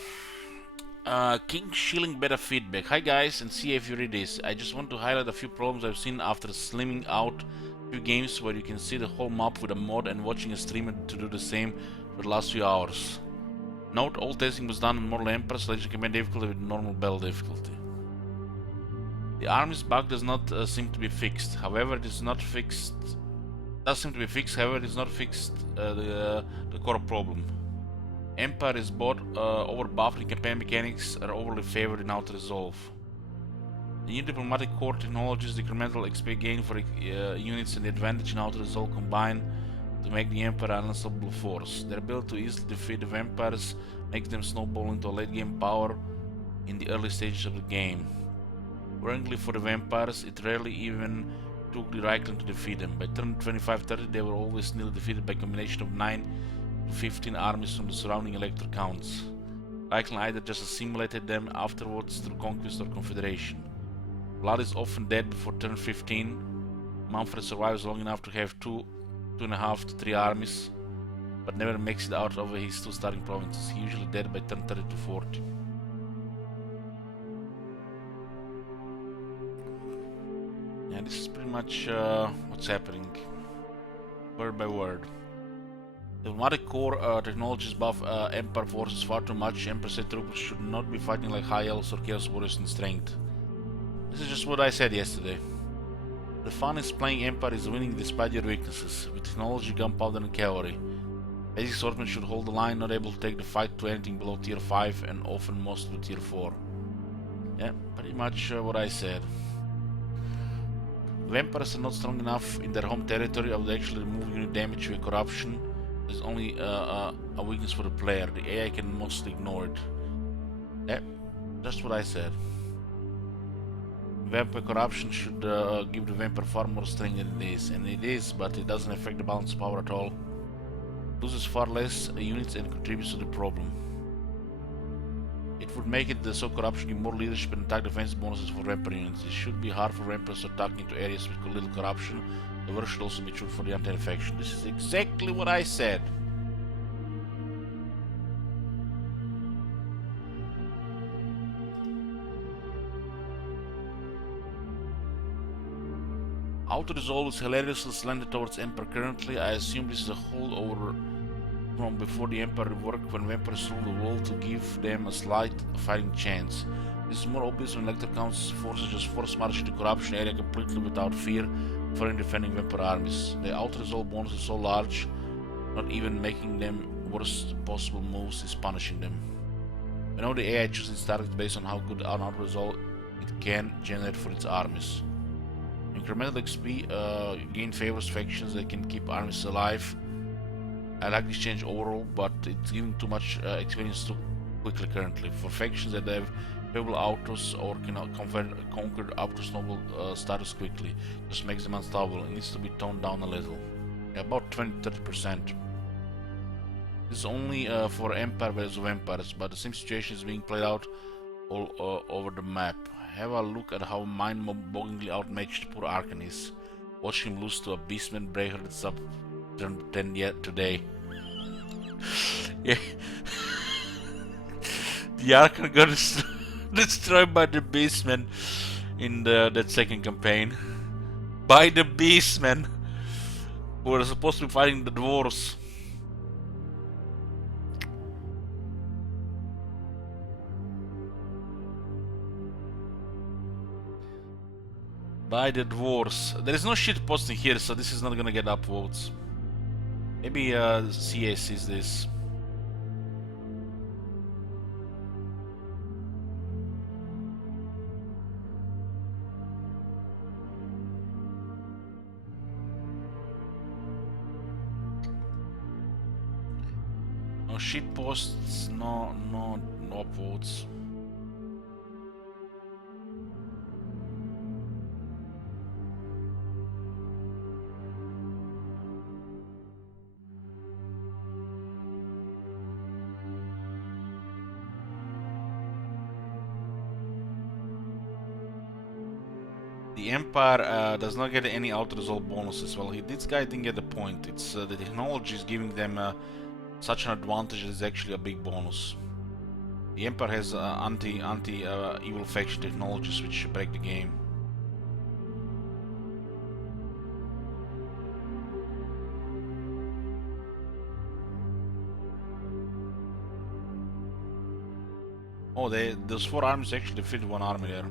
King Shilling better feedback. Hi guys, and see if you read this. I just want to highlight a few problems I've seen after slimming out a few games where you can see the whole map with a mod and watching a streamer to do the same for the last few hours. Note, all testing was done on Mortal Emperor, selection command difficulty with normal battle difficulty. The army's bug does not seem to be fixed. However, it is not fixed. Does seem to be fixed. However, it is not fixed the core problem. Empire is both overbuffed and campaign mechanics are overly favored in auto-resolve. The new diplomatic core technologies, the incremental XP gain for units and the advantage in auto-resolve combine to make the Empire an unstoppable force. Their ability to easily defeat the vampires makes them snowball into a late-game power in the early stages of the game. Worryingly for the vampires, it rarely even took the Reichland to defeat them. By turn 25-30 they were always nearly defeated by a combination of 9 to 15 armies from the surrounding elector counts. Reichland either just assimilated them afterwards through conquest or confederation. Blood is often dead before turn 15. Manfred survives long enough to have 2.5 to 3 armies, but never makes it out of his 2 starting provinces. He usually dead by turn 30 to 40. Yeah, this is pretty much what's happening, word by word. The diplomatic core technologies buff Empire forces far too much. Emperor said troopers should not be fighting like high elves or chaos warriors in strength. This is just what I said yesterday. The fun is playing Empire is winning despite your weaknesses, with technology, gunpowder and cavalry. Basic swordsmen should hold the line, not able to take the fight to anything below tier 5 and often most to tier 4. Yeah, pretty much what I said. Vampires are not strong enough in their home territory. I would actually remove unit damage with corruption. It's only a weakness for the player. The AI can mostly ignore it. Yeah, just what I said. Vampire corruption should give the vampire far more strength than it is, and it is, but it doesn't affect the balance of power at all. It loses far less units and contributes to the problem. It would make it so corruption give more leadership and attack defense bonuses for vampire units. It should be hard for vampires to attack into areas with little corruption. The reverse should also be true for the anti-infection. This is exactly what I said. Auto-resolve is hilariously slanted towards Emperor currently. I assume this is a holdover from before the Emperor reworked when vampires ruled the world to give them a slight fighting chance. This is more obvious when Lecter counts forces just force march into corruption area completely without fear for defending vampire armies. The auto-resolve bonus is so large, not even making them worst possible moves is punishing them. We know the AI chooses its targets based on how good an auto-resolve it can generate for its armies. Incremental XP gain favors factions that can keep armies alive. I like this change overall, but it's giving too much experience too quickly currently. For factions that have favorable autos or can conquer autos noble status quickly, just makes them unstoppable. It needs to be toned down a little. Yeah, about 20-30%. This is only for Empire versus Vampires, but the same situation is being played out all over the map. Have a look at how mind-bogglingly outmatched poor Arkan is. Watch him lose to a Beastman Breaker that's up 10 yet today. Yeah. The Arkan got destroyed by the Beastman in that second campaign. By the Beastmen, who were supposed to be fighting the dwarves. By the dwarves. There is no shit posting here, so this is not gonna get upvotes. Maybe CA sees this. No shit posts, no upvotes. The Empire does not get any auto-resolve bonuses. Well, this guy didn't get the point. It's the technology is giving them such an advantage that is actually a big bonus. The Empire has anti-evil faction technologies which break the game. Oh, those 4 armies actually fit one army there.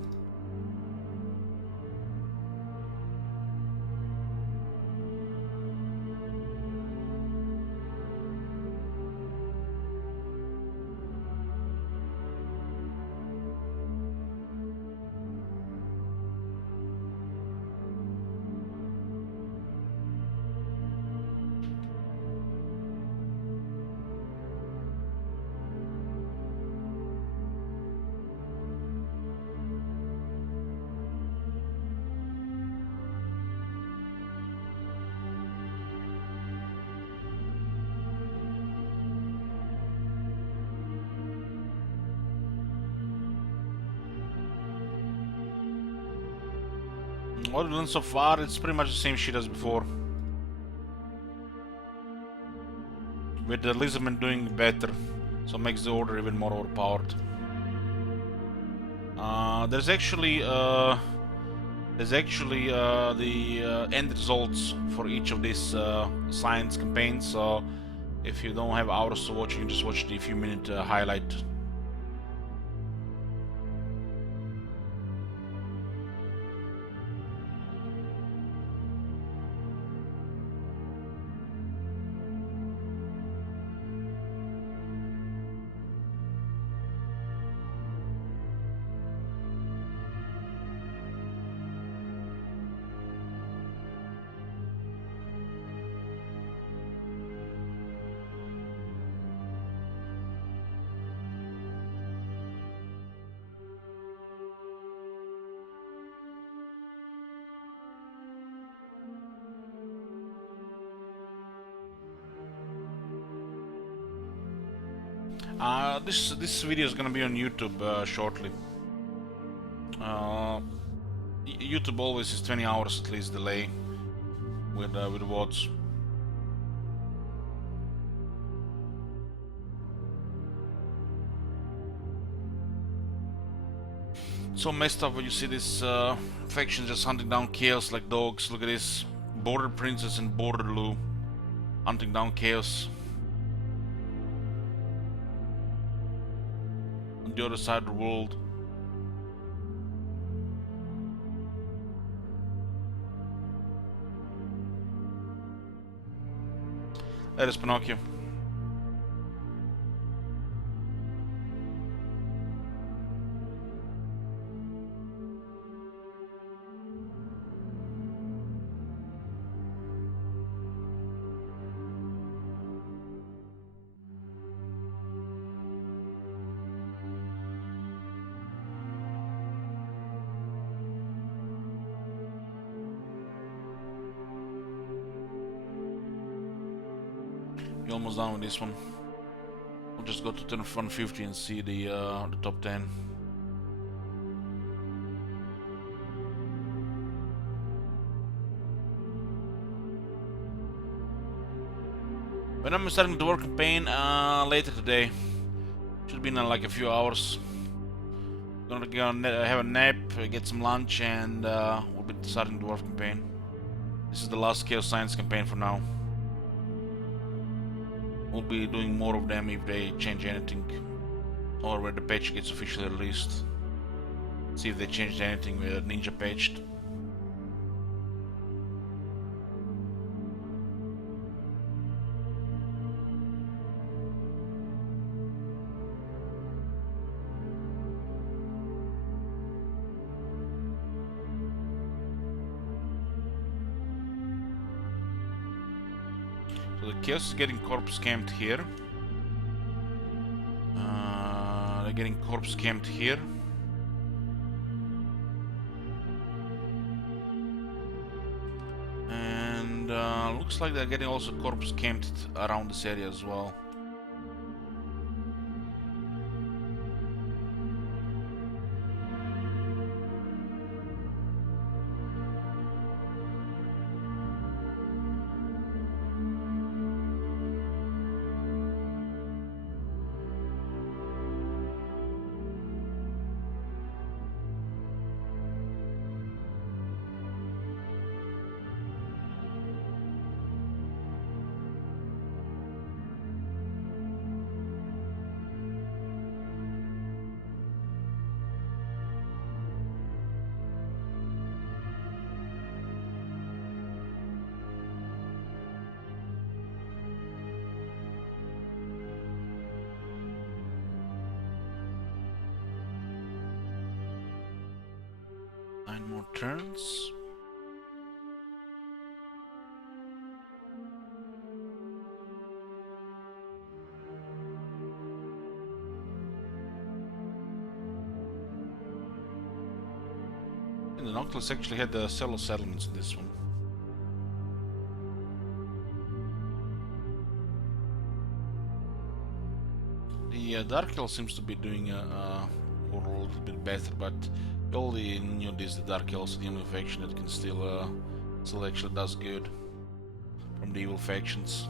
What we've done so far, it's pretty much the same shit as before. With the Lizardman doing better, so makes the order even more overpowered. There's actually the end results for each of these science campaigns, so if you don't have hours to watch, you can just watch the few minute highlight. This video is gonna be on YouTube shortly. YouTube always is 20 hours at least delay with VODs. So messed up when you see this faction just hunting down chaos like dogs. Look at this, Border Princess and Border Lou hunting down chaos. On the other side of the world. That is Pinocchio. You're almost done with this one. We'll just go to turn 150 and see the top 10. When I'm starting the war campaign later today, should be in like a few hours. Gonna go have a nap, get some lunch, and we'll be starting the war campaign. This is the last Chaos Science campaign for now. We'll be doing more of them if they change anything, or when the patch gets officially released. See if they changed anything with Ninja patched. So the Chaos is getting corpse camped here. They're getting corpse camped here. And looks like they're getting also corpse camped around this area as well. More turns. And the Noctilus actually had the solo settlements in this one. The Dark Elf seems to be doing a little bit better, but we already knew this. The Dark Elf is the only faction that can still actually does good from the evil factions.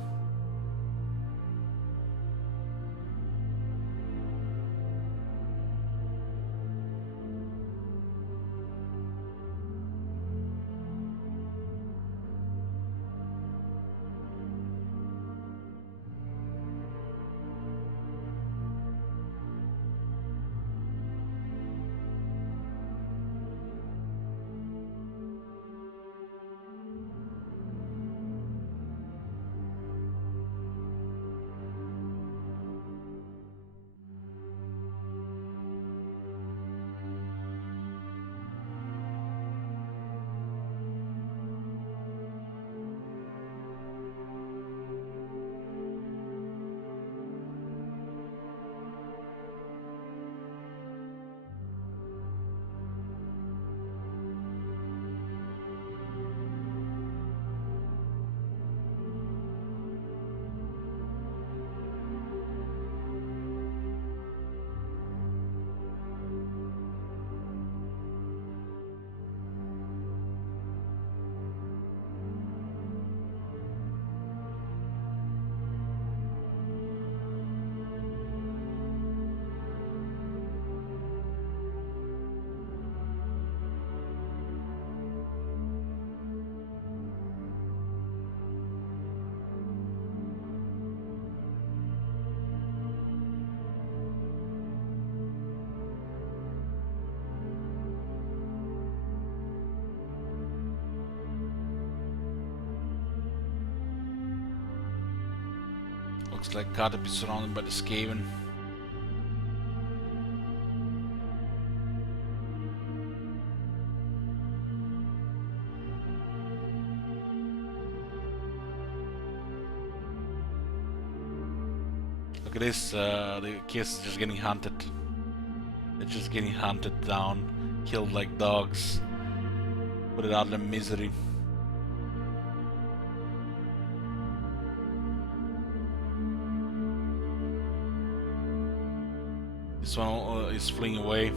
Looks like gotta be surrounded by the Skaven. Look at this, the kids is just getting hunted. They're just getting hunted down, killed like dogs. Put it out of their misery. This one is fleeing away.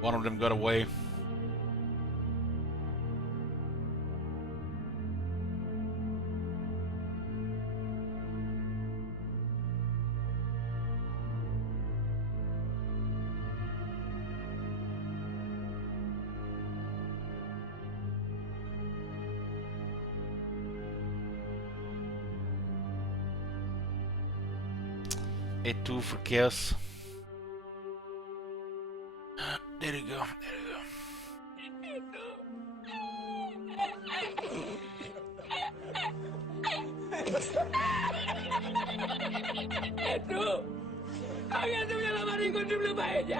One of them got away. A2 for chaos. There you go, there you go. Itu, kalian tuh yang lama ikut di belum aja.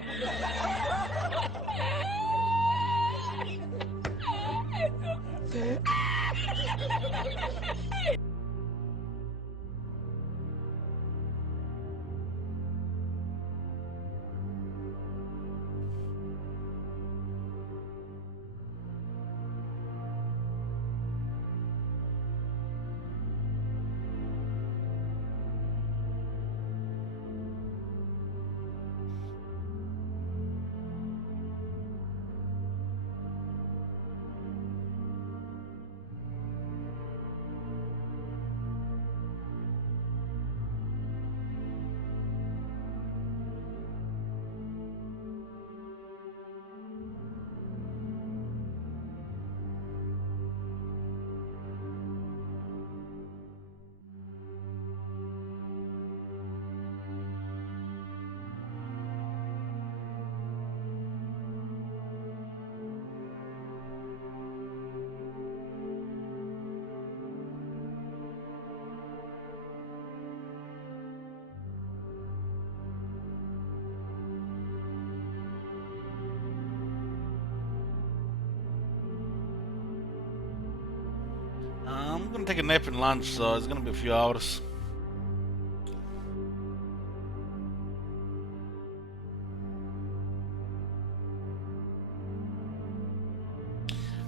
I'm gonna take a nap and lunch, so it's gonna be a few hours.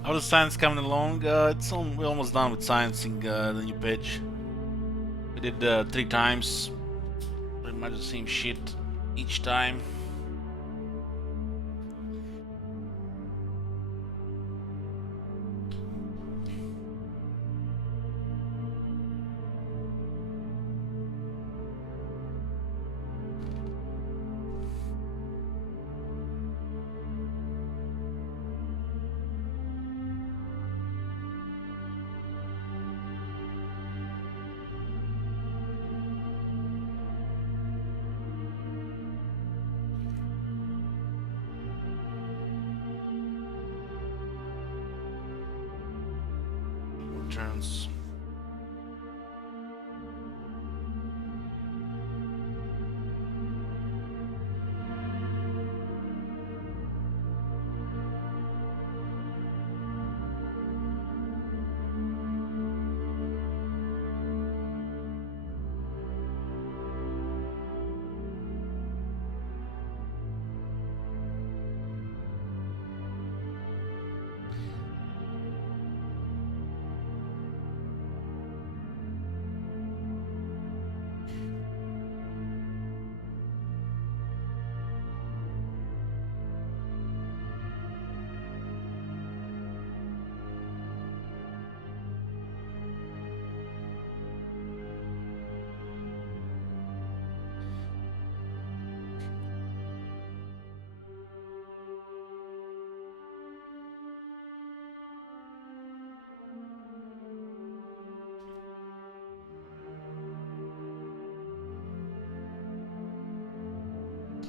How the science coming along? We're almost done with sciencing the new page. We did 3 times, pretty much the same shit each time. Turns.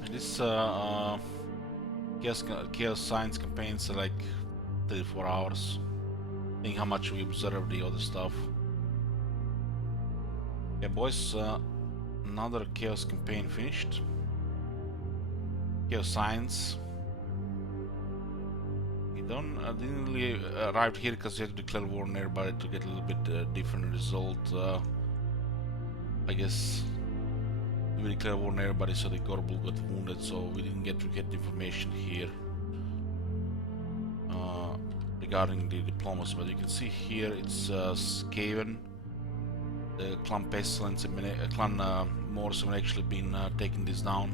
This chaos science campaigns are like 3-4 hours. Think how much we observe the other stuff. Yeah, boys, another Chaos campaign finished. Chaos Science. We didn't really arrive here because we had to declare war on everybody to get a little bit different result. I guess we declared war on everybody, so the Gorbel got wounded, so we didn't get information here regarding the diplomacy. But you can see here it's Skaven, the Clan Pestilence, and Clan Morse have actually been taking this down.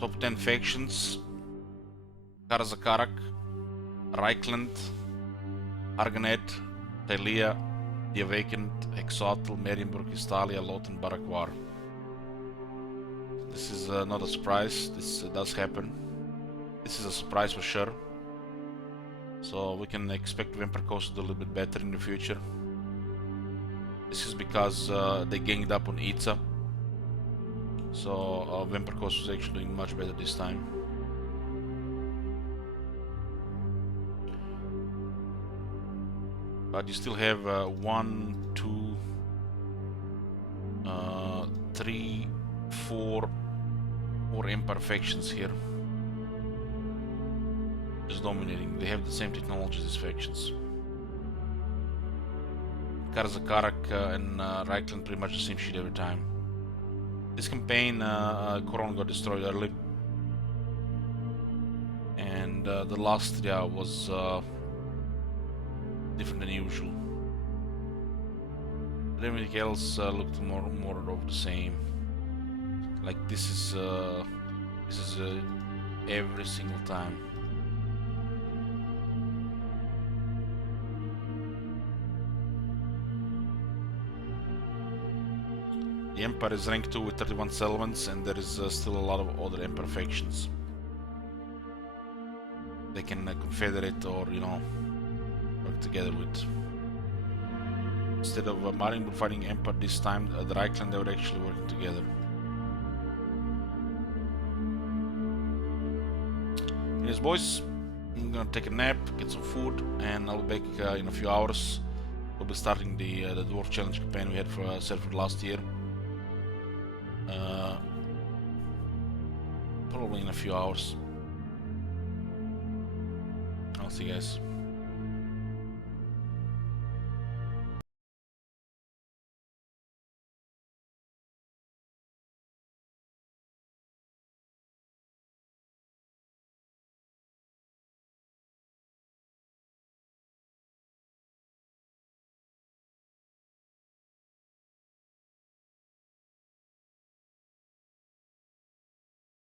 Top 10 factions: Karazakarak, Reichland, Arganet, Talia, The Awakened, Exotel, Marienburg, Estalia, Lothar, Barakwar. This is not a surprise, this does happen. This is a surprise for sure. So we can expect Vampire Coast to do a little bit better in the future. This is because they ganged up on Itza. So Vampire Coast was actually doing much better this time. But you still have 1, 2, 3, 4 Empire factions here. Just dominating. They have the same technology as these factions. Karzakarak and Reichland pretty much the same shit every time. This campaign, Koron got destroyed early. And the last was different than usual. But everything else looked more of the same. Like this is every single time. The Empire is rank 2 with 31 settlements, and there is still a lot of other Empire factions. They can confederate or, you know, work together with. Instead of Marienburg fighting Empire this time, the Reichland, they were actually working together. Anyways, boys, I'm gonna take a nap, get some food, and I'll be back in a few hours. We'll be starting the Dwarf Challenge campaign we had for Serford last year. Probably in a few hours. I'll see you guys.